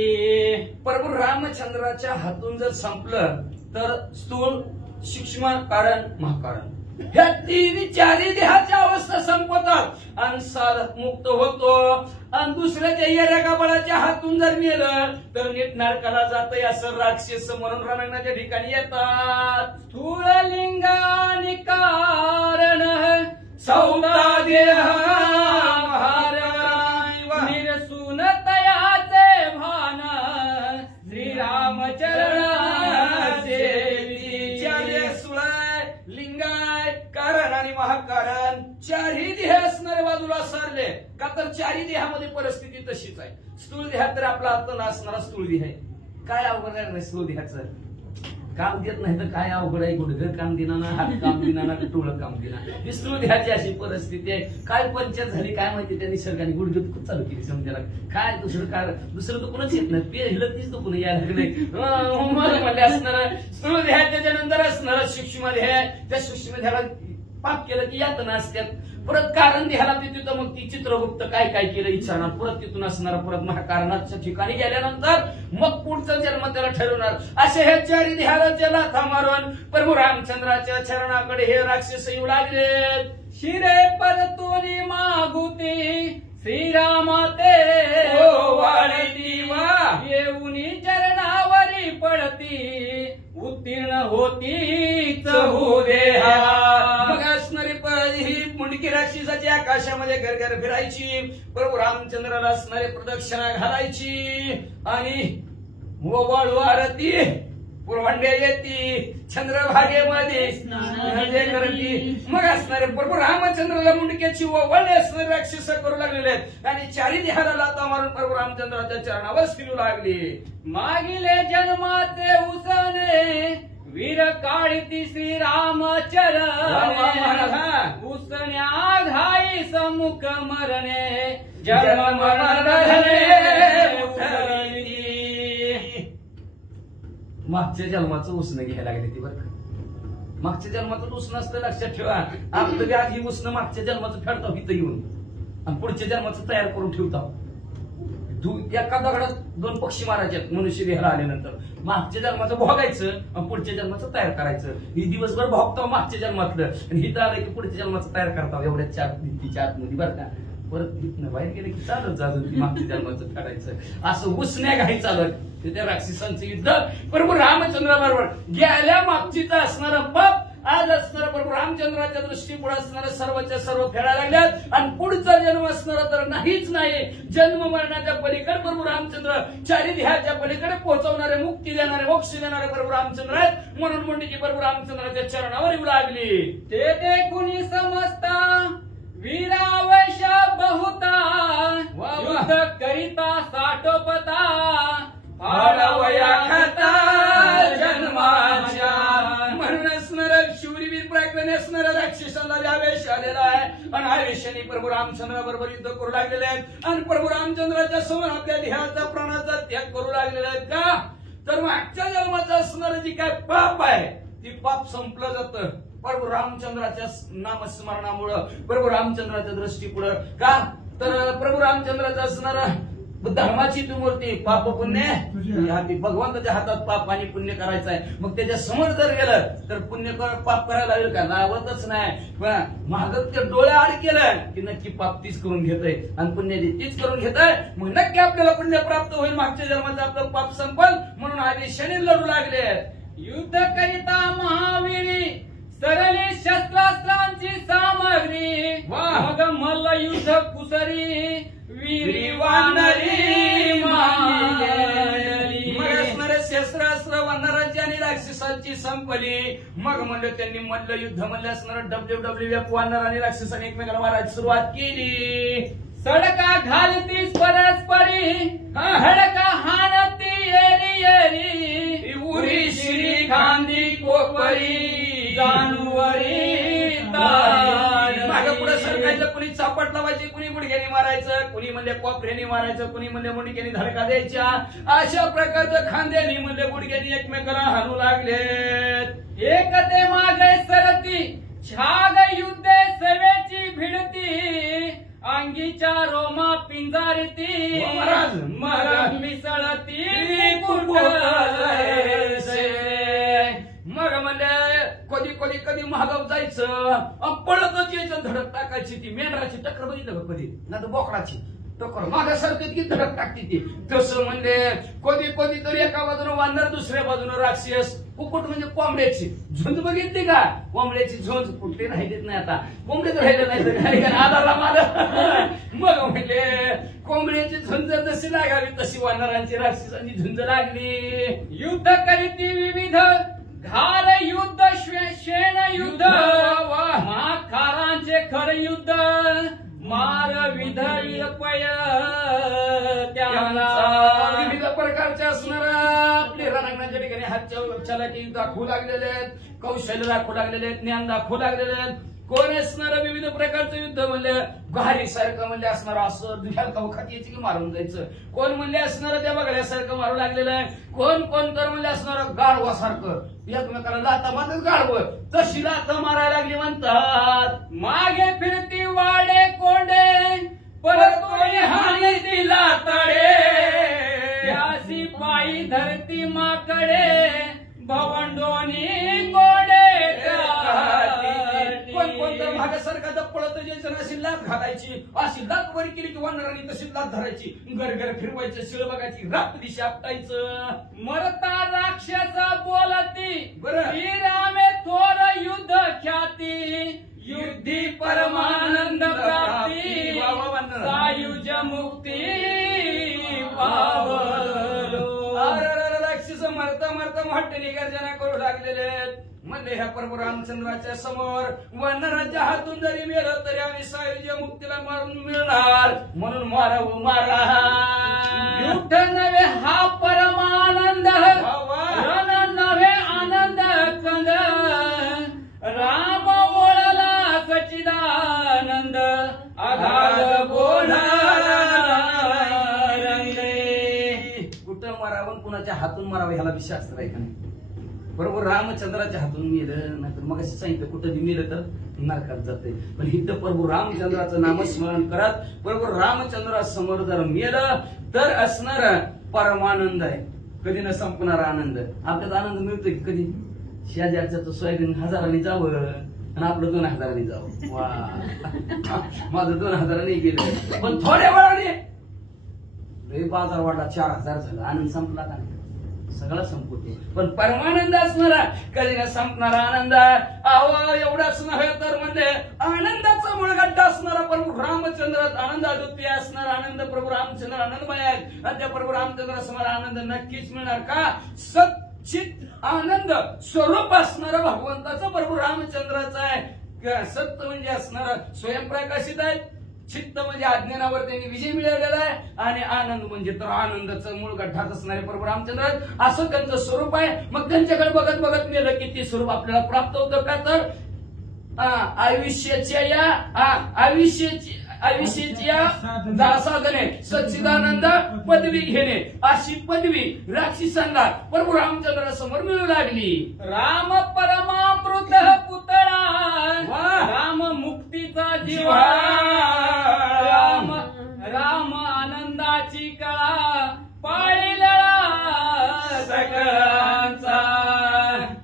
प्रभू रामचंद्राच्या हातून जर संपलं तर स्थूल, सूक्ष्म कारण, महाकारण ह्या तिन्ही चारी देहाच्या अवस्था संपतात आणि साधक मुक्त होतो. आणि दुसऱ्याच्या येऱ्या बळाच्या हातून जर नेलं तर नीट नरकाला जातं असं राक्षस मरण रणांगणाच्या ठिकाणी येतात. स्थूल लिंगानि कारण सौदा देह निरसून तयाचे भान श्रीरामचरण लिंगाय कारण आणि महाकारण चारही देह असणारे बाजूला सरले का तर चारही देहामध्ये परिस्थिती तशीच आहे. स्थूल देहात तर आपला आत्ता असणारा स्थूल देह आहे. काय अवघड आहे स्थूल देहाचं? काम देत नाही तर काय अवघड आहे? गुडघं काम दिना ना, हात काम दिना ना, टोळं काम दिना. ही स्थूल देहाची अशी परिस्थिती आहे. काय पंचायत झाली काय माहिती त्या निसर्गाने गुडघं खूप चालू केली समजायला. काय दुसरं तर कोणच येत नाही. पेरलं तीच तो कोणी यायला लागले म्हणले असणार स्थूल देहाच्या नंतर असणार सूक्ष्म देह. त्या सूक्ष्म देहाला पाप केलं की यातना असतात. परत कारण देहाला तिथं मग ती चित्रगुप्त काय काय केलं विचारणार. परत तिथून असणार परत महाकारणाच्या ठिकाणी गेल्यानंतर मग पुढचा जन्म त्याला ठरवणार. असे हे चारी देहाला त्याला थांबारून प्रभू रामचंद्राच्या चरणाकडे हे राक्षस येऊ लागले. शिरे परतुनी मागुती श्रीरामाते वाढती वा येऊनी चरणावरी पडती उत्तीर्ण होती चहू देहा. मग असणारी ही मुंडकी राक्षसाची आकाशामध्ये घरघर फिरायची. प्रभू रामचंद्राला असणारी प्रदक्षिणा घालायची आणि वाळू आरती पुरवंड्या येती चंद्रभागेमध्ये करती. मग असणारे प्रभू रामचंद्राला मुंडक्याची वळणे असणारे राक्षस करू लागलेले आहेत आणि चारी देहाला लाता मारून प्रभू रामचंद्राच्या चरणावर फिरू लागले. मागिले जन्माचे उसने वीर काळती श्रीरामचरण उसन्या घाई सम्मुख मरणे जन्म मागच्या जन्माचं उसणं घ्यायला लागले ती बरं का. मागच्या जन्माचं उसणं असतं लक्षात ठेवा. आपलं आधी उसणं मागच्या जन्माचं फेडतो इथं येऊन आणि पुढच्या जन्माचं तयार करून ठेवतो. एका दगडात दोन पक्षी मारायचे मनुष्य देहाला आल्यानंतर. मागच्या जन्माचं भोगायचं आणि पुढच्या जन्माचं तयार करायचं. ही दिवसभर भोगतो मागच्या जन्मातलं आणि हिथं आलं की पुढच्या जन्माचं तयार करता एवढ्या चार भिंतीच्या आतमध्ये बरं का. परत तिथनं बाहेर गेले की चालत जात मागच्या जन्माचं फेडायचं. असं उसण्या घाई चालत त्या राक्षसांचं युद्ध प्रभू रामचंद्राबरोबर. गेल्या मागचीच असणारा बाप आज असणारा प्रभू रामचंद्राच्या दृष्टीपुढे असणारे सर्वच्या सर्व फेडायला लागल्यात आणि पुढचा जन्म असणारा तर नाहीच नाही. जन्म मरणाच्या पलीकडे प्रभू रामचंद्र चारी देहाच्या पलीकडे पोहोचवणारे मुक्ती देणारे मोक्ष देणारे प्रभू रामचंद्र आहेत. म्हणून म्हणते की प्रभू रामचंद्राच्या चरणावर येऊ लागली. ते कुणी समजता वीरावश बहुता युद्ध करिता साठोपता फाळवया खाता जन्माच्या. म्हणून असणारा शूरवीर पराक्रमी असणाऱ्या राक्षसाला आवेश आलेला आहे आणि आवेशाने प्रभू रामचंद्राबरोबर युद्ध करू लागलेले आहेत आणि प्रभू रामचंद्राच्या समोर आपल्या देहाचा प्राणाचा त्याग करू लागलेला आहेत. का तर मागच्या जन्माचं असणारं जी काय पाप आहे ती पाप संपलं जातं प्रभू रामचंद्राच्या नामस्मरणामुळं, प्रभू रामचंद्राच्या दृष्टीपुढं. का तर प्रभू रामचंद्राचं असणारा धर्माची ती मूर्ती पाप पुण्य भगवंताच्या हातात पाप आणि पुण्य करायचं आहे. मग त्याच्या समोर जर गेलं तर पुण्य पाप करायला लागेल का? लावतच नाही. महागत ते डोळे आड केलं की नक्की पाप तीच करून घेतोय आणि पुण्य तीच करून घेतोय. मग नक्की आपल्याला पुण्य प्राप्त होईल. मागच्या जन्माचं आपलं पाप संपल म्हणून आधी शनी लढू लागले. युद्ध करिता महावीरी सरली शस्त्रास्त्रांची सामग्री मग मल्ल युद्ध कुसरी वीरी वानरी मग असणारे शस्त्रास्त्र वानरांची आणि राक्षसांची संपली. मग म्हणलं त्यांनी मल्ल युद्ध म्हणलं असणार WWF वानर आणि राक्षसांनी एकमेकांना मारायची सुरुवात केली. सडका घालतीस परस्परी हडका हाणती येरी येरी उरी शिरी खांदी कोपरी जानवरी मागं पुढे सरकायचं कुणी झापट लावायची, कुणी गुडघ्याने मारायचं, कुणी म्हणजे कोपऱ्याने मारायचं, कुणी म्हणजे मुंडक्याने धडका द्यायच्या. अशा प्रकारचं खांद्यानी म्हणजे गुडघ्याने एकमेकाला हाणू लागलेत. एक ते मागे सरती छाग युद्धे सेवेची भिडती, अंगीच्या रोमा पिंजारती, महाराज मग मिसळती मग म्हणजे कधी महागाव जायचं, पळतच यायचं, धडक टाकायची. ती मेंढराची टक्कर बघितलं का कधी, नाही तर बोकडाची टक्कर मागासारखं ती धडक टाकते ती. तसं म्हणजे कधी तरी एका बाजूने वानर, दुसऱ्या बाजूने राक्षस. कुकुट म्हणजे कोंबड्याची झुंज बघितली का, कोंबड्याची झुंज कुठली राहिलीच नाही आता, कोंबडीच राहिलं नाही तर काय आधारला मला. मग म्हणजे कोंबड्याची झुंज जशी लागावी तशी वानरांची राक्षसांची झुंज लागली. युद्ध करीती विविध घाल युद्ध शेण युद्ध, माखारांचे खर युद्ध, मार विध पय त्याला. विविध प्रकारचे असणारा आपले रणांगणाच्या ठिकाणी हातच्या की दाखवू लागलेले आहेत, कौशल्य दाखवू लागलेले आहेत, ज्ञान दाखवू लागलेले आहेत. कोण असणारं विविध प्रकारचं युद्ध म्हणजे घारी सारखं म्हणजे असणारं असं खाती यायची की मारून जायचं. कोण म्हणजे असणारं त्या बघण्यासारखं मारू लागलेलं आहे. कोण तर म्हणजे असणारं गाढवासारखं एकमेकाला लाता मारत गाढवं तशी लाता मारायला लागली म्हणतात. मागे फिरती वाडे कोंडे परत हानी दिला तडे, त्यासी पायी धरती माकडे भवंडोनी गोडे. कोणतं भागासारखा पळत जायचं, अशी लात घालायची, अशी लात वर केली की वानरांनी तशी लात धरायची, घर फिरवायचं, शिळ बघायची, रात दिशा आपटायचं. मरता राक्षसा बोलती बरं. श्रीरामे थोर युद्ध ख्याती, युद्धी परमानंद प्राप्ती, सायुज मुक्ती पावलो. राक्षस मरता मोठ्याने गर्जना करू लागलेले म्हणजे ह्या प्रभू रामचंद्राच्या समोर वानराच्या हातून जरी मेलं तरी आम्ही सायुज्य मुक्तीला मारून मिळणार, म्हणून मारावं मारा. युद्ध नव्हे हा परमानंद, रण नव्हे आनंद कंद, राम ओळला सचिदानंद, आधार बोला कुठं मारावं, कुणाच्या हातून मारावं ह्याला विश्वास आहे का नाही. बरोबर रामचंद्राच्या हातून मेलं, नाहीतर मग असं सांगितलं कुठं मेलं तर नरकात जाते. पण इथं प्रभू रामचंद्राचं नामस्मरण करत प्रभू रामचंद्रासमोर जर मेलं तर असणार परमानंद आहे, कधी न संपणारा आनंद. आपल्याला आनंद मिळतोय कधी, शेजारच्या तो सोयाबीन 1000 जावं आणि आपलं 2000 जावं. वा माझं 2000 गेलं, पण थोड्या वेळाने बाजार वाढला 4000 झालं, आनंद संपला का नाही, सगळा संपवतो. पण परमानंद असणारा कधी न संपणारा आनंद. अहो एवढाच नव्हे तर म्हणजे आनंदाचा मुळगड्डा असणारा प्रभू रामचंद्र, आनंदाद्वितीय असणारा आनंद प्रभू रामचंद्र आनंदमय आहेत. आणि त्या प्रभू रामचंद्रासमोर आनंद नक्कीच मिळणार का, सच्चित आनंद स्वरूप असणारा भगवंताचा प्रभू रामचंद्राचा आहे. सत्य म्हणजे असणारा स्वयंप्रकाशित आहे, चित्त म्हणजे अज्ञानावर त्यांनी विजय मिळवलेला आहे, आणि आनंद म्हणजे तर आनंदाचं मूळ गड्ढात असणारे प्रभू रामचंद्र असं त्यांचं स्वरूप आहे. मग त्यांच्याकडे बघत बघत गेलं की ते स्वरूप आपल्याला प्राप्त होतं का, तर आयुष्याच्या साधने सच्चिदानंद पदवी घेणे, अशी पदवी राक्षसांना प्रभू रामचंद्रासमोर मिळू लागली. राम परमामृत पुतळा, राम मुक्तीचा जीवा, राम आनंदाची कळा, पाळीला सगळ्यांचा.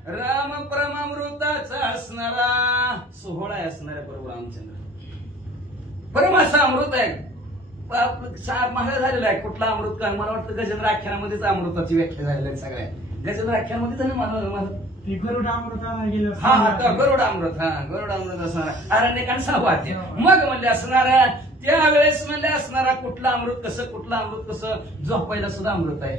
राम परमामृताचा असणारा सोहळा असणारा प्रभू रामचंद्र परम असं अमृत आहे. महाग झालेला आहे. कुठला अमृत का, मला वाटतं गजेंद्र आख्यानामध्येच अमृताची व्याख्या झालेली आहे. सगळ्या गजेंद्र आख्यानामध्येच गरुड अमृताला गेलं. गरुड अमृत, गरुड अमृत असणारा अरण्यकांचा वाद्य. मग म्हणजे असणारा त्यावेळेस म्हणजे असणारा कुठला अमृत कसं झोपायला सुद्धा अमृत आहे.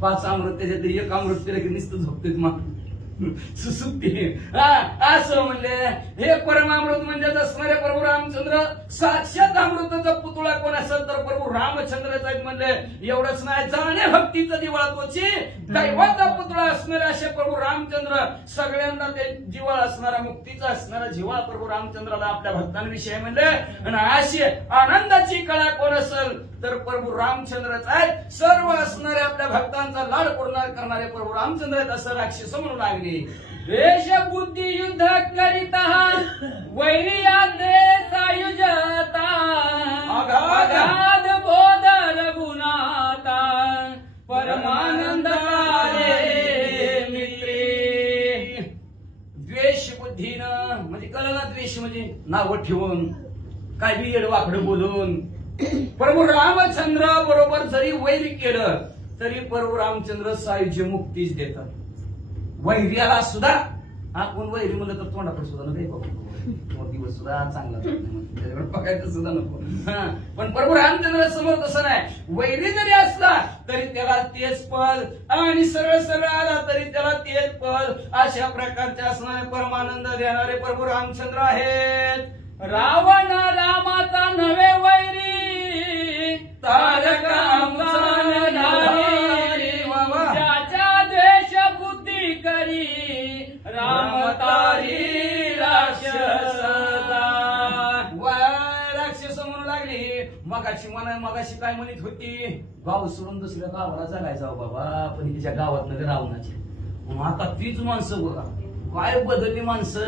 5 अमृत त्याच्यातली एक अमृत केलं की नुसतं झोपतेच. मग सुसुप्ती असं म्हणले. हे परमामृत म्हणजे असणारे प्रभू रामचंद्र साक्षात अमृताचा पुतळा कोण असेल तर प्रभू रामचंद्रच आहेत म्हणले. एवढंच नाही, जाणे भक्तीचा दिवाळा तोची दैवाचा पुतळा असणारे असे प्रभू रामचंद्र. सगळ्यांना ते जिवाळ असणारा, मुक्तीचा असणारा जिवाळा प्रभू रामचंद्राला आपल्या भक्तांविषयी म्हणले. आणि अशी आनंदाची कळा कोण असेल तर प्रभू रामचंद्रच आहेत. सर्व असणारे आपल्या भक्तांचा लाड करणारे प्रभू रामचंद्र आहेत असं राक्षस म्हणू लागले. देश बुद्धी युद्ध करिता वैरिया देश आयुजता अगाध बोध रघुनाथा परमानंद मित्रे. द्वेष बुद्धीनं म्हणजे कळलं ना, द्वेष म्हणजे नावं ठेवून काय बी येडवाकडं बोलून प्रभू रामचंद्र बरोबर जरी वैर केलं तरी प्रभू रामचंद्र सायुज्य मुक्तीच देतात. वैर्याला सुद्धा आपण वैरी म्हणलं तर तोंडाकडे सुद्धा नको, दिवस सुद्धा चांगला त्याच्याकडे बघायचं सुद्धा नको. पण प्रभू रामचंद्र समोर तसं नाही. वैरी जरी असला तरी त्याला तेच पद आणि सरळ सरळ आला तरी त्याला तेच पद. अशा प्रकारचे असणारे परमानंद देणारे प्रभू रामचंद्र आहेत. रावण रामाचा नवे वैरी तारक आमचा नधारी ज्याच्या द्वेष बुद्धी करी राम तारी राक्षसा. राक्षस म्हणू लागली. मगाशी काय म्हणत होती, गाव सोडून दुसऱ्या गावाला जगायचं बाबा, पण तिच्या गावात नव्हे रावणाची. आता तीच माणसं बघा काय बदलली, माणसं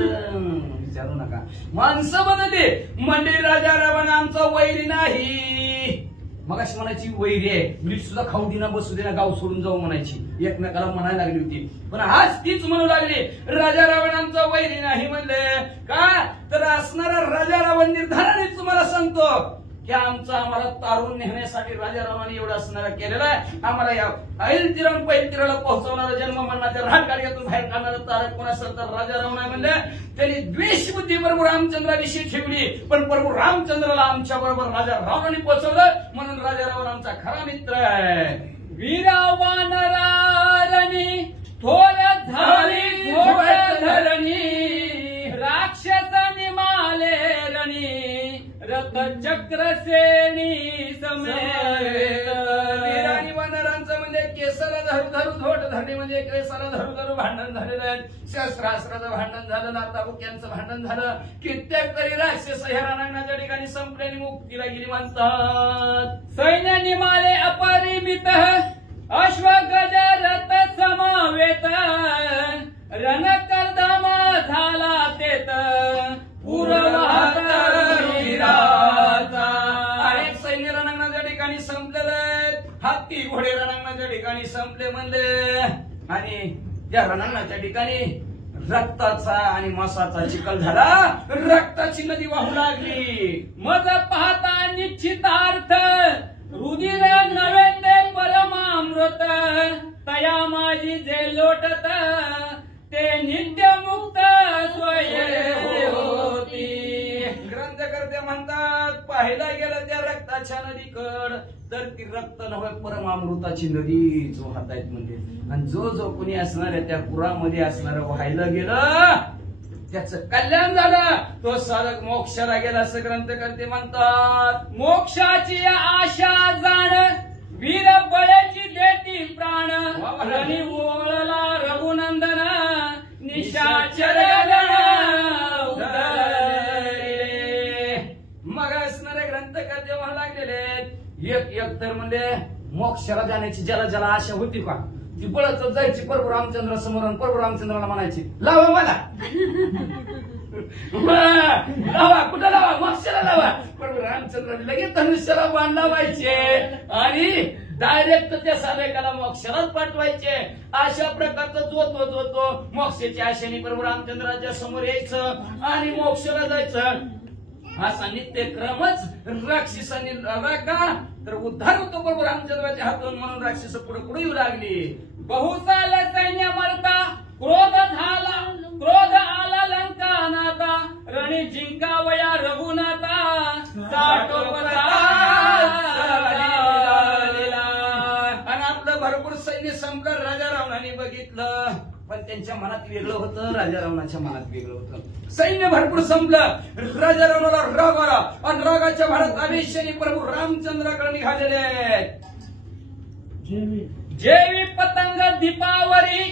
विचारू नका, माणसं बदलली. म्हणजे राजा रावण आमचा वैरी नाही. मग अशी म्हणायची वैरी आहे, मीठ सुद्धा खाऊ दिना बसू देना, गाव सोडून जाऊ म्हणायची, एकमेकाला म्हणायला लागली होती. पण आज तीच म्हणू लागली राजा रावण आमचा वैरी नाही. म्हणले का तर असणारा राजा रावण निर्धाराने तुम्हाला सांगतो की आम्हाला तारून नेण्यासाठी राजा रावणाने एवढं असणारा केलेलं आहे. आम्हाला या ऐल तिरण पैल तिराला पोहोचवणारा, जन्म मरणाच्या राग कार्यातून बाहेर काढणारा तारक कोण असेल तर राजा रावण आहे. म्हणले त्यांनी द्वेष बुद्धी प्रभू रामचंद्राविषयी ठेवली, पण प्रभू रामचंद्राला आमच्या बरोबर राजा रावणाने पोहोचवलं, म्हणून राजा रावण आमचा खरा मित्र आहे. वीरावान रारणी थोर झाली धरणी राक्षस निमाले रणी रथ चक्र सेनी समेत. वीरानी वानरांचं म्हणजे केसाला धरू धरू धोट धरणे म्हणजे केसाला धरू धरू भांडण झालेलं आहे. शस्त्रास्त्राचं भांडण झालं, नाताबुक्यांचं भांडण झालं. कित्येक तरी राक्षस ह्या रणांगणाच्या ठिकाणी संपल्याने मुक्तीला गेली म्हणतात. सैन्य निमाले अपरिमित अश्व गज रथ समावेत रणकर्दम झाला तेत पूर्वात वीराचा. अनेक सैन्य रणांगणाच्या ठिकाणी संपलेले आहेत, हत्ती घोडे रणांगणाच्या ठिकाणी संपले म्हणले. आणि त्या रणांगणाच्या ठिकाणी रक्ताचा आणि मांसाचा चिखल झाला, रक्ताची नदी वाहू लागली. मज पाहता निश्चितार्थ रुधिर नवे ते परमामृत तया माझी जे लोटत ते नित्य मुक्त स्वयं होती. ग्रंथकर्ते म्हणतात पाहायला गेलं त्या रक्ताच्या नदीकड तर ती रक्त नव्हे परमामृताची नदीच वाहत आहेत म्हणजे. आणि जो जो कोणी असणाऱ्या त्या पुरामध्ये असणार व्हायला गेलं त्याचं कल्याण झालं, तो साधक मोक्षाला गेला असं ग्रंथकर्ते म्हणतात. मोक्षाची आशा जाण वीर बळ्याची देती प्राण रणी ओळला रघुनंदन निशाचर मग असणारे ग्रंथकर्ते म्हणू लागलेले एक तर म्हणजे मोक्षाला जाण्याची ज्याला ज्याला आशा होती का ती पळत जायची प्रभू रामचंद्र समोर, प्रभू रामचंद्राला म्हणायची लावा मला लावा, कुठं लावा, मोक्षाला लावा. प्रभू रामचंद्र लगेच धनुष्याला बाण लावायचे आणि डायरेक्ट त्या साधकाला मोक्षालाच पाठवायचे. अशा प्रकारचा जो मोक्षाच्या आशेने प्रभू रामचंद्राच्या समोर यायचं आणि मोक्षाला जायचं. असा नित्यक्रमच राक्षसांनी का तर उद्धार होतो प्रभू रामचंद्राच्या हातून, म्हणून राक्षस पुढे पुढे येऊ लागली. बहुसाल सैन्य मरता क्रोध आला लंका नाता रणी जिंकावया रघुनाथा आणि आपलं भरपूर सैन्य संपलं. राजा रावणाने बघितलं पण त्यांच्या मनात वेगळं होतं, राजा रावणाच्या मनात वेगळं होतं. सैन्य भरपूर संपलं, राजा रावणाला राग आला आणि रागाच्या भारत आवेशाने प्रभू रामचंद्राकडे निघालेले आहेत. जेवी पतंग दीपावरी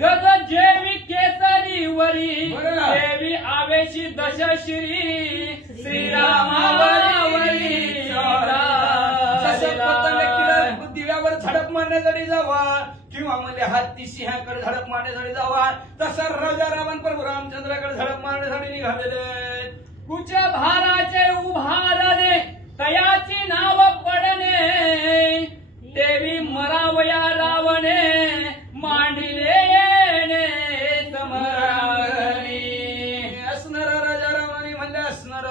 गज जेवी केसरी वरी बरोबर. देवी आवेशी दशश्री श्रीरामावरी जसं पतंग किडा दिव्यावर झडप मारण्यासाठी जावा किंवा म्हणजे हत्ती सिंहाकडे झडप मारण्यासाठी जावा, तसा राजा रावण प्रभू रामचंद्राकडे झडप मारण्यासाठी निघालेले. कुच भाराचे उभारणे तयाची नाव पडणे देवी मरावया रावणे मांडिले येणे समरांगणी. असणार राजा रावणाने म्हणले असणार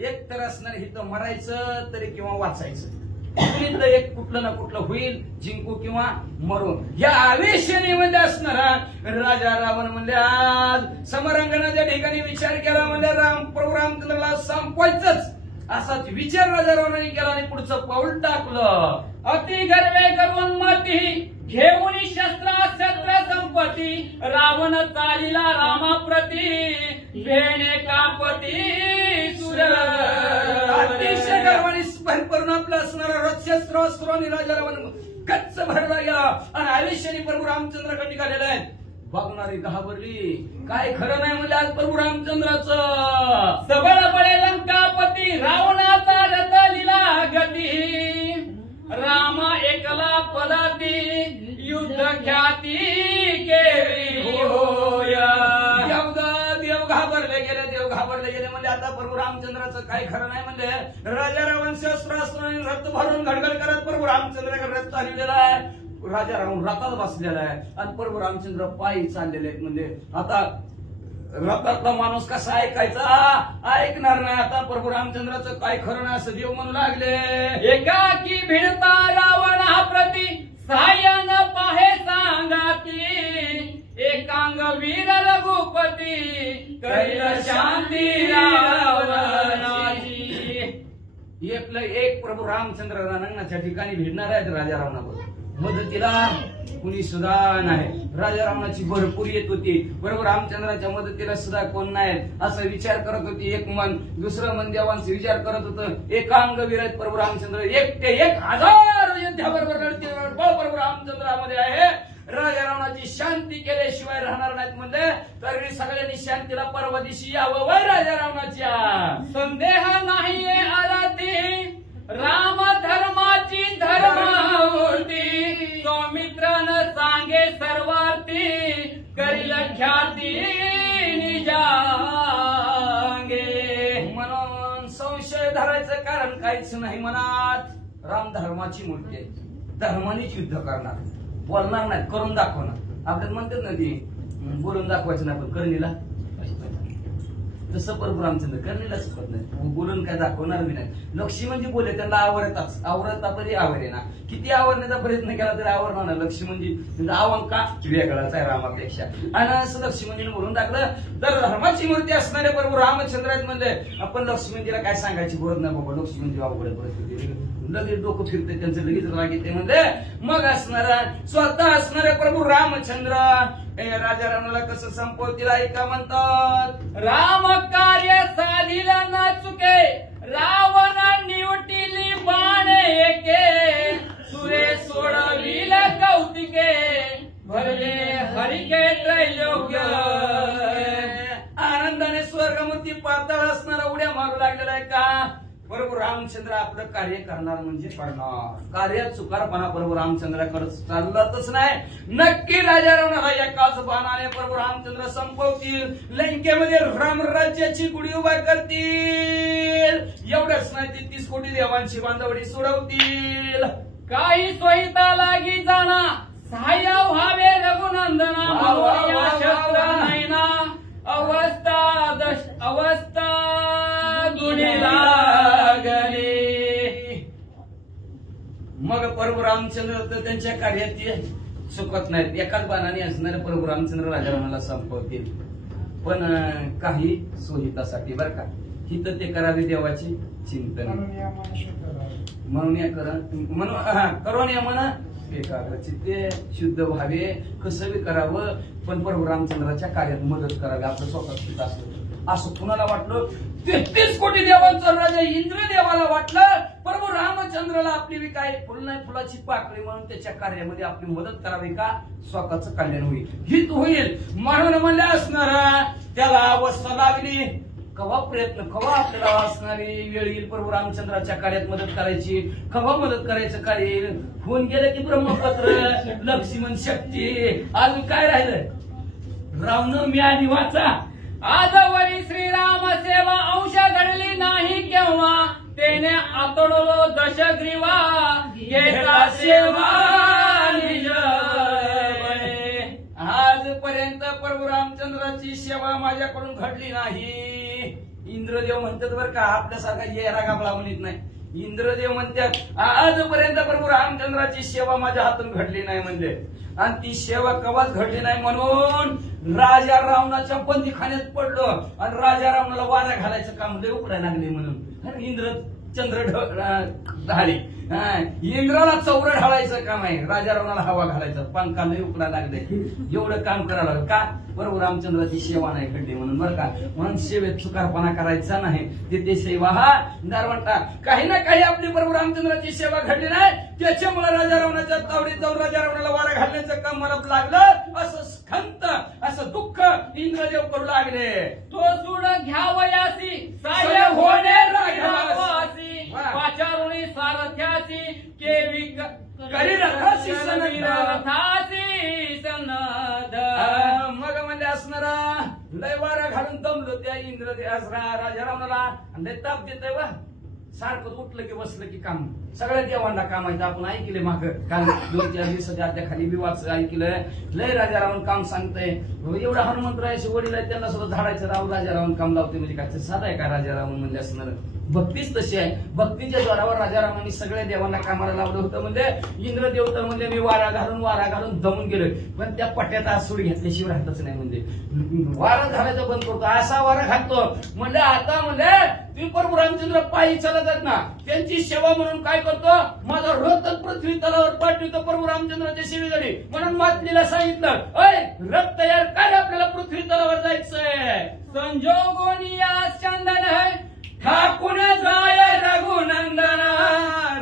एक तर असणार हिथं मरायचं तरी किंवा वाचायचं, इथं एक कुठलं ना कुठलं होईल, जिंकू किंवा मरून, या आवेशाने म्हणजे असणार राजा रावण म्हणले आज समरांगणाच्या ठिकाणी विचार केला, म्हणजे प्रभू रामचंद्राला संपवायचंच असाच विचार राजा रावणाने केला आणि पुढचं पाऊल टाकलं. अति गर्वे करून मती घेऊन शस्त्र संपत्ती रावण चालिला रामाप्रती भेणे कापती सुर. अतिशय गर्वाने भरभरून आपलं असणारा रथशस्त्रास्त्राने राजा रावण गच्च भरला गेला आणि आवेशाने प्रभू रामचंद्राकडे निघालेला आहे. बघणारी घाबरली, काय खरं नाही म्हणजे आज प्रभू रामचंद्राचं. सबळ बळे लंकापती रावणाचा रथ लिला गती रामा एकला पदाती युद्ध ख्याती केली होय. देव घाबरले गेले म्हणजे आता प्रभू रामचंद्राचं काही खरं नाही म्हणजे राजा रावण शस्त्रास्त्राने रथ भरून घडघड करत प्रभू रामचंद्राकडे रथ चाललेला आहे. राजा रावण रथात बसलेला आहे आणि प्रभू रामचंद्र पायी चाललेले आहेत. म्हणजे आता रथातला माणूस कसा ऐकायचा, ऐकणार नाही. आता प्रभू रामचंद्राचं काय खरं नाही असं देव म्हणू लागले. एकाकी भिडता रावण हा प्रती सायन पाहे सांगाती एकांग वीर रघुपती कैल शांती रावणाची. एक प्रभू रामचंद्र रणांगणाच्या ठिकाणी भिडणार आहेत राजा रावणाबरोबर. मदतीला कुणी सुद्धा नाही. राजा रावणाची भरपूर येत होती, बरोबर रामचंद्राच्या मदतीला सुद्धा कोण नाही असा विचार करत होती. एक मन, दुसरं मन देवांचा विचार करत होतं. एकांग वीर आहेत प्रभू रामचंद्र, 1,1000 योद्ध्याबरोबर लढतील बळ प्रभू रामचंद्रामध्ये आहे. राजा रावणाची शांती केल्याशिवाय राहणार नाहीत म्हणले, तरी सगळ्यांनी शांतीला परवा दिवशी यावं वय राजा रावणाच्या. संदेह नाहीये आराधी राम धर्माची धर्मावृत्ती सौमित्रानं सांगे सर्वार्थी करील ख्याती निजांगे. म्हणून संशय धरायचं कारण काहीच नाही मनात. राम धर्माची मूर्ती आहे, धर्मानेच युद्ध करणार, बोलणार नाही, करून दाखवणार. आपल्याला म्हणतात ना ती बोलून दाखवायचं नाही पण करणीला, तसं प्रभू रामचंद्र करणीला चुकत नाही, बोलून काय दाखवणार बी नाही. लक्ष्मी म्हणजे बोले त्यांना आवरता तरी आवरे ना, किती आवरण्याचा प्रयत्न केला तरी आवरणार ना. लक्ष्मी म्हणजे आवंका वेगळाच आहे रामापेक्षा. आणि असं लक्ष्मणजीने बोलून टाकलं. तर धर्माची मूर्ती असणारे प्रभू रामचंद्र आहेत म्हणजे आपण लक्ष्मणजीला काय सांगायची गरज नाही बाबा. लक्ष्मणजी अवघड परिस्थिती लगेच डोकं फिरते त्यांचं, लगेच राग येते म्हणजे. मग असणारा स्वतः असणारे प्रभू रामचंद्र राजा रावणाला कसं संपवतील ऐका म्हणतात. राम कार्य साधिल न चुके रावण निवटिली बाण एके सुरे सोडविल कौतिके भरले हरिके त्रैलोक्य. आनंदाने स्वर्गमुक्ती पाताळ असणारा उड्या मारू लागलेला आहे का प्रभू रामचंद्र आपलं कार्य करणार म्हणजे करणार. कार्यात चुकारपणा प्रभू रामचंद्राकडे चालतच नाही. नक्की राजा रावणाला एकाच बाणाने प्रभू रामचंद्र संपवतील, लंकेमध्ये रामराज्याची गुढी उभा करतील. एवढंच नाही, 33 कोटी देवांची बांधवडी सोडवतील. काही सोयीता लागी जाना सहाय्य व्हावे रघुनंदना म्हणून शस्त्र नैना अवस्था गुणी लागली. मग प्रभू रामचंद्र तर त्यांच्या कार्यात चुकत नाहीत. एकाच बाणाने असणारे प्रभू रामचंद्र राजा रावणाला संपवतील. पण काही सोहितासाठी बर का, ही तर ते करावी देवाची चिंतन म्हणून करून म्हणा एकाग्रचित्ते शुद्ध व्हावे, कसं बी करावं, पण प्रभू रामचंद्राच्या कार्यात मदत करावी. आपलं स्वतःच असलं असं कुणाला वाटलं? 33 कोटी देवांचा राजा इंद्रदेवाला वाटलं प्रभू रामचंद्राला आपली बी काय फुल नाही फुलाची पाकळी म्हणून त्याच्या कार्यामध्ये आपली मदत करावी का स्वतःच कल्याण होईल, हित होईल म्हणून म्हणले असणारा त्याला अवस्था लागली. कवा प्रयत्न, कवा आपल्याला असणारी वेळ येईल प्रभू रामचंद्राच्या कार्यात मदत करायची, कवा मदत करायचं काय येईल. होऊन गेलं की ब्रह्मपत्र, लक्ष्मण शक्ती, अजून काय राहिलं? रावण मी आधी वाचा. आजवरी श्रीराम सेवा अंश घडली नाही केव्हा, तेने आतडलो दशग्रीवा घेता सेवा निज बळे. आजपर्यंत प्रभू रामचंद्राची सेवा माझ्याकडून घडली नाही. इंद्रदेव म्हणतात बरं का, आपल्यासारखा येरा गाबळा म्हणत नाही. इंद्रदेव म्हणतात आजपर्यंत प्रभू रामचंद्राची सेवा माझ्या हातून घडली नाही म्हणले. आणि ती सेवा कवाच घडली नाही म्हणून राजा रावणाच्या बंदीखान्यात पडलो आणि राजा रावणाला वारा घालायचं काम लय उकडायला लागले म्हणून इंद्र चंद्र ढाळी. इंद्राला चौर ढाळायचं काम आहे, राजा रावणाला हवा घालायचं, पंखा लय उकडायला लागले. एवढं काम करावं लागलं का? बरोबर रामचंद्राची सेवा नाही घडली म्हणून बरं का. म्हणून सेवेत चुकारपणा करायचा नाही. ते सेवा हा दारवंटा काही ना काही आपली प्रभू रामचंद्राची सेवा घडली नाही, त्याच्यामुळे राजा रावणाच्या तावडीत जाऊन राजा रावणाला वारा घालण्याचं काम मला लागलं. असं खंत, असं दुःख इंद्रदेव करू लागले. तो सूड घ्यावयासी साय होणे राघवासी, पाचारुणी सारथ्यासी केवी करी रथासी सनद. रथासी सनद. मग म्हणजे असणारा लय वारा घालून दमलो त्या राजा रावणाला लय ताप देतय वा. सारखं उठलं की बसलं की काम, सगळ्या देवांना काम आहे. आपण ऐकले माग काल 2-4 दिवसाच्या आतल्या खाली विवाच ऐकलं. लय राजा रावण काम सांगतय. एवढा हनुमंतरायाचे वडील आहेत त्यांना सुद्धा झाडायचं राव राजा रावण काम लावते म्हणजे काय साधा आहे का? राजा रावण म्हणजे असणार भक्तीच तशी आहे. भक्तीच्या जोरावर राजा रामांनी सगळ्या देवांना कामाला लावलं होतं. म्हणजे इंद्रदेव तर म्हणजे मी वारा घालून दमून गेलो, पण त्या पट्ट्यात आसूड घेतल्याशिवाय राहतच नाही. म्हणजे वारा घालायचं बंद करतो, असा वारा घालतो. म्हणजे आता म्हणजे तुम्ही प्रभू रामचंद्र पायी चालत आहेत ना, त्यांची सेवा म्हणून काय करतो? माझा रथ पृथ्वी तलावर पाठवितो प्रभू रामचंद्राच्या सेवेसाठी. म्हणून मातलीला सांगितलं रथ तयार काय, आपल्याला पृथ्वी तलावर जायचंय. संजोगोनिया चंदन है ठाकून जाय रघुनंदन,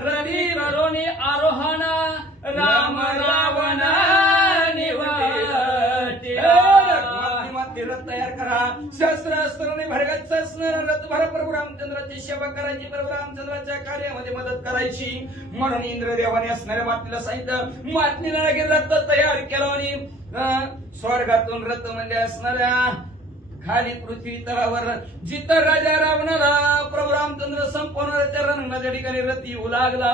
रवी वरोनी आरोहण राम रावणा रथ तयार करा, शस्त्र अस्त्राने भरगच्च असणारा रथ भर प्रभू रामचंद्राची सेवा करायची, प्रभू रामचंद्राच्या कार्यामध्ये मदत करायची. म्हणून इंद्रदेवाने असणाऱ्या मातलीला सांगितलं. मातलीला लगेच रथ तयार केला आणि स्वर्गातून रथ म्हणजे असणाऱ्या खाली पृथ्वी तलावर जिथं राजा रावणाला प्रभू रामचंद्र संपवणार त्या रणाच्या ठिकाणी रथ येऊ लागला.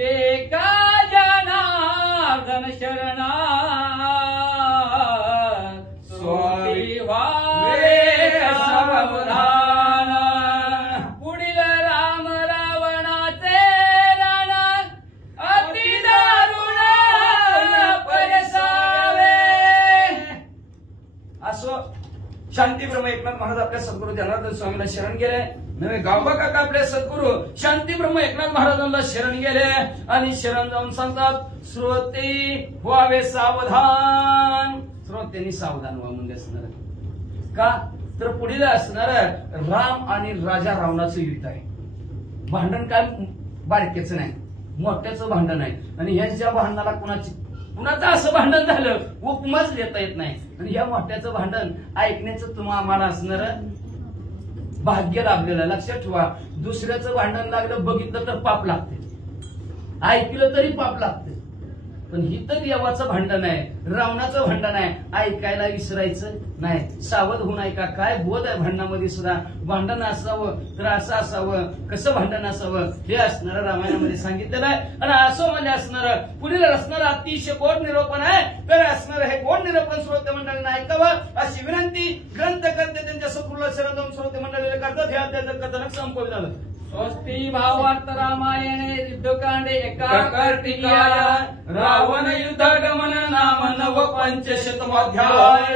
एका जनार्दन शरणा स्वामी व्हावे सावधान. पुढील राम रावणाचे रण अति दारुण परसावे. असं शांतीब्रह्म एकनाथ महाराज आपल्या सद्गुरू जनार्दन स्वामीला शरण गेले. नव्हे गावबा काका आपले सद्गुरू शांतीब्रह्म एकनाथ महाराजांना शरण गेले आणि शरण जाऊन सांगतात श्रोते व्हावे सावधान. श्रोत्यांनी सावधान व्हा म्हणजे असणार का? तर पुढील असणार राम आणि राजा रावणाचं युद्ध आहे. भांडण काय बारकेचं नाही, मोठ्याचं भांडण आहे. आणि ह्याच्या भांडणाला कुणाचं असं भांडण झालं उपमाच देता येत नाही. आणि या मोठ्याचं भांडण ऐकण्याचं तुम्हाला असणार भाग्य लाभलेलं. लक्षात ठेवा, दुसऱ्याचं भांडण लागलं बघितलं तर पाप लागते, ऐकलं तरी पाप लागते. पण ही तर देवाचं भांडण आहे, रावणाचं भांडण आहे, ऐकायला विसरायचं नाही. सावध होऊन ऐका. काय बोध आहे भांडणामध्ये सुद्धा. भांडण असावं तर असं असावं, कसं भांडण असावं हे असणार रामायणामध्ये सांगितलेलं आहे. आणि असं म्हणजे असणार पुढील असणार अतिशय गोड निरोपण आहे. तर असणार हे गोड निरोपण श्रोते मंडळींना ऐकावं अशी विनंती ग्रंथकर्ते त्यांच्या सद्गुरूला शरण जाऊन श्रोते मंडळीला करतात. हे अध्याचं कथनक संपवित झालं. स्वस्ति भावार्थ रामायणे युद्धकांडे एकार्तिकाय रावण युद्धगमन नाम 9पंचशतमोऽध्याय.